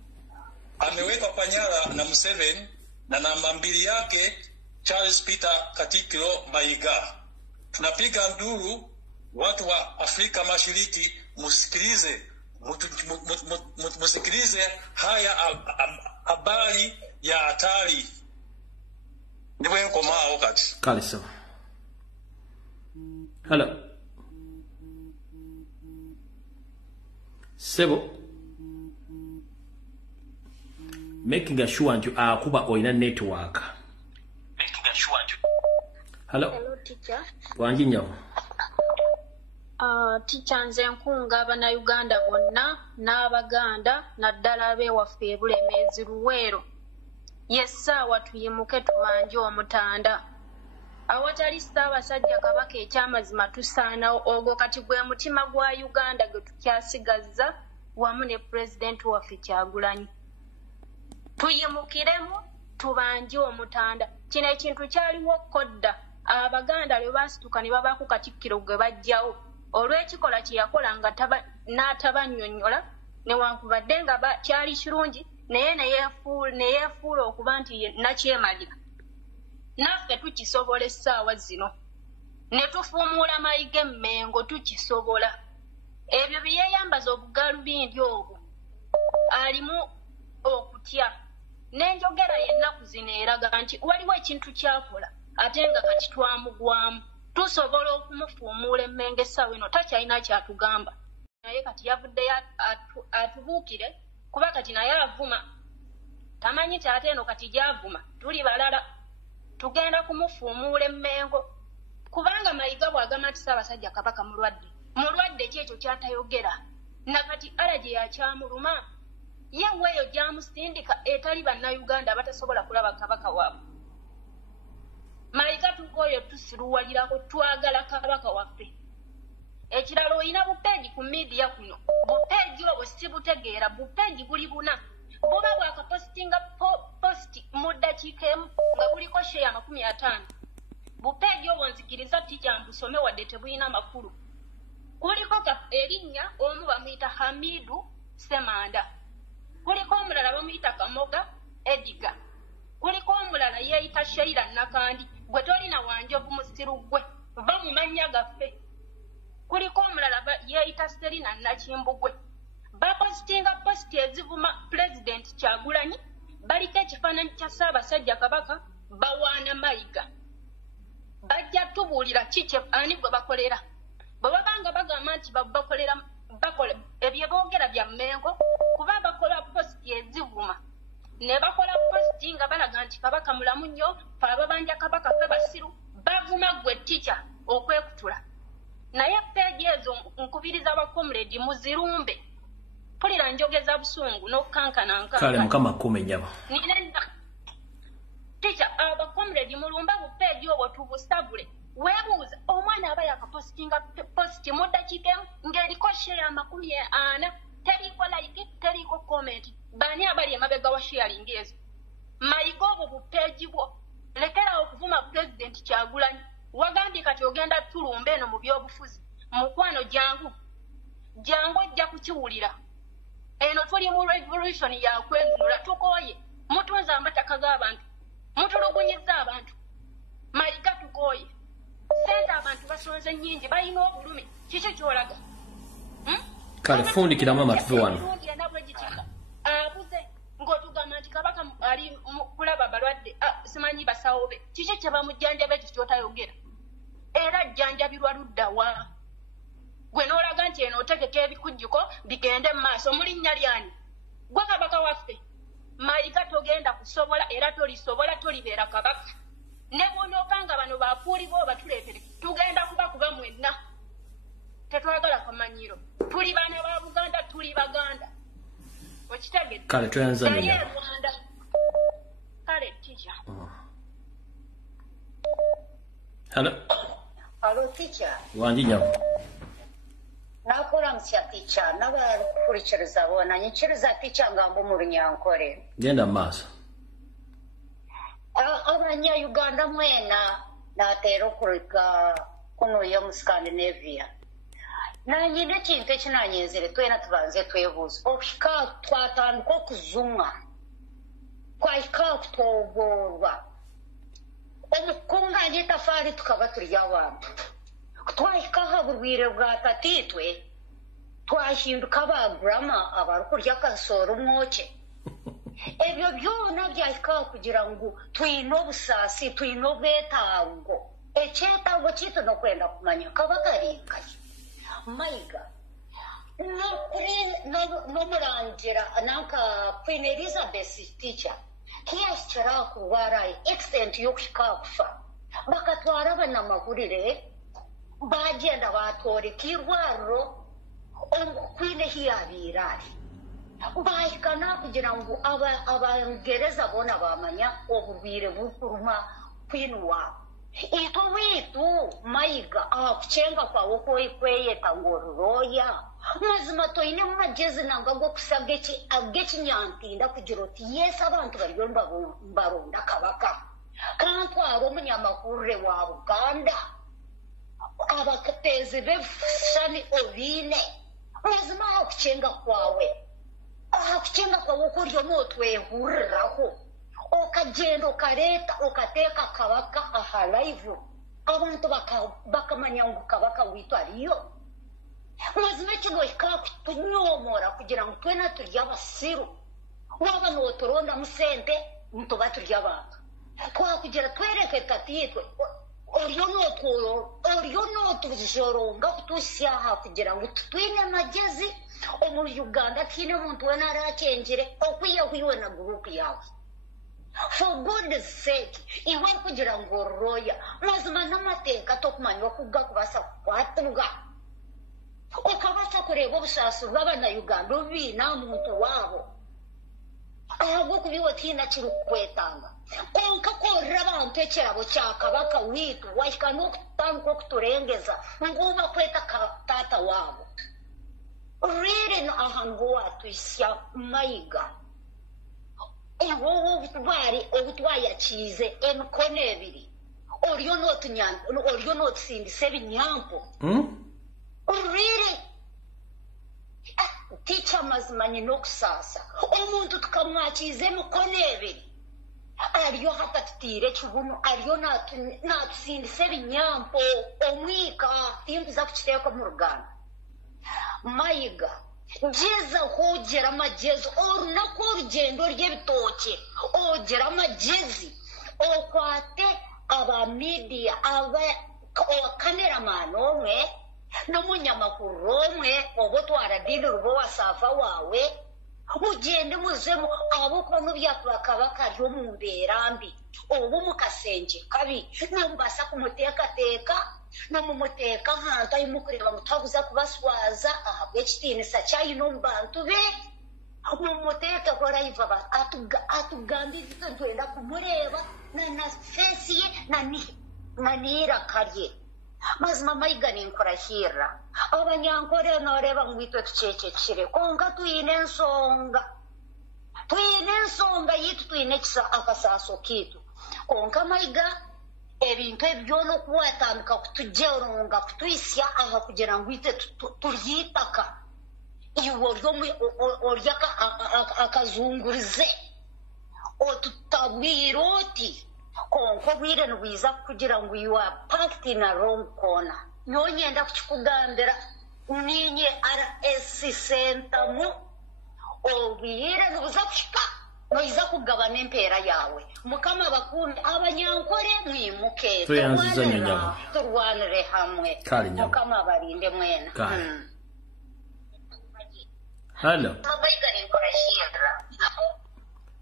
amewekwa kwa nyara na Museveni na namba 2 yake Charles Peter Katikiro Mayiga. Tunapiga nduru watu wa Afrika Mashariki, musikilize haya habari ya hatari. Ndivyo nkomao kati. Kaliso. Hello. Sebo. Making sure nti akuba oina network. Hello. Hello teacher. Wangi nyo. Teacher nze nkunga Abannayuganda bonna n'Abaganda naddala ab'ewaffe e Bulemeezi Luweero. Yessaawa tuyimuke tumanje omutanda. Awatali Ssaabasajja Kabaka ekyamazima tusaanawo ogwo kati gwe mutima gwa Uganda gwe tukyasigazza wamu ne Pulezidenti waffe Kyagulanyi. Tuyimukiremu tubanje omutanda. Kino ekintu kyaliwo kodda Abaganda lwe baasituka ne babaako Katikkiro gwe bajjawo. Olw'ekikola kye yakola nga n'atabannyonnyola newankubadde nga kyali kirungi naye neyeefuula okuba nti nakyemalira. Naffe tukisobola essaawa zino. Ne tufuumuula Mayiga Emmengo tukisobola. Ebyo bye yeeyambaza Obugaalubindi obwo alimu okutya. N'enjogera y'ennaku zino eraga nti waliwo ekintu kyakola ate nga kati twamugwamu. Tusobola okumufuumuula Emmengo essaawa eno takyalina kyatugamba. Naye kati yavuddeyo atubuukire kuba kati naye avuma. Tamanyi ti ate eno kati gy'avuma tuli balala. Tugenda kumufuumuula Emmengo kubanga Mayiga bw'agamba nti Ssaabasajja Kabaka mulwadde ki ekyo kyatayogera nakati alaje yakyamuluma ye weeyo gyamusindika etali Bannayuganda abatasobola kulaba Kabaka waabwe. Mayiga tukooyo tusiruwalirako twagala Kabaka waffe. Ekirala oyina bupeegi ku miidiya kuno bupeegi obwo sibutegeera bupeegi buli buna buba bwakapositinga posti mu ddakiika emu nga buliko sheya 50. Bupeegi obwo nzikiriza tija mbusome wadde tebulina makulu. Kuliko erinnya omu bamuyita Hamidu Semanda. Kuliko omulala bamuyita Kamoga Ediga. Kuliko omulala yeeyita Sheila Nakandi. gwe tolina wanjovu musiru gwe va mu mannya gaffe kuliko omulala yeeyita Serina Nakimbugwe bapositinga positi ezivuma Pulezidenti Kyagulanyi baliko ekifaananyi kya Ssaabasajja Kabaka bawaana Mayiga bajja tubuulira kiki ani gwe bakolera bwe babanga bagamba nti bakolera ebyo boogera bya Mmengo kuba bakola positi ezivuma ne bakola positi nga balaga nti Kabaka mulamu nnyo fe ababanja Kabaka fe basiru bavuma gwe tica okwekutula naye peegi ezo nkubiriza abakomuledi muzirumbe pulira njogeza busungu n'okukankana kale mukama kumenyama tica abakomuledi mulumba bu peegi obwo tubusagule weebuuza omwana aba yakapositinga positi mu ddakiika emu ng'eriko sheya 40 teriiko like teriiko comment bani abali emabega wa sharing ezo Mayiga obwo bupeegi bwo lekera okuvuma Pulezidenti Kyagulanyi wagambye kati ogenda tulumba eno mu byobufuzi mukwano jangu ojja kukiwulira eno tuli mu revolution ya kwegunula tukooye mutunza amataka g'abantu mutulugunyiza abantu Mayiga tukooye sente abantu basonze nnyingi balina obulumi kiki kyolaga kale fundikiramu amatuve wano abuze ng'otugamba nti Kabaka ali kulaba balwadde simanyi basawo be kiki kye bamujjanjaba ekyo kyotayogera era jjanjabirwa ludda wa gwe n'olaga nti eno otegeka ebikujjuko bigende mu maaso mulinnya lyani gwe Kabaka waffe Mayiga togenda kusobola era tolisobola tolibeera Kabaka ne bw'onookanga bano bapuuli bo batuleetere tugenda kuba mwenna tetwagala kamanyiro tuli baana ba Buganda tuli Baganda okitegedde kale tweyanzanya Rwanda kale teacher Hello teacher wangi nyamu nakuramutsa teacher n'abakurikiriza bona nyikiriza teacher ngambo mu Runyankore genda mu maaso Abanya-Uganda mwena nateera okuleka kuno y'omu Scandinavia nanyine ekintu ekinanyenzere twena tubanze twebuuza okuhika twatandika okuzumwa twahika kutoboorwa omukunganya etafaari tukaba turi abantu twahika aha burwire bwa tatiitwe twahinduka abagurama abarikurya akasoora omwoke ebyo byona byahika kugira ngu twine obusaasi twine obwetaago ekyetaago kitu nokwenda kumanya Kabaka ariikaye Mayiga n'omurangira nanka Queen Elizabeth teacher kiyashyira kurwara extent y'okuhika kufa bakatwara abanamahurire bagenda batoreka irwariro Queen hiyabirari bahikana kugira ngo abangereza bona bamanya oburwire bukuruma Queen wabo ito witu Mayiga akuchenga kwawo kweyeta ngoroya mazima toine mumagezi nanga go kusabwa agekinyantinda kugira oti yes abantu bariyo mbaronda Kabaka kantwara omunyamakuru wa Buganda abakatezi b'eshami obine mazima akuchenga kwawe kuryo notwehuriraho okagenda okareta okateeka Kabaka aha live abantu bakamanya ngu Kabaka witu ariyo mazima ekino hika kutunyoomora kugira ngu twena turi abasiru waba nooturondamu sente nituba turi abantu twakugira twereke tatiitwe oriyo nootujoronga kutusya aha kugira ngu twine amagezi omu Uganda tiine muntu weena arakyengire okwiyahuiwe na gurupu yawe for goodness sake iwe kugira ngo roya mazima n'amateeka tokumanya okugakubasa kukwatibwa okabasa kureba obusaasi bw'abana-Uganda obiina muntu waabo ahabwo kubiwa tiina kiri kukwetanga konka korera abantu ekirabo kya Kabaka wiitu wahika n'okutandika okuturengeza nguba kweta taata waabo really aha ngu watwisya Mayiga obutwayakiize emikono ebiri oriyo n'otusindisa ebinyampo really teacher mazima nyina okusaasa omuntu tukamwakiiza emikono ebiri aliyo hakatutire kibuno aliyo natusindisa ebinyampo omwika timbuza kukiteeka mu Ruganda Mayiga jeza hogera amagezi orunaku orugendo ry'ebitookye ogera amagezi okwate aba media aba cameraman omwe n'omunyamakuru omwe oba otwara dini rubo wasafa wawe ugende muzemu abo kono byakabaka ryo mu mbeera mbi oba mu kasenje kabi nambasa kumuteekateeka namumuteeka ahantu ayimukureba mutaguza kubaswaza ahabwa ekitiinisa kyayina omu bantu be mumuteeke koraiva atugambiriza ntwenda kumureeba na fesi ye na n'iraka rye mazima Mayiga ninkurahirra abanyankore noreeba ngwitwe tukyekekire konka tuyine ensonga yitu tuyine akasaaso kiitu konka Mayiga ebintu ebyo n'okuwatandika kutujeronga kutwisya aha kugira ngu ite turyitaka iwe orya akazungurize otutabwire oti konka obwire nibwiza kugira ngu you are packed in a wrong corner nyonyenda kukikugambira ninye RS Center obwire nibuza kushika noiza kugabana empeera yawe mukama bakundi abanyankore mwimuke turwanire hamwe mukama barinde mwena Hello.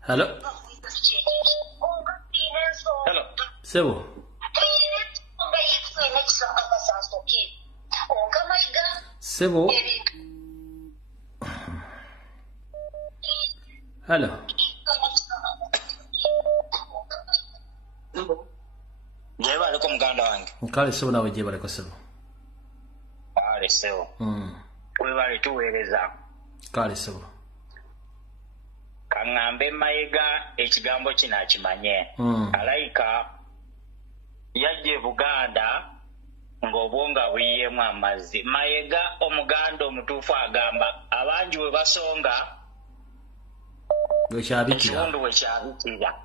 Hello. Hello. Sebo. Sebo. Hello. Jeba aleko muganda wange. Nkale sebo nawe jeba aleko sebo. Ale sebo. Webale tuweereza. Kale sebo. Kangambe Mayiga ekigambo kino akimanye. Alayika yajje Buganda ng'obwonga buyiyemu amazzi. Mayiga omuganda omutuufu agamba abangi we basonga ekiwundu we kyabikira.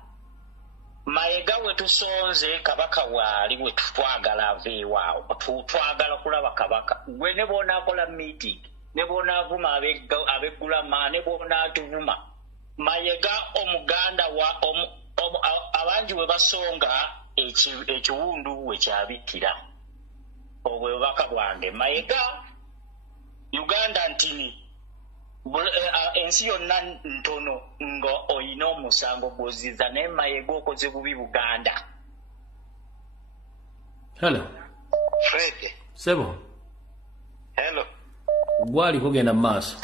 Mayiga we tusonze kabaka waali we tutwagala aveewaawo twagala kulaba kabaka gwe ne bw'onaakola meeting ne bw'onaavuma abeggulama ne bw'onaatuvuma Mayiga omuganda abangi we basonga ekiwundu we kyabikira obwe bubaka bwange. Mayiga Uganda ntini ensi yonna ntono nga oyina omusango gwoziza naye Mayiga okoze bubi Buganda. Hello. Fred. Sebo. Hello. Gwali kugenda maaso.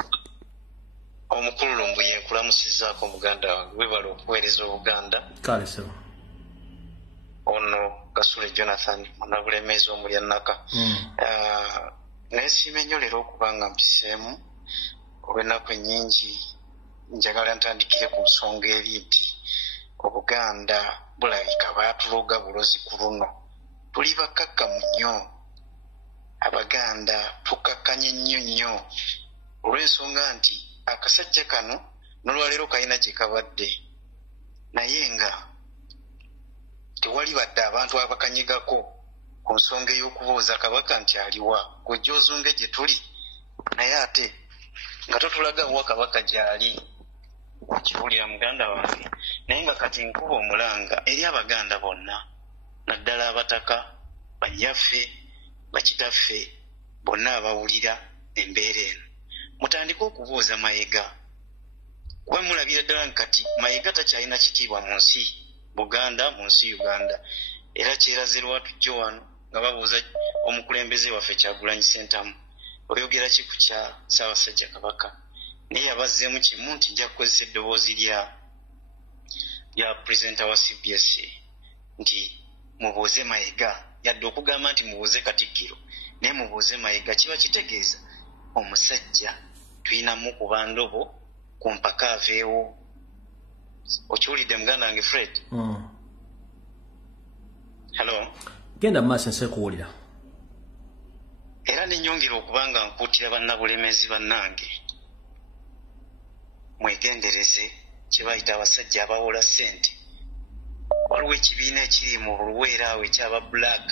Omukulu Lumbu yenkulamusizaako Buganda wange webala okuweereza Obuganda. Kale sebo. Ono Kasule Jonathan Munabulemeezi omulya Naka. Neesiima nnyo leero okuba nga mpiseemu olw'ennaku ennyingi njagala ntandikire ku nsonga eri nti Obuganda bulabika baatuloga bulozi ku luno. Tuli bakakkamu nnyo. Abaganda tukakkanye nnyo olw'ensonga nti akasajja kano n'olwaleero kalina gye kabadde naye nga tewali badde abantu abakanyigako ku nsonga ey'okubooza kabaka nti aliwa gojja ozunge gye tuli naye ate nga totulaga wa kabaka gy'ali kiwulira muganda wange naye nga kati nkuba omulanga eri Abaganda bonna naddala abataka banyaffe bakitaffe bonna abawulira embeera eno mutandike okubooza Mayiga kuba mulabira ddala kati Mayiga takyalina kitiibwa mu nsi Buganda mu nsi Uganda era kyeraze lwatujja wano nga babuuza omukulembeze waffe Kyagulanyi Ssentamu oyogera ki ku kya Ssaabasajja Kabaka naye yabazzeemu kimu nti nja kukozesa eddoboozi lya pulezidenta wa CBS nti mubuuze Mayiga yadde okugamba nti mubuuze Katikkiro naye mubuuze Mayiga kiba kitegeeza omusajja tuyinamu kuba ndobo ku mpaka aveewo. Okiwulidde muganda wange Fred? Hello? Genda maaso nse kuwulira. Era nenyongera okuba nga nkuutira bannabulemezi bannange mwegendereze kye bayita abasajja abawola ssente waliwo ekibiina ekiri mu Luweero awo ekyaba Black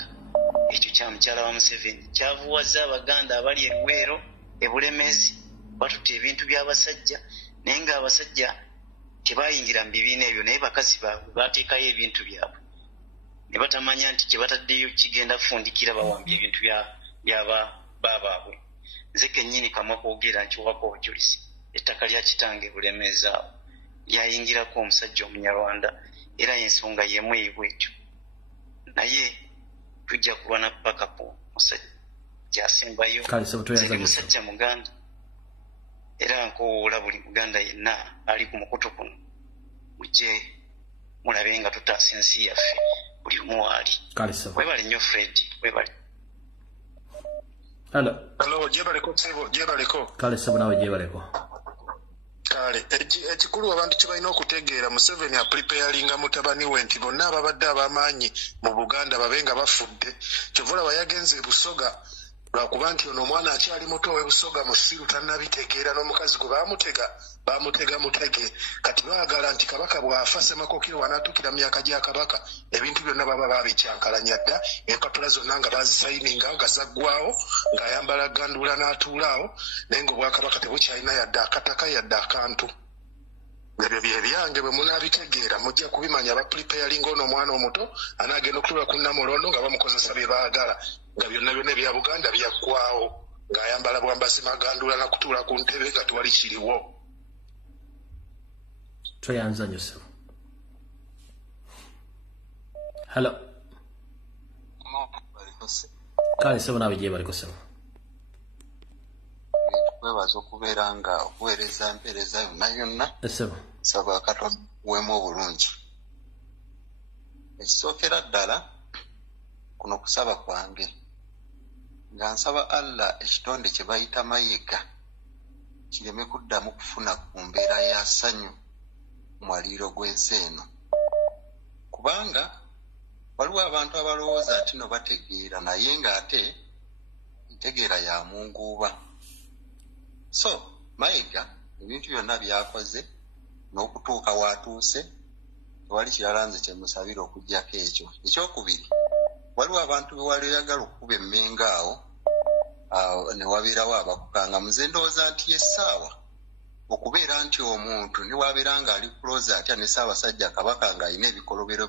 ekyo kya mukyala wa Museveni kyavuwaza abaganda abali e Luweero e Bulemezi batutte ebintu by'abasajja naye ng'abasajja tebayingira mu bibiina ebyo naye bakazi baabwe baateekayo ebintu byabwe ne batamanya nti kye bataddeyo kigenda kufundikira bawambye ebintu baabaabwe. Nze kennyini kamwa kwogera nti waka obujulizi ettaka lya kitange Bulemezi awo lyayingirako omusajja Omunyarwanda era ensonga y'emu ebwekyo naye tujja kulwana paka po musajja asembayo musajja Muganda era nkowoola buli Muganda yenna ali ku mukutu kuno mujje mulabe nga tutaasa ensi yaffe buli omu waali. Webale nnyo Fred, webale. Hello, jebaleko. Kale sebo nawe jebaleko. Kale, ekikulu abantu kye balina okutegeera Museveni apreparinga mutabani we nti bonna ababadde ab'amaanyi mu Buganda babenga bafudde. Kyovula bayagenze e Busoga lwakuba nti ono omwana akyali muto we Busoga musiru tannabitegeera n'omukazi gwe bamutega mutege kati baagala nti kabaka bw'afa Ssemakokiro wanaatuukira mu myaka gya kabaka ebintu byonna baba babikyankalanya dda empapula zonna nga bazisayininga nga zaggwawo ng'ayambala gandula n'atuulaawo naye ng'obwakabaka tebukyalina yadde akataka yadde akantu. Ebyo bye byange bwe munaabitegeera mujja kubimanya abapreparinga ono omwana omuto anaagenda okutuula ku Namulondo nga bamukozesa bye baagala nga byonna ebya Buganda byaggwawo ng'ayambala bwambazi magandula nakutuula ku ntebe nga tewali kiriwo. Toyanza nnyo sebo. Hello. Kale sebo nawe jebaliko sebo. Twebaza okubeera nga okuweereza empeereza yonna yonna sebo saba Katonda wemu obulungi. Ekisookera ddala kuno kusaba kwange nga nsaba Allah ekitonde kye bayita Mayiga kireme kuddamu kufuna ku mbeera ya ssanyu mu mwaliiro gw'ensi eno kubanga waliwo abantu abalowooza nti no bategeera naye ng'ate ntegeera ya munguuba. So Mayiga ebintu byonna byakoze n'okutuuka waatuuse tewali kirala nze kyemusabira okuggyako ekyo. Ekyokubiri waliwo abantu be wali oyagala okukuba emmenga awo ne wabeerawo abakukanga muze ndowooza nti essaawa okubeera nti omuntu ne wabeera ng'ali kulooza atya ne Ssaabasajja Kabaka ng'alina ebikolobero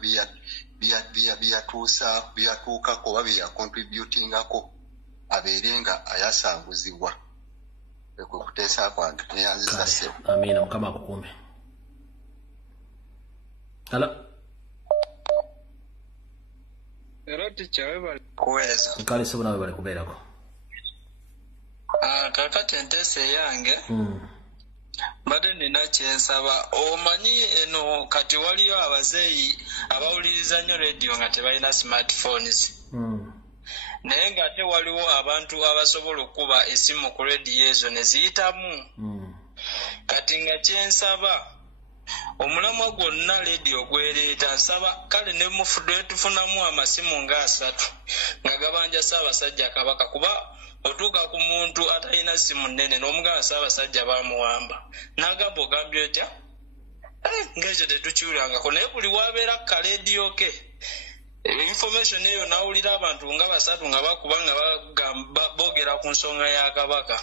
byatuukako oba bye yakontributingako abeere nga ayasanguzibwa. Ekwe kuteesa kwange neyanziza ssebo. Amiina Mukama akukuume. Hello. Era tichawe bali kuweereza. Kale sebo nawe bali kubeerako. Kakati enteesa yange mbadde nina kyensaba omanyi eno kati waliyo abazeeyi abawuliriza nnyo radio nga tebalina smartphones naye ng'ate waliwo abantu abasobola okuba essimu ku radio ezo ne ziyitamu kati nga kyensaba omulamwa gwonna radio gwereeta nsaba kale ne mufudde tufunamu amasimu nga 3 nga gabanja Ssaabasajja Kabaka kuba otuuka ku muntu atalina simu nnene n'omugamba Ssaabasajja bamuwamba n'agamba ogambye otya ng'ekyo tetukiwulirangako naye buli wabeera ku kaleediyo ke information eyo nawulira abantu nga 3 nga bakuba nga boogera ku nsonga ya Kabaka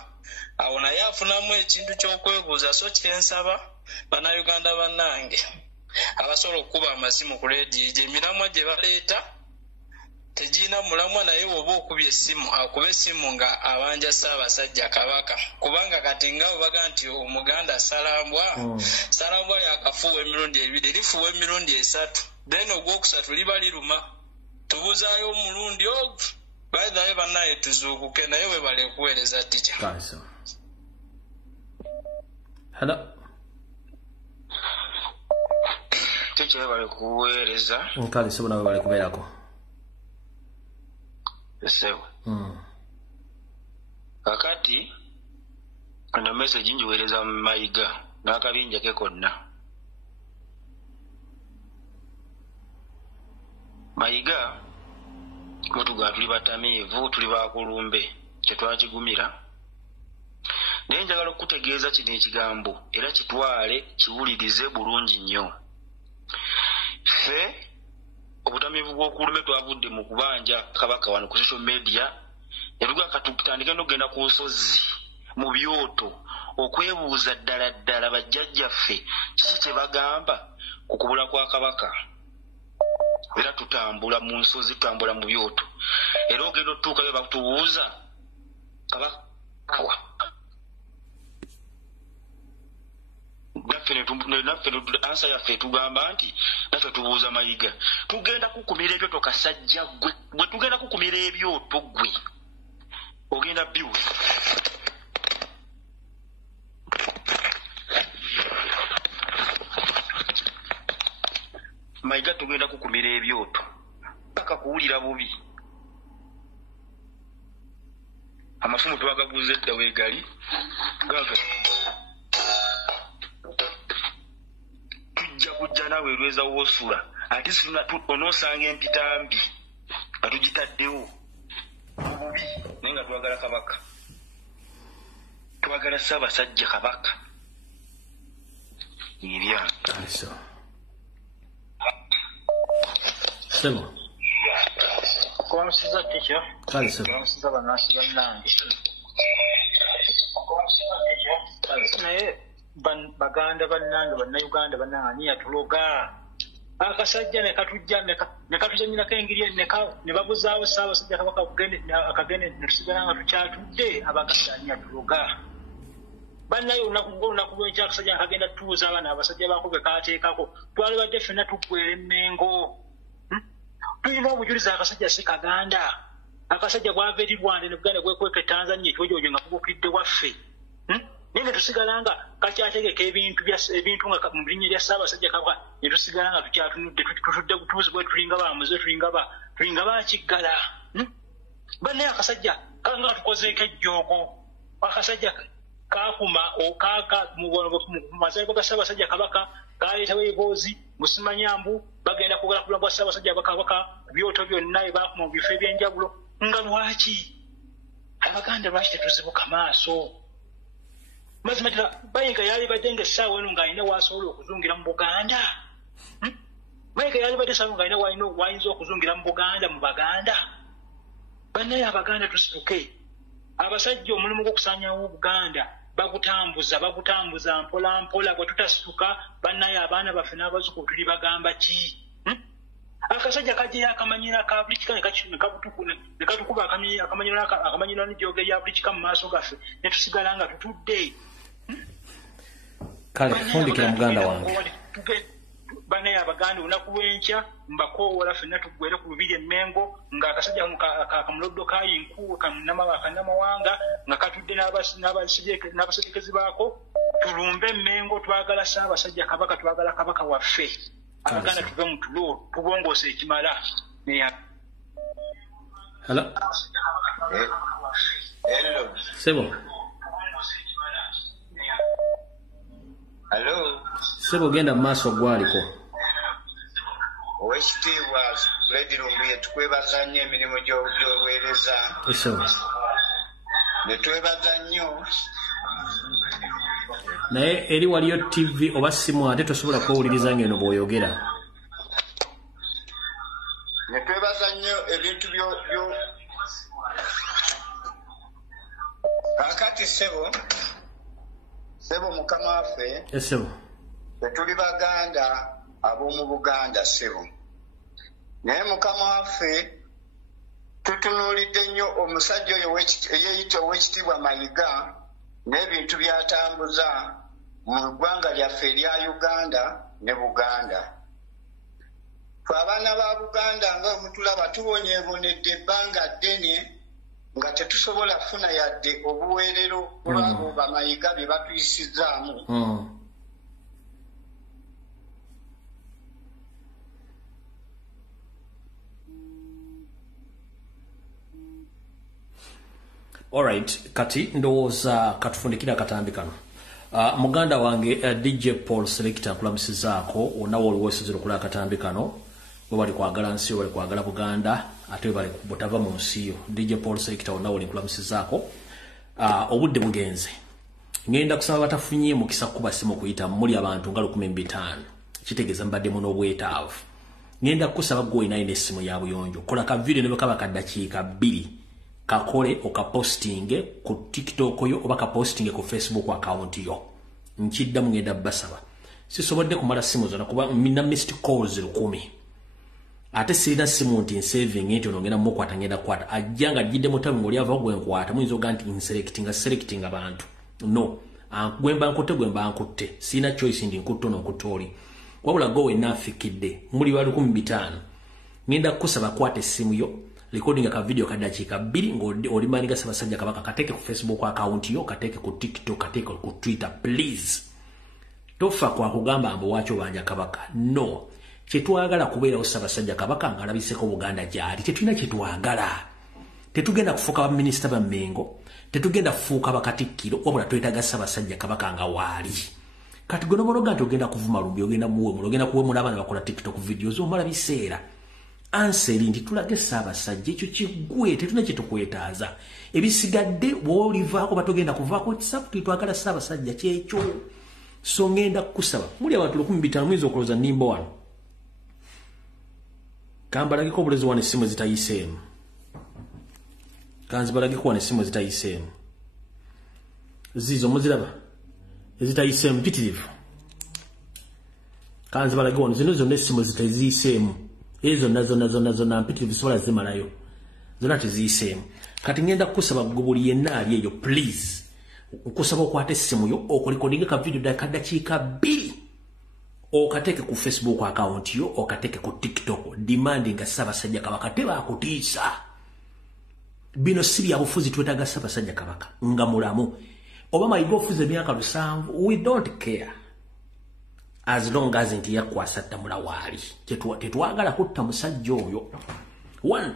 awo naye afunamu ekintu ky'okwebuuza. So kyensaba bannayuganda bannange abasobola okukuba amasimu ku leediyo egyo emiramwa gye baleeta tegirina mulamwa naye oba okubya essimu akuba essimu nga abanja Ssaabasajja Kabaka kubanga kati nga baga nti Omuganda salambwa lyakafuuwa emirundi 2 lifuuwa emirundi 3 then ogwokusatu liba liruma tubuzaayo omulundi ogwo baidhayo bannaye tuzuukuke naye we bale kuweereza tica. Hello. Ticha bale kuweereza. Kale sebo nawe bali kubeerako. Sebo. Kakati ana message njiweereza Mayiga n'akabinja ke konna. Mayiga mutuga tuli batamiivu tuli bakulumbe kyetwakigumira naye njagala okutegeeza kino ekigambo era kitwale kiwulirize bulungi nnyo. Ffe obutamiivu bw'okulume twavudde mu kubanja kabaka wano ku social media eruga katutandike n'ogenda ku nsozi mu byoto okwebuuza ddala bajjajjaffe kiki kye bagamba ku kubula kwa kabaka era tutambula mu nsozi tutambula mu byoto era ogenda otuukayo batubuuza kabaka naffe ansa yaffe tugamba nti naffe tubuuza Mayiga tugenda kukumira ebyoto kasajja gwe tugenda kukumira ebyoto gwe ogenda biwuzi Mayiga tugenda kukumira ebyoto paka kuwulira bubi amafumu twagaguze edda weegali gaga tujja nawe lweza wosula ate onoosanga empitambi batugitaddewo bubi naye nga twagala kabaka twagala Ssaabasajja kabaka ebyange Sebo Kwansiza teacher. Kale sebo. Kwansiza banasi bannange. Naye baganda bannange bannayuganda bannange ani yatuloga akasajja ne katujanyirako engeri ne babuzaawo Ssaabasajja kabaka akagende ne tusigala nga tukyatudde abaganda ani yatuloga bannaye olunaku lw'enkya akasajja akagenda tutuuza abaana abasajja baako be kaateekako twali badde ffenna tuggwera emmengo tulina obujulizi akasajja si kaganda akasajja bwava eri Rwanda ne Buganda bwekweka Tanzania ekyojojo nga kubukidde waffe naye tusigala nga kakyategeka ebintu nga mu linnya lya Ssaabasajja kabaka ne tusigala nga tukyatunudde tutudde butuuzi bwe tulinga bamuze tulinga bakiggala bannaye akasajja kanga tukozeeko ejjoogo akasajja kakuma okaka mu mazalibwa ga Ssaabasajja kabaka kaleetawo eboozi Musimanyambu bagenda kwogera ku bulamu bwa Ssaabasajja kabaka ku byoto byonna ebakuma mu bifo ebyenjawulo nga lwaki abaganda lwaki tetuzibuka maaso mazima ddala Mayiga yali badde ng'essaawa eno ng'alina waasobola okuzungira mu Buganda Mayiga yali badde essaawa ng'alina wayinza okuzungira mu Buganda mu Baganda bannaye abaganda tusituke abasajja omulimu gw'okusaanyawo Buganda bagutambuza mpola mpola bwe tutasituka bannaye abaana baffe n'abazzukulu tuli bagamba ki akasajja kajjayo akamanyiro aka bulikika ne katukuba akamanyiro n'ejjooga erya bulikika mu maaso gaffe ne tusigala nga tutudde kale fundikira muganda wange bannaye abaganda olunaku lw'enkya mbakoowola ffenna tuggwere ku lubiri emmengo ng'akasajja akamuloddo kayinku akanamawanga nga katudde n'abasekekezi baako tulumbe emmengo twagala Ssaabasajja kabaka twagala kabaka waffe abaganda tuve mu tulo tubongoose ekimala Sebo Sebo genda mu maaso gwaliko Owekitiibwa Lady Lumbuye tukwebaza nnyo emirimu gy'oweereza ne twebaza nnyo naye eri waliyo TV oba simu ate tosobola kwewuliriza ng'eno bw'oyogera ne twebaza nnyo ebintu byo kakati Sebo mukama waffe Sebo tuli baganda ab'omu Buganda Sebo naye mukama waffe tutunuulidde nnyo omusajja oyo eyeeyita Oweekitiibwa Mayiga n'ebintu by'atambuza mu ggwanga lyaffe erya Uganda ne Buganda ffe abaana ba Buganda ng'omutulaba tubonyeebonedde ebbanga ddene nga tetusobola kufuna yadde obuweerero olwabo bamayiga bye batuyisizzaamu Alright, kati ndowooza katufundikira katambi kano. Muganda wange DJ Paul Selector kulamusizaako onawo oliwesezero kula katambi kano bali kwagala nsi bali kwagala Buganda ate bali kubutava mu nsiyo. DJ Paul Selector onawo olikulamusizaako obudde bugenze. Ngenda kusaba batafunye mukisa kuba simu kuyita muli abantu nga 15 kitegeeza mbadde muno bwetaavu ngenda kusaba gwe ina ine simu ya buyonjo kola ka video ne bakaba kadakiika 2 kakole okapostinge ku TikTok yo oba ka postinge ku Facebook account yo nchidda mungenda basaba sisobodde kumala simu zona kuba mina missed calls 10 ate sirina simu nti saving enti onongena mukwata ngenda kwata ajjanga jidde mutabi ngoli ava gwe nkwata muyinzo ganti selecting abantu no gwemba nkutte sina choice ndi nkutto no kutoli wabula go we nafikidde muli bali 15 ngenda kusaba kwate simu yo recording ka video kadakiika 2 ngodi olimaniga Ssaabasajja Kabaka kateke ku Facebook account yo kateke ku TikTok kateke ku Twitter please tofa kwa kugamba ambo wacho banja Kabaka no kyetwagala kubeera Ssaabasajja Kabaka ngalabiseko Buganda gyali tetulina kyetwagala tetugenda kufuka ba minister ba Mengo tetugenda kufuka bakatikkiro wabula twetaaga Ssaabasajja Kabaka nga waali kati gono bologa tugenda kuvuma lumbi ogenda muwe mulogenda kuwe mulabana bakola TikTok videos omala biseera anseri ndi tulage Ssaabasajja ekyo kigwe tetuna kitukwetaaza ebisigadde bwolivaako batogenda kuvaako WhatsApp twagala Ssaabasajja kyekyo so ngenda kusaba muli abantu 15 mwezi okoloza nimbo wano kambalagiko obulezi wane simu zitayiseemu kanzibalagiko wane simu zitayiseemu zizo muziraba ezitayiseemu mpitirivu kanzibalagiko wane zino zonna simu zitayiseemu ezo nazo mpitirivu sobola zimalayo zonna teziyiseemu kati ngenda kusaba gubuli yenna ali eyo please nkusaba okwata essimu yo okolikodinga ka video kadakiika 2 okateke ku Facebook account yo okateke ku TikTok demanding Ssaabasajja Kabaka teba akutiisa bino sibi abufuzi twetaga Ssaabasajja Kabaka nga mulamu oba mayigo ofuze myaka 7 we don't care as long as nti yakwasa tamula wali tetwagala kutta musajja oyo one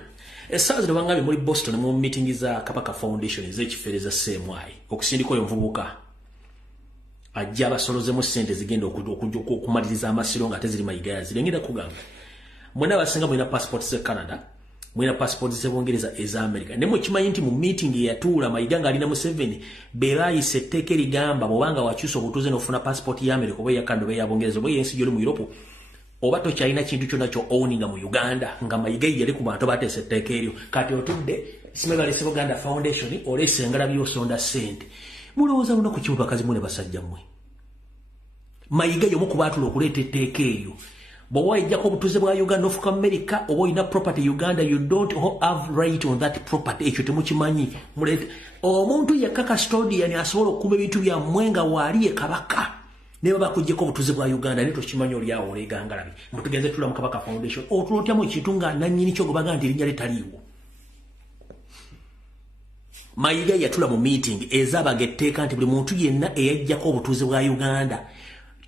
esazi lwangabye muri Boston mu meeting za Kabaka Foundation ez'ekifereza CMI okusindika oyo mvubuka ajja abasolozemu ssente zigenda okumaliriza amasiro nga teziri mayiga yazire ngenda kugamba mwena basinga mwina passport ze Canada mwina passport ze Bungereza eza America ne mukimanyi nti mu meeting yatuula mayiga nga alina mu 7 bebayise etteke ligamba bwobanga wakyusa obutuuze n'ofuna passport ya America oba ya Canada oba ya Bungereza oba yensi gyoli mu Europe oba tokyalina kintu kyonna kyo owninga mu Uganda nga mayiga yali ku bantu bateese etteeka eryo kati otudde Simebalese Buganda Foundation olese engalabi y'osonda ssente mulowooza lunaku ki bakazi mwe ne basajja mmwe mayiga yomu kubaatula okuleeta etteeka eryo bw'oba wayijjako obutuuze bwa Uganda ofuka America oba olina property Uganda you don't have right on that property ekyo temukimanyi mulete omuntu yekka custodian asobola okukuba ebintu byammwe nga waali ye Kabaka ne baba kujjeko obutuuze bwa Uganda ne tokimanyi oli awo olegangalabi mutugenze tula mu Kabaka Foundation otulotyamu ekintu nga nannyini kyo gobaga nti erinnya litaliiwo mayiga yatula mu meeting ezabaga etteeka nti buli muntu yenna eyajjako obutuuze bwa Uganda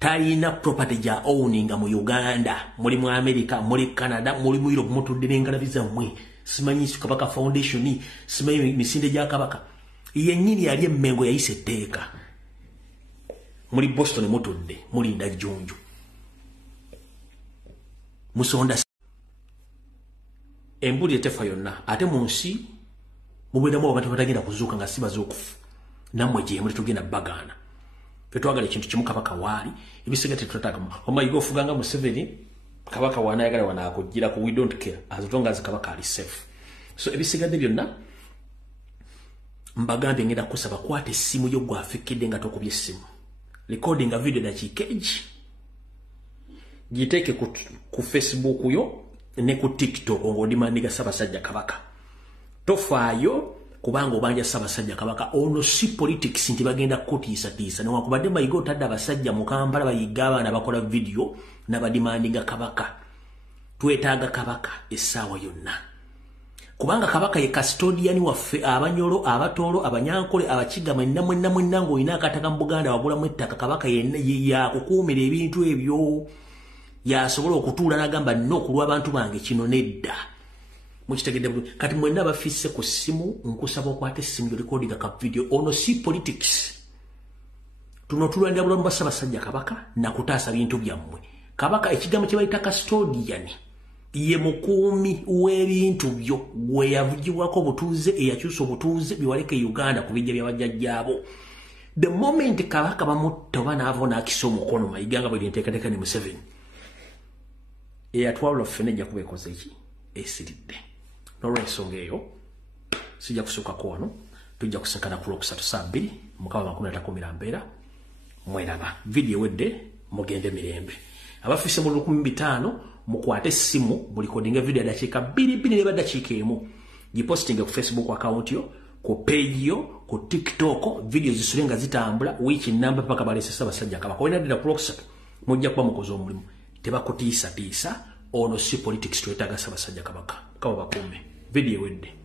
talina property ja owninga mu Uganda muri mu America muri Canada muri mu Europe mutudde n'engalabi zammwe simanyi Kabaka Foundation simanyi misinde gya Kabaka yennyini yali emmengo yayise etteeka muri Boston mutudde mulinda jjunju musonda embuli etefa yonna ate mu nsi mubwedamu abantu batagenda kuzuuka nga si bazookufu nammwe gye muli tugenda bagana twetwagala ekintu kimu Kabaka waali ebisiga tetwetagamu omayiga ofuganga mu 7 Kabaka wanayagala wanakujjira ku we don't care as long as Kabaka ali safe so ebisigadde byonna mbagambye ngenda kusaba kwate essimu yo gwafikidde nga tokubye essimu recording a video dakiika egi giteeke ku Facebook yo ne ku TikTok ng'odimandiga Ssaabasajja Kabaka tofaayo kubanga obanja Ssaabasajja Kabaka ono si politics nti bagenda kutiisatiisa newakubadde mayiga otadde abasajja mu Kampala bayiga abaana bakola video n'abadimandinga Kabaka twetaaga Kabaka essaawa yonna kubanga Kabaka ye custodian waffe abanyolo abatoolo abanyankole abakiga mwenna ng'olina akataka mu Buganda wagulamu ettaka Kabaka yakukuumira ebintu ebyo yasobola okutuula n'agamba nina okulwa abantu bange kino nedda mukitegedde kati mwenna bafisse ku ssimu nkusaba okwata essimu recording ka video ono si politics tuno tulwanira bulamu bwa Ssaabasajja Kabaka nakutaasa bintu byammwe Kabaka ekigambo kye bayita custodian ye mukuumi w'ebintu byo gwe yavugibwako obutuuze eyakyusa obutuuze biwaleka Uganda ku bijja by'abajjajjaabo the moment Kabaka bamutta oba n'ava n'akisa omukono mayiga nga bwe lyenteekateeka ne Museveni eyatwalula ffene ejja kuba ekoze eki esiridde n'olw'ensonga eyo sijja kusukako wano tujja kusinkana ku Lwokusatu saa 2 Mukama 20 mbeera mweraba video ewedde mugende mirembe abafise mu 1500 mukwate essimu buli kodinga video dakiika 2 ne badakiika emu gipostinga ku Facebook account yo ku page yo ku TikTok video zisulenga zitambula wiki namba paka balesesa basajja Kabaka wena dda ku Lwokusatu mujja kuba mukozi omulimu tebakutiisa tiisa ono si politics twetaaga Ssaabasajja Kabaka kaba bakume video ewedde